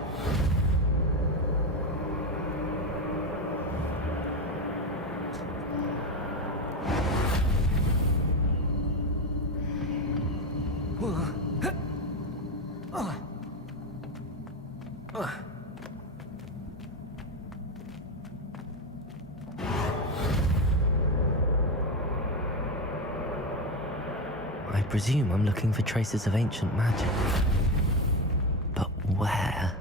I presume I'm looking for traces of ancient magic. But where?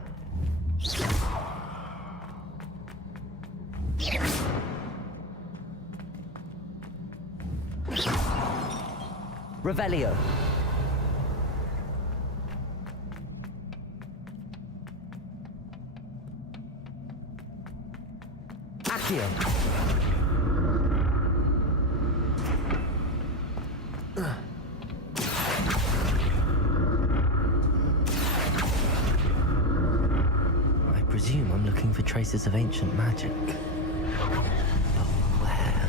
Revelio. Accio. I presume I'm looking for traces of ancient magic. But where?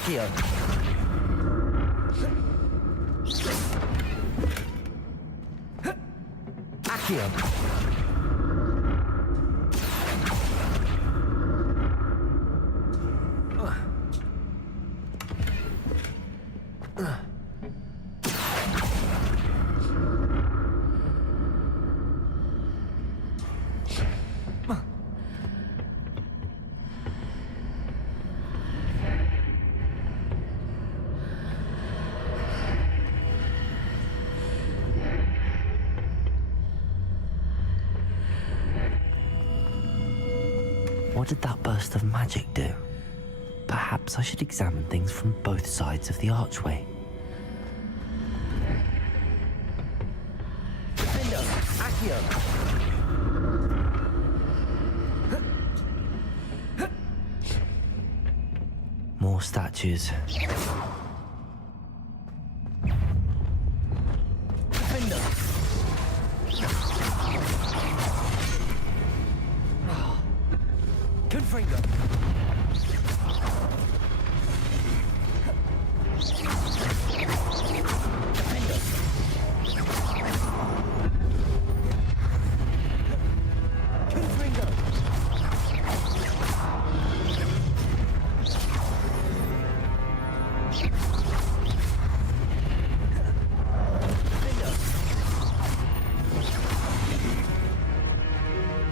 Accio. Accio. What did that burst of magic do? Perhaps I should examine things from both sides of the archway. Defendo. Accio. More statues. Defendo. Confringo. Defendo. Confringo.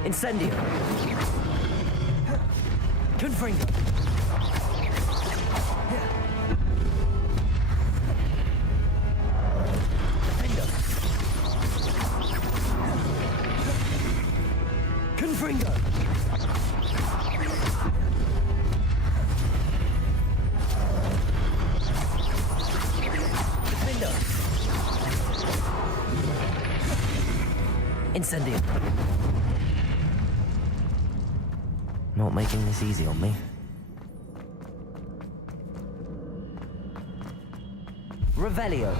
Incendio. Confringo. Defendo. Confringo. Defendo. Incendio. Not making this easy on me. Revelio.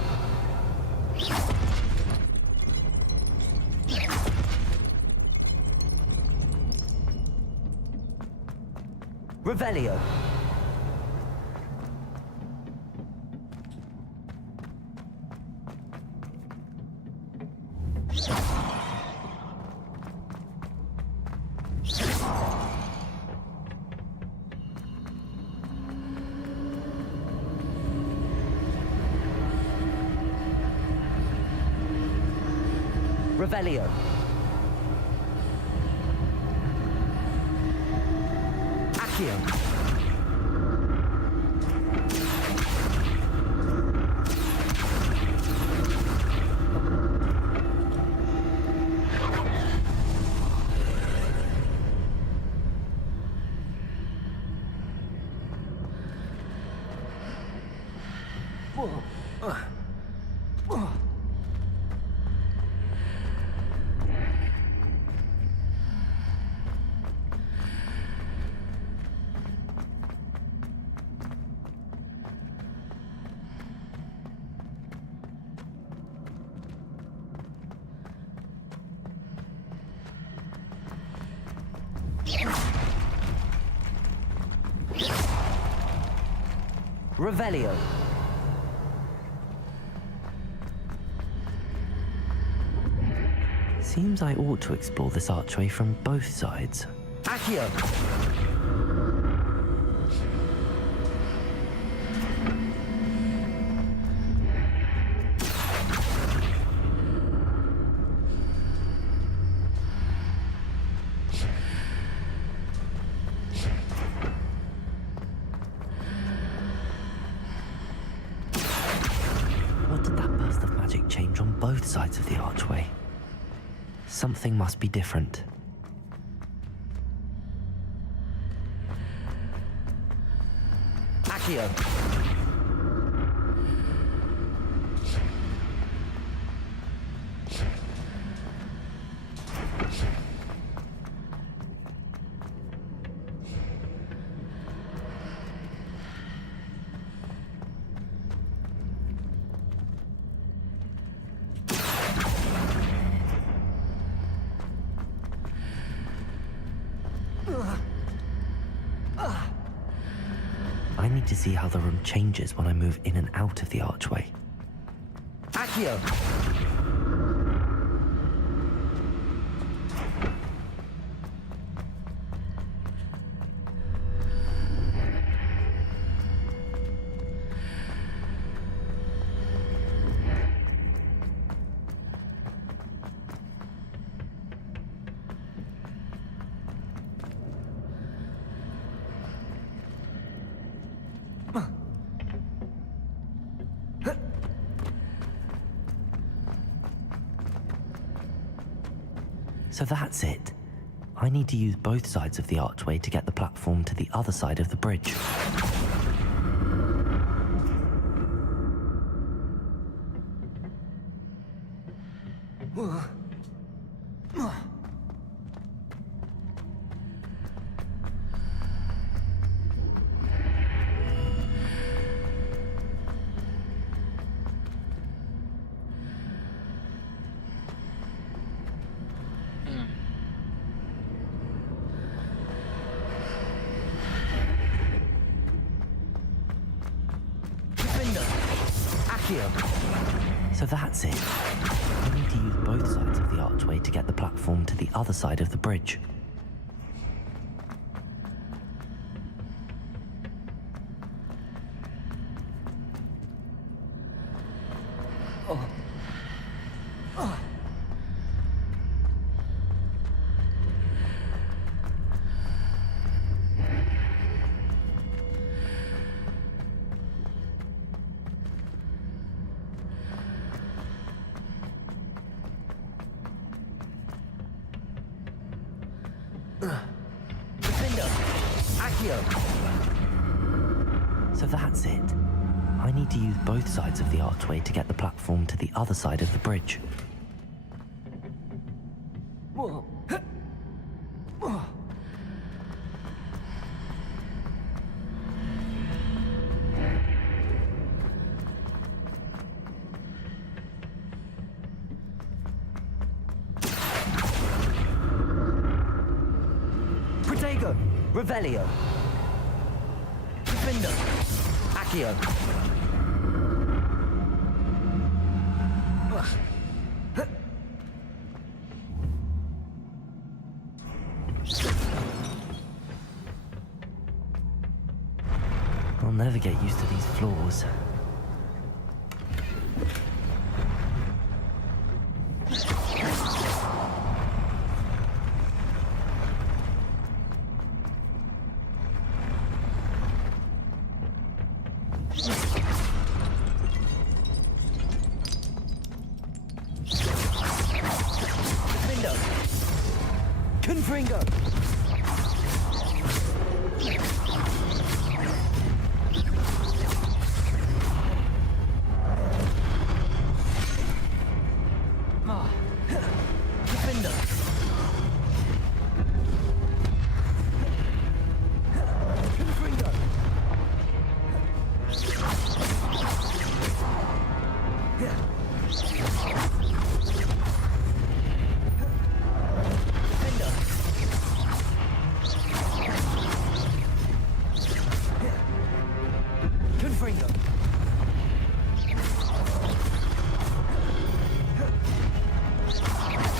Revelio. Revelio. Accio. Revelio. Seems I ought to explore this archway from both sides. Accio. What did that burst of magic change on both sides of the archway? Something must be different. Accio. I need to see how the room changes when I move in and out of the archway. Accio. So that's it. I need to use both sides of the archway to get the platform to the other side of the bridge. So that's it. I need to use both sides of the archway to get the platform to the other side of the bridge. So that's it. I need to use both sides of the archway to get the platform to the other side of the bridge. Protego. Revelio. Defendo. Accio. I'll never get used to these floors. Confringo.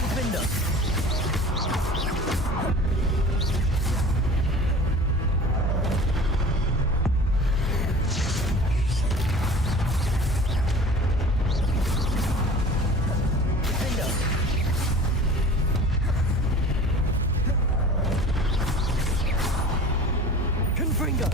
Defender. Confringo.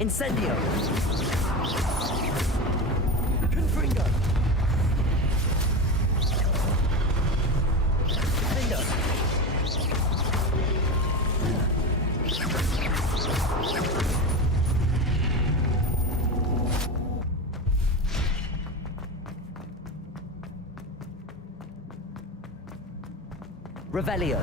Incendio. Revelio.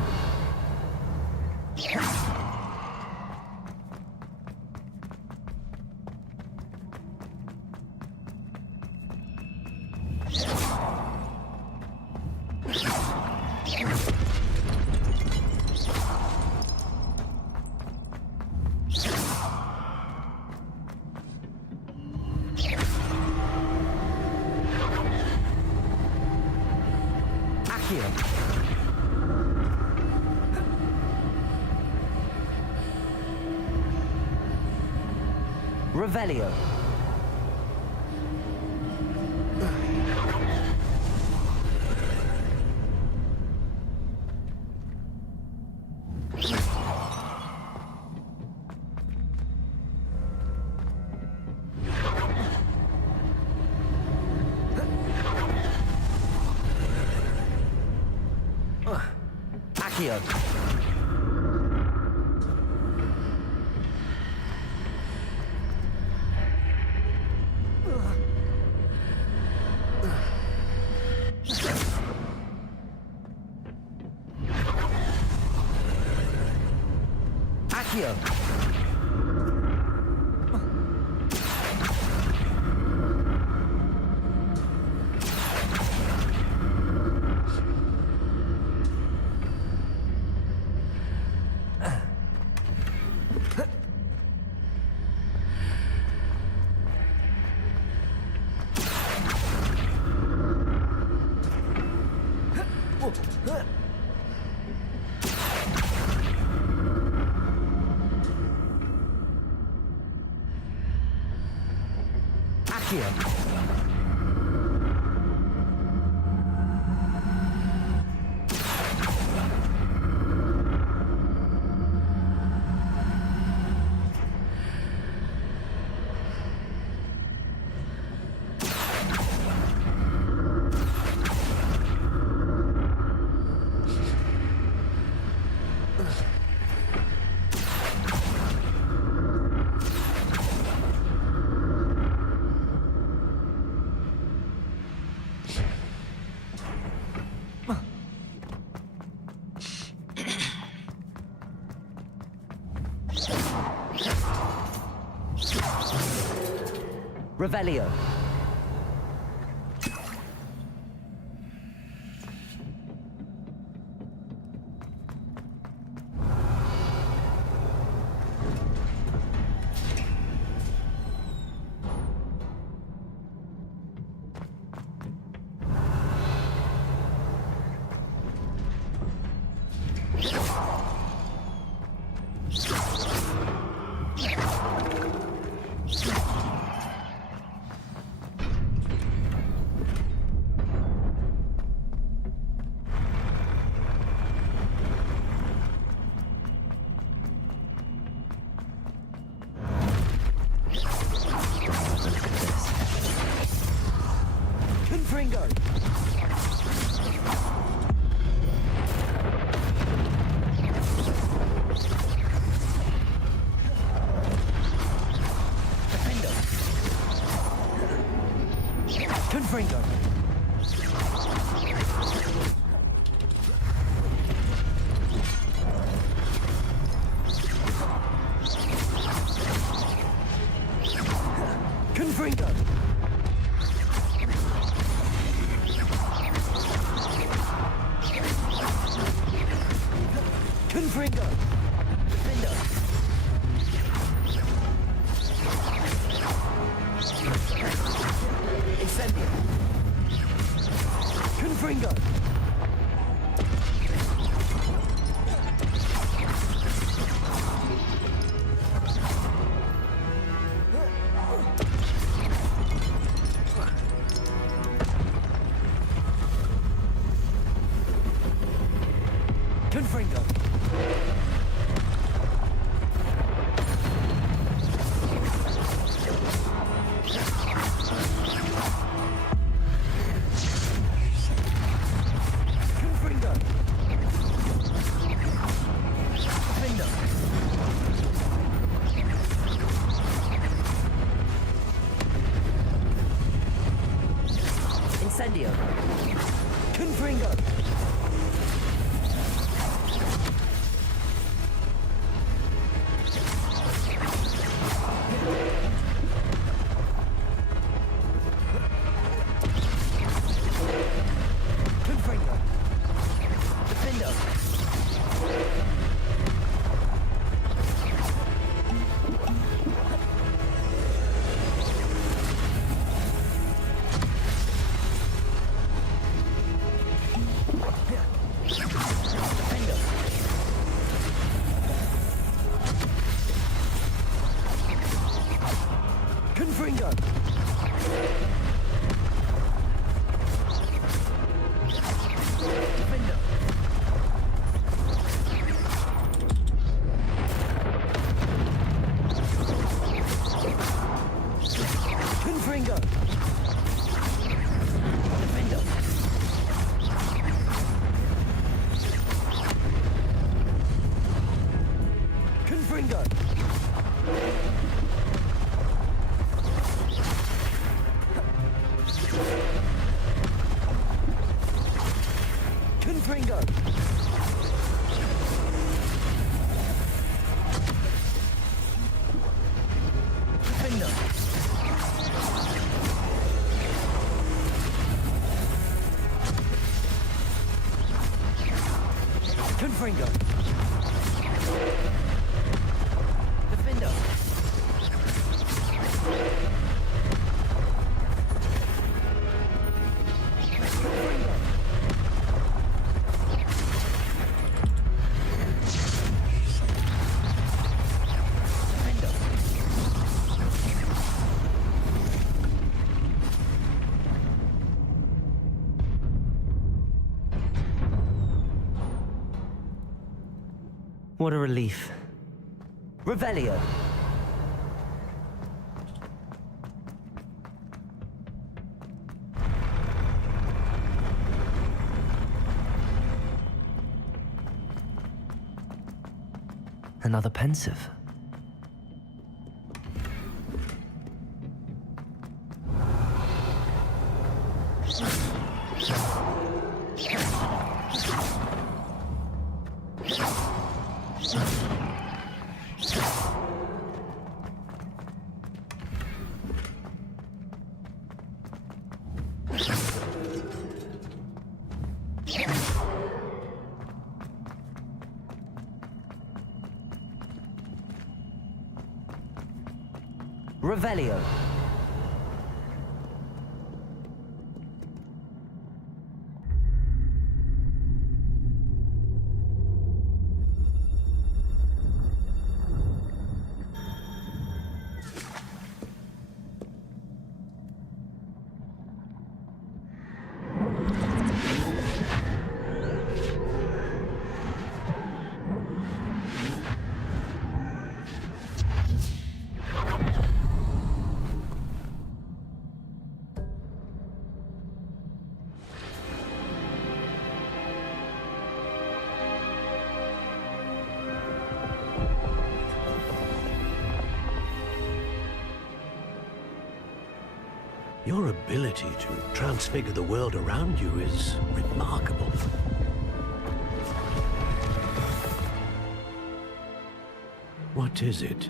Revelio. Accio. Accio. Revelio. Confringo. Defendo. Confringo. Confringo. Confringo. Defendo. Incendio. Confringo. Confringo. Confringo. Defendo. Incendio. Confringo. Confringo. Defender. Confringo. Defender. What a relief. Revelio. Another pensive. Revelio. Your ability to transfigure the world around you is remarkable. What is it?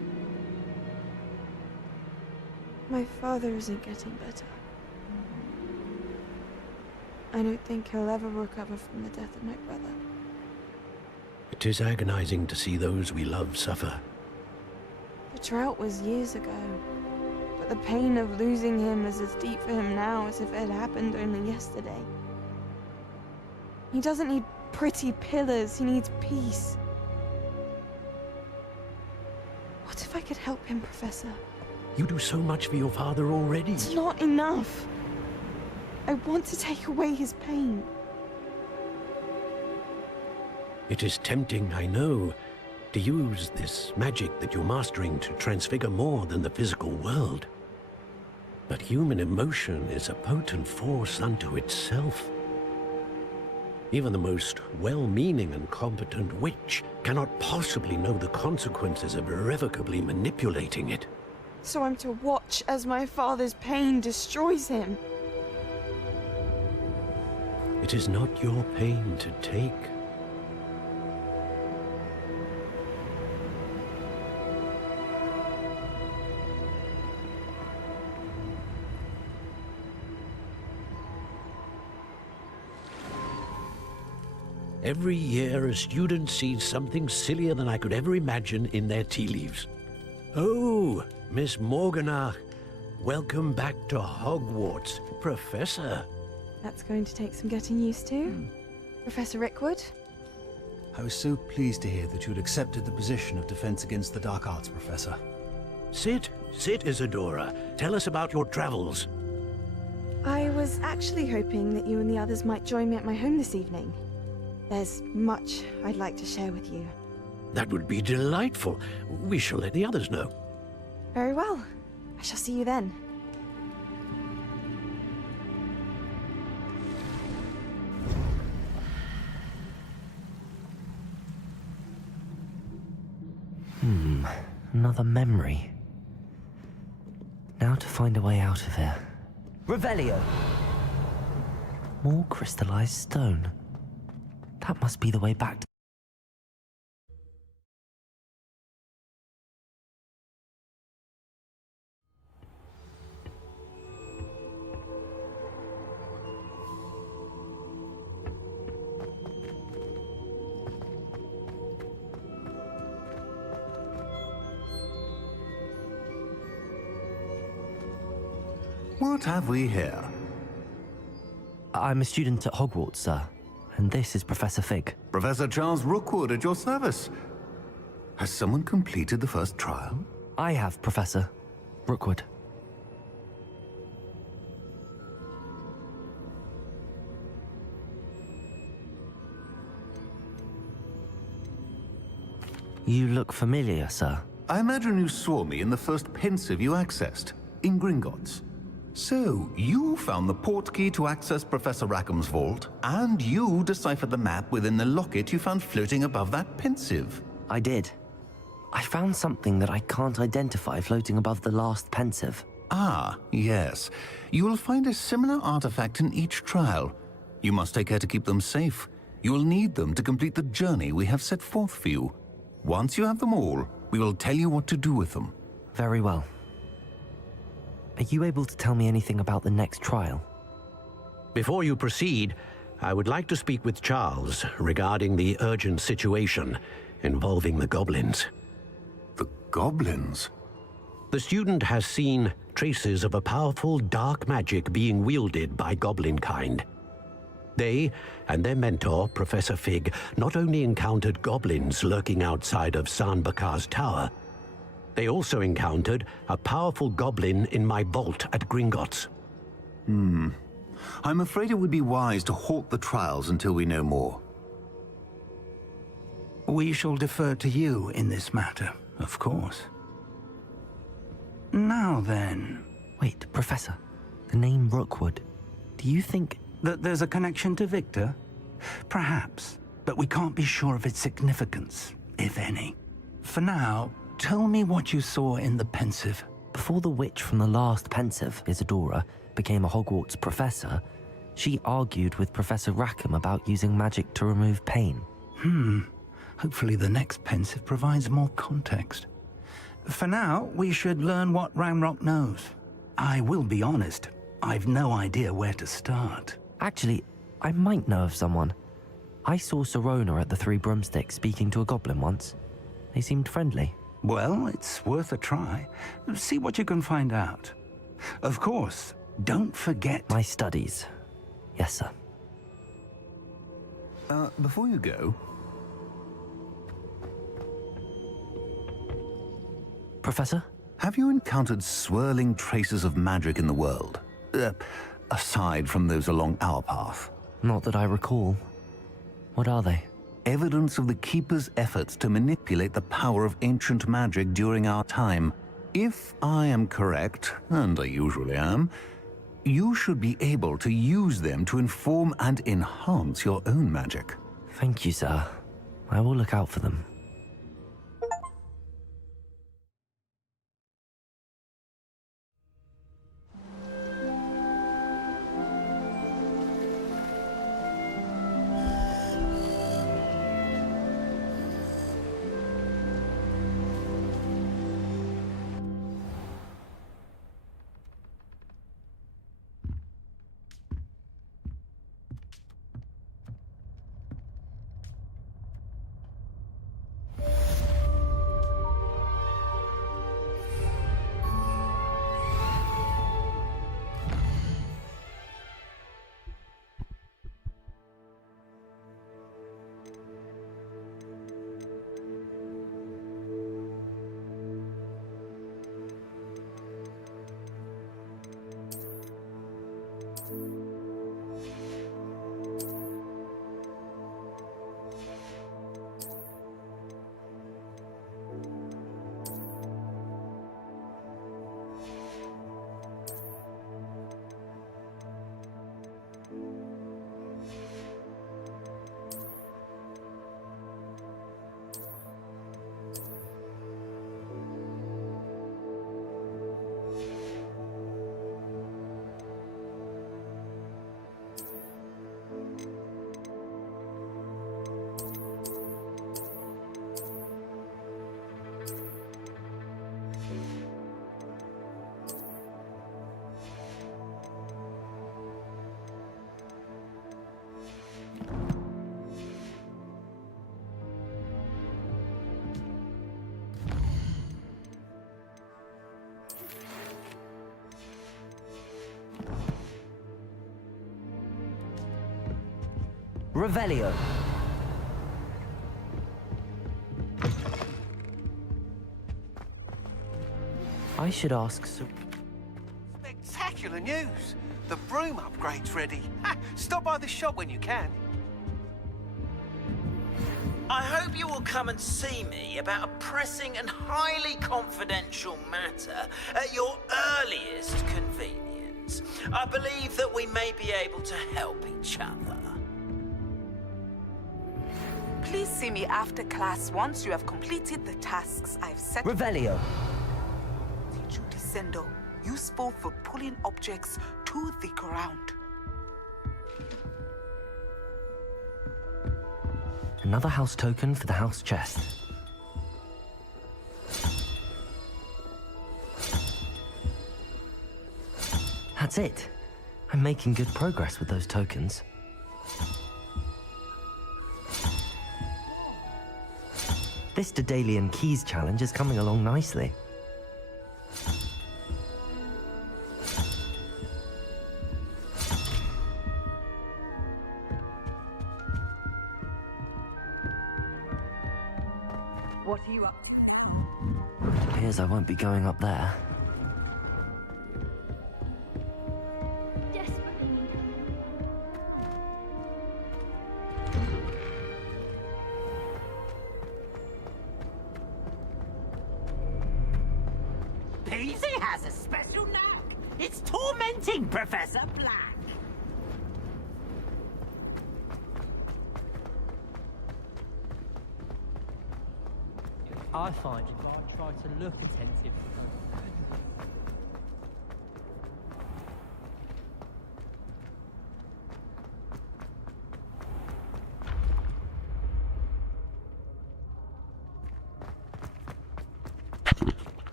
My father isn't getting better. I don't think he'll ever recover from the death of my brother. It is agonizing to see those we love suffer. The drought was years ago, but the pain of losing him is as deep for him now as if it had happened only yesterday. He doesn't need pretty pillars, he needs peace. What if I could help him, Professor? You do so much for your father already. It's not enough. I want to take away his pain. It is tempting, I know, to use this magic that you're mastering to transfigure more than the physical world. But human emotion is a potent force unto itself. Even the most well-meaning and competent witch cannot possibly know the consequences of irrevocably manipulating it. So I'm to watch as my father's pain destroys him. It is not your pain to take. Every year, a student sees something sillier than I could ever imagine in their tea leaves. Oh, Miss Morganach, welcome back to Hogwarts, Professor. That's going to take some getting used to. Professor Rickwood? I was so pleased to hear that you had accepted the position of Defense Against the Dark Arts, Professor. Sit, Isadora. Tell us about your travels. I was actually hoping that you and the others might join me at my home this evening. There's much I'd like to share with you. That would be delightful. We shall let the others know. Very well. I shall see you then. Another memory. Now to find a way out of here. Revelio. More crystallized stone. That must be the way back to... What have we here? I'm a student at Hogwarts, sir. And this is Professor Fig. Professor Charles Rookwood at your service. Has someone completed the first trial? I have, Professor Rookwood. You look familiar, sir. I imagine you saw me in the first pensive you accessed, in Gringotts. So, you found the portkey to access Professor Rackham's vault, and you deciphered the map within the locket you found floating above that pensive. I did. I found something that I can't identify floating above the last pensive. Ah, yes. You will find a similar artifact in each trial. You must take care to keep them safe. You will need them to complete the journey we have set forth for you. Once you have them all, we will tell you what to do with them. Very well. Are you able to tell me anything about the next trial? Before you proceed, I would like to speak with Charles regarding the urgent situation involving the goblins. The goblins? The student has seen traces of a powerful dark magic being wielded by goblin kind. They and their mentor, Professor Fig, not only encountered goblins lurking outside of San Bakar's tower, they also encountered a powerful goblin in my vault at Gringotts. I'm afraid it would be wise to halt the trials until we know more. We shall defer to you in this matter, of course. Now then... Wait, Professor. The name Rookwood. Do you think... that there's a connection to Victor? Perhaps, but we can't be sure of its significance, if any. For now, tell me what you saw in the pensive. Before the witch from the last pensive, Isadora, became a Hogwarts professor, she argued with Professor Rackham about using magic to remove pain. Hopefully the next pensive provides more context. For now, we should learn what Ranrock knows. I will be honest, I've no idea where to start. Actually, I might know of someone. I saw Serona at the Three Broomsticks speaking to a goblin once. They seemed friendly. Well, it's worth a try. See what you can find out. Of course, don't forget... My studies. Yes, sir. Before you go... Professor? Have you encountered swirling traces of magic in the world? Aside from those along our path? Not that I recall. What are they? Evidence of the Keeper's efforts to manipulate the power of ancient magic during our time. If I am correct, and I usually am, you should be able to use them to inform and enhance your own magic. Thank you, sir. I will look out for them. Revelio. I should ask Spectacular news! The broom upgrade's ready. Ha! Stop by the shop when you can. I hope you will come and see me about a pressing and highly confidential matter at your earliest convenience. I believe that we may be able to help each other. Please see me after class once you have completed the tasks I've set. Revelio. Teach you Descendo, useful for pulling objects to the ground. Another house token for the house chest. That's it. I'm making good progress with those tokens. This Daedalian Keys challenge is coming along nicely. What are you up to? It appears I won't be going up there. Peasy has a special knack. It's tormenting Professor Black. I find if I try to look attentive,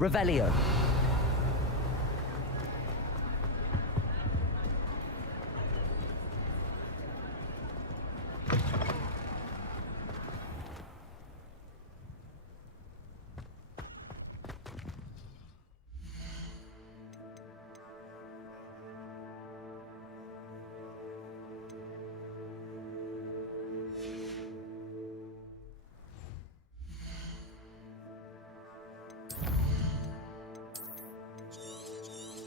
Revelio.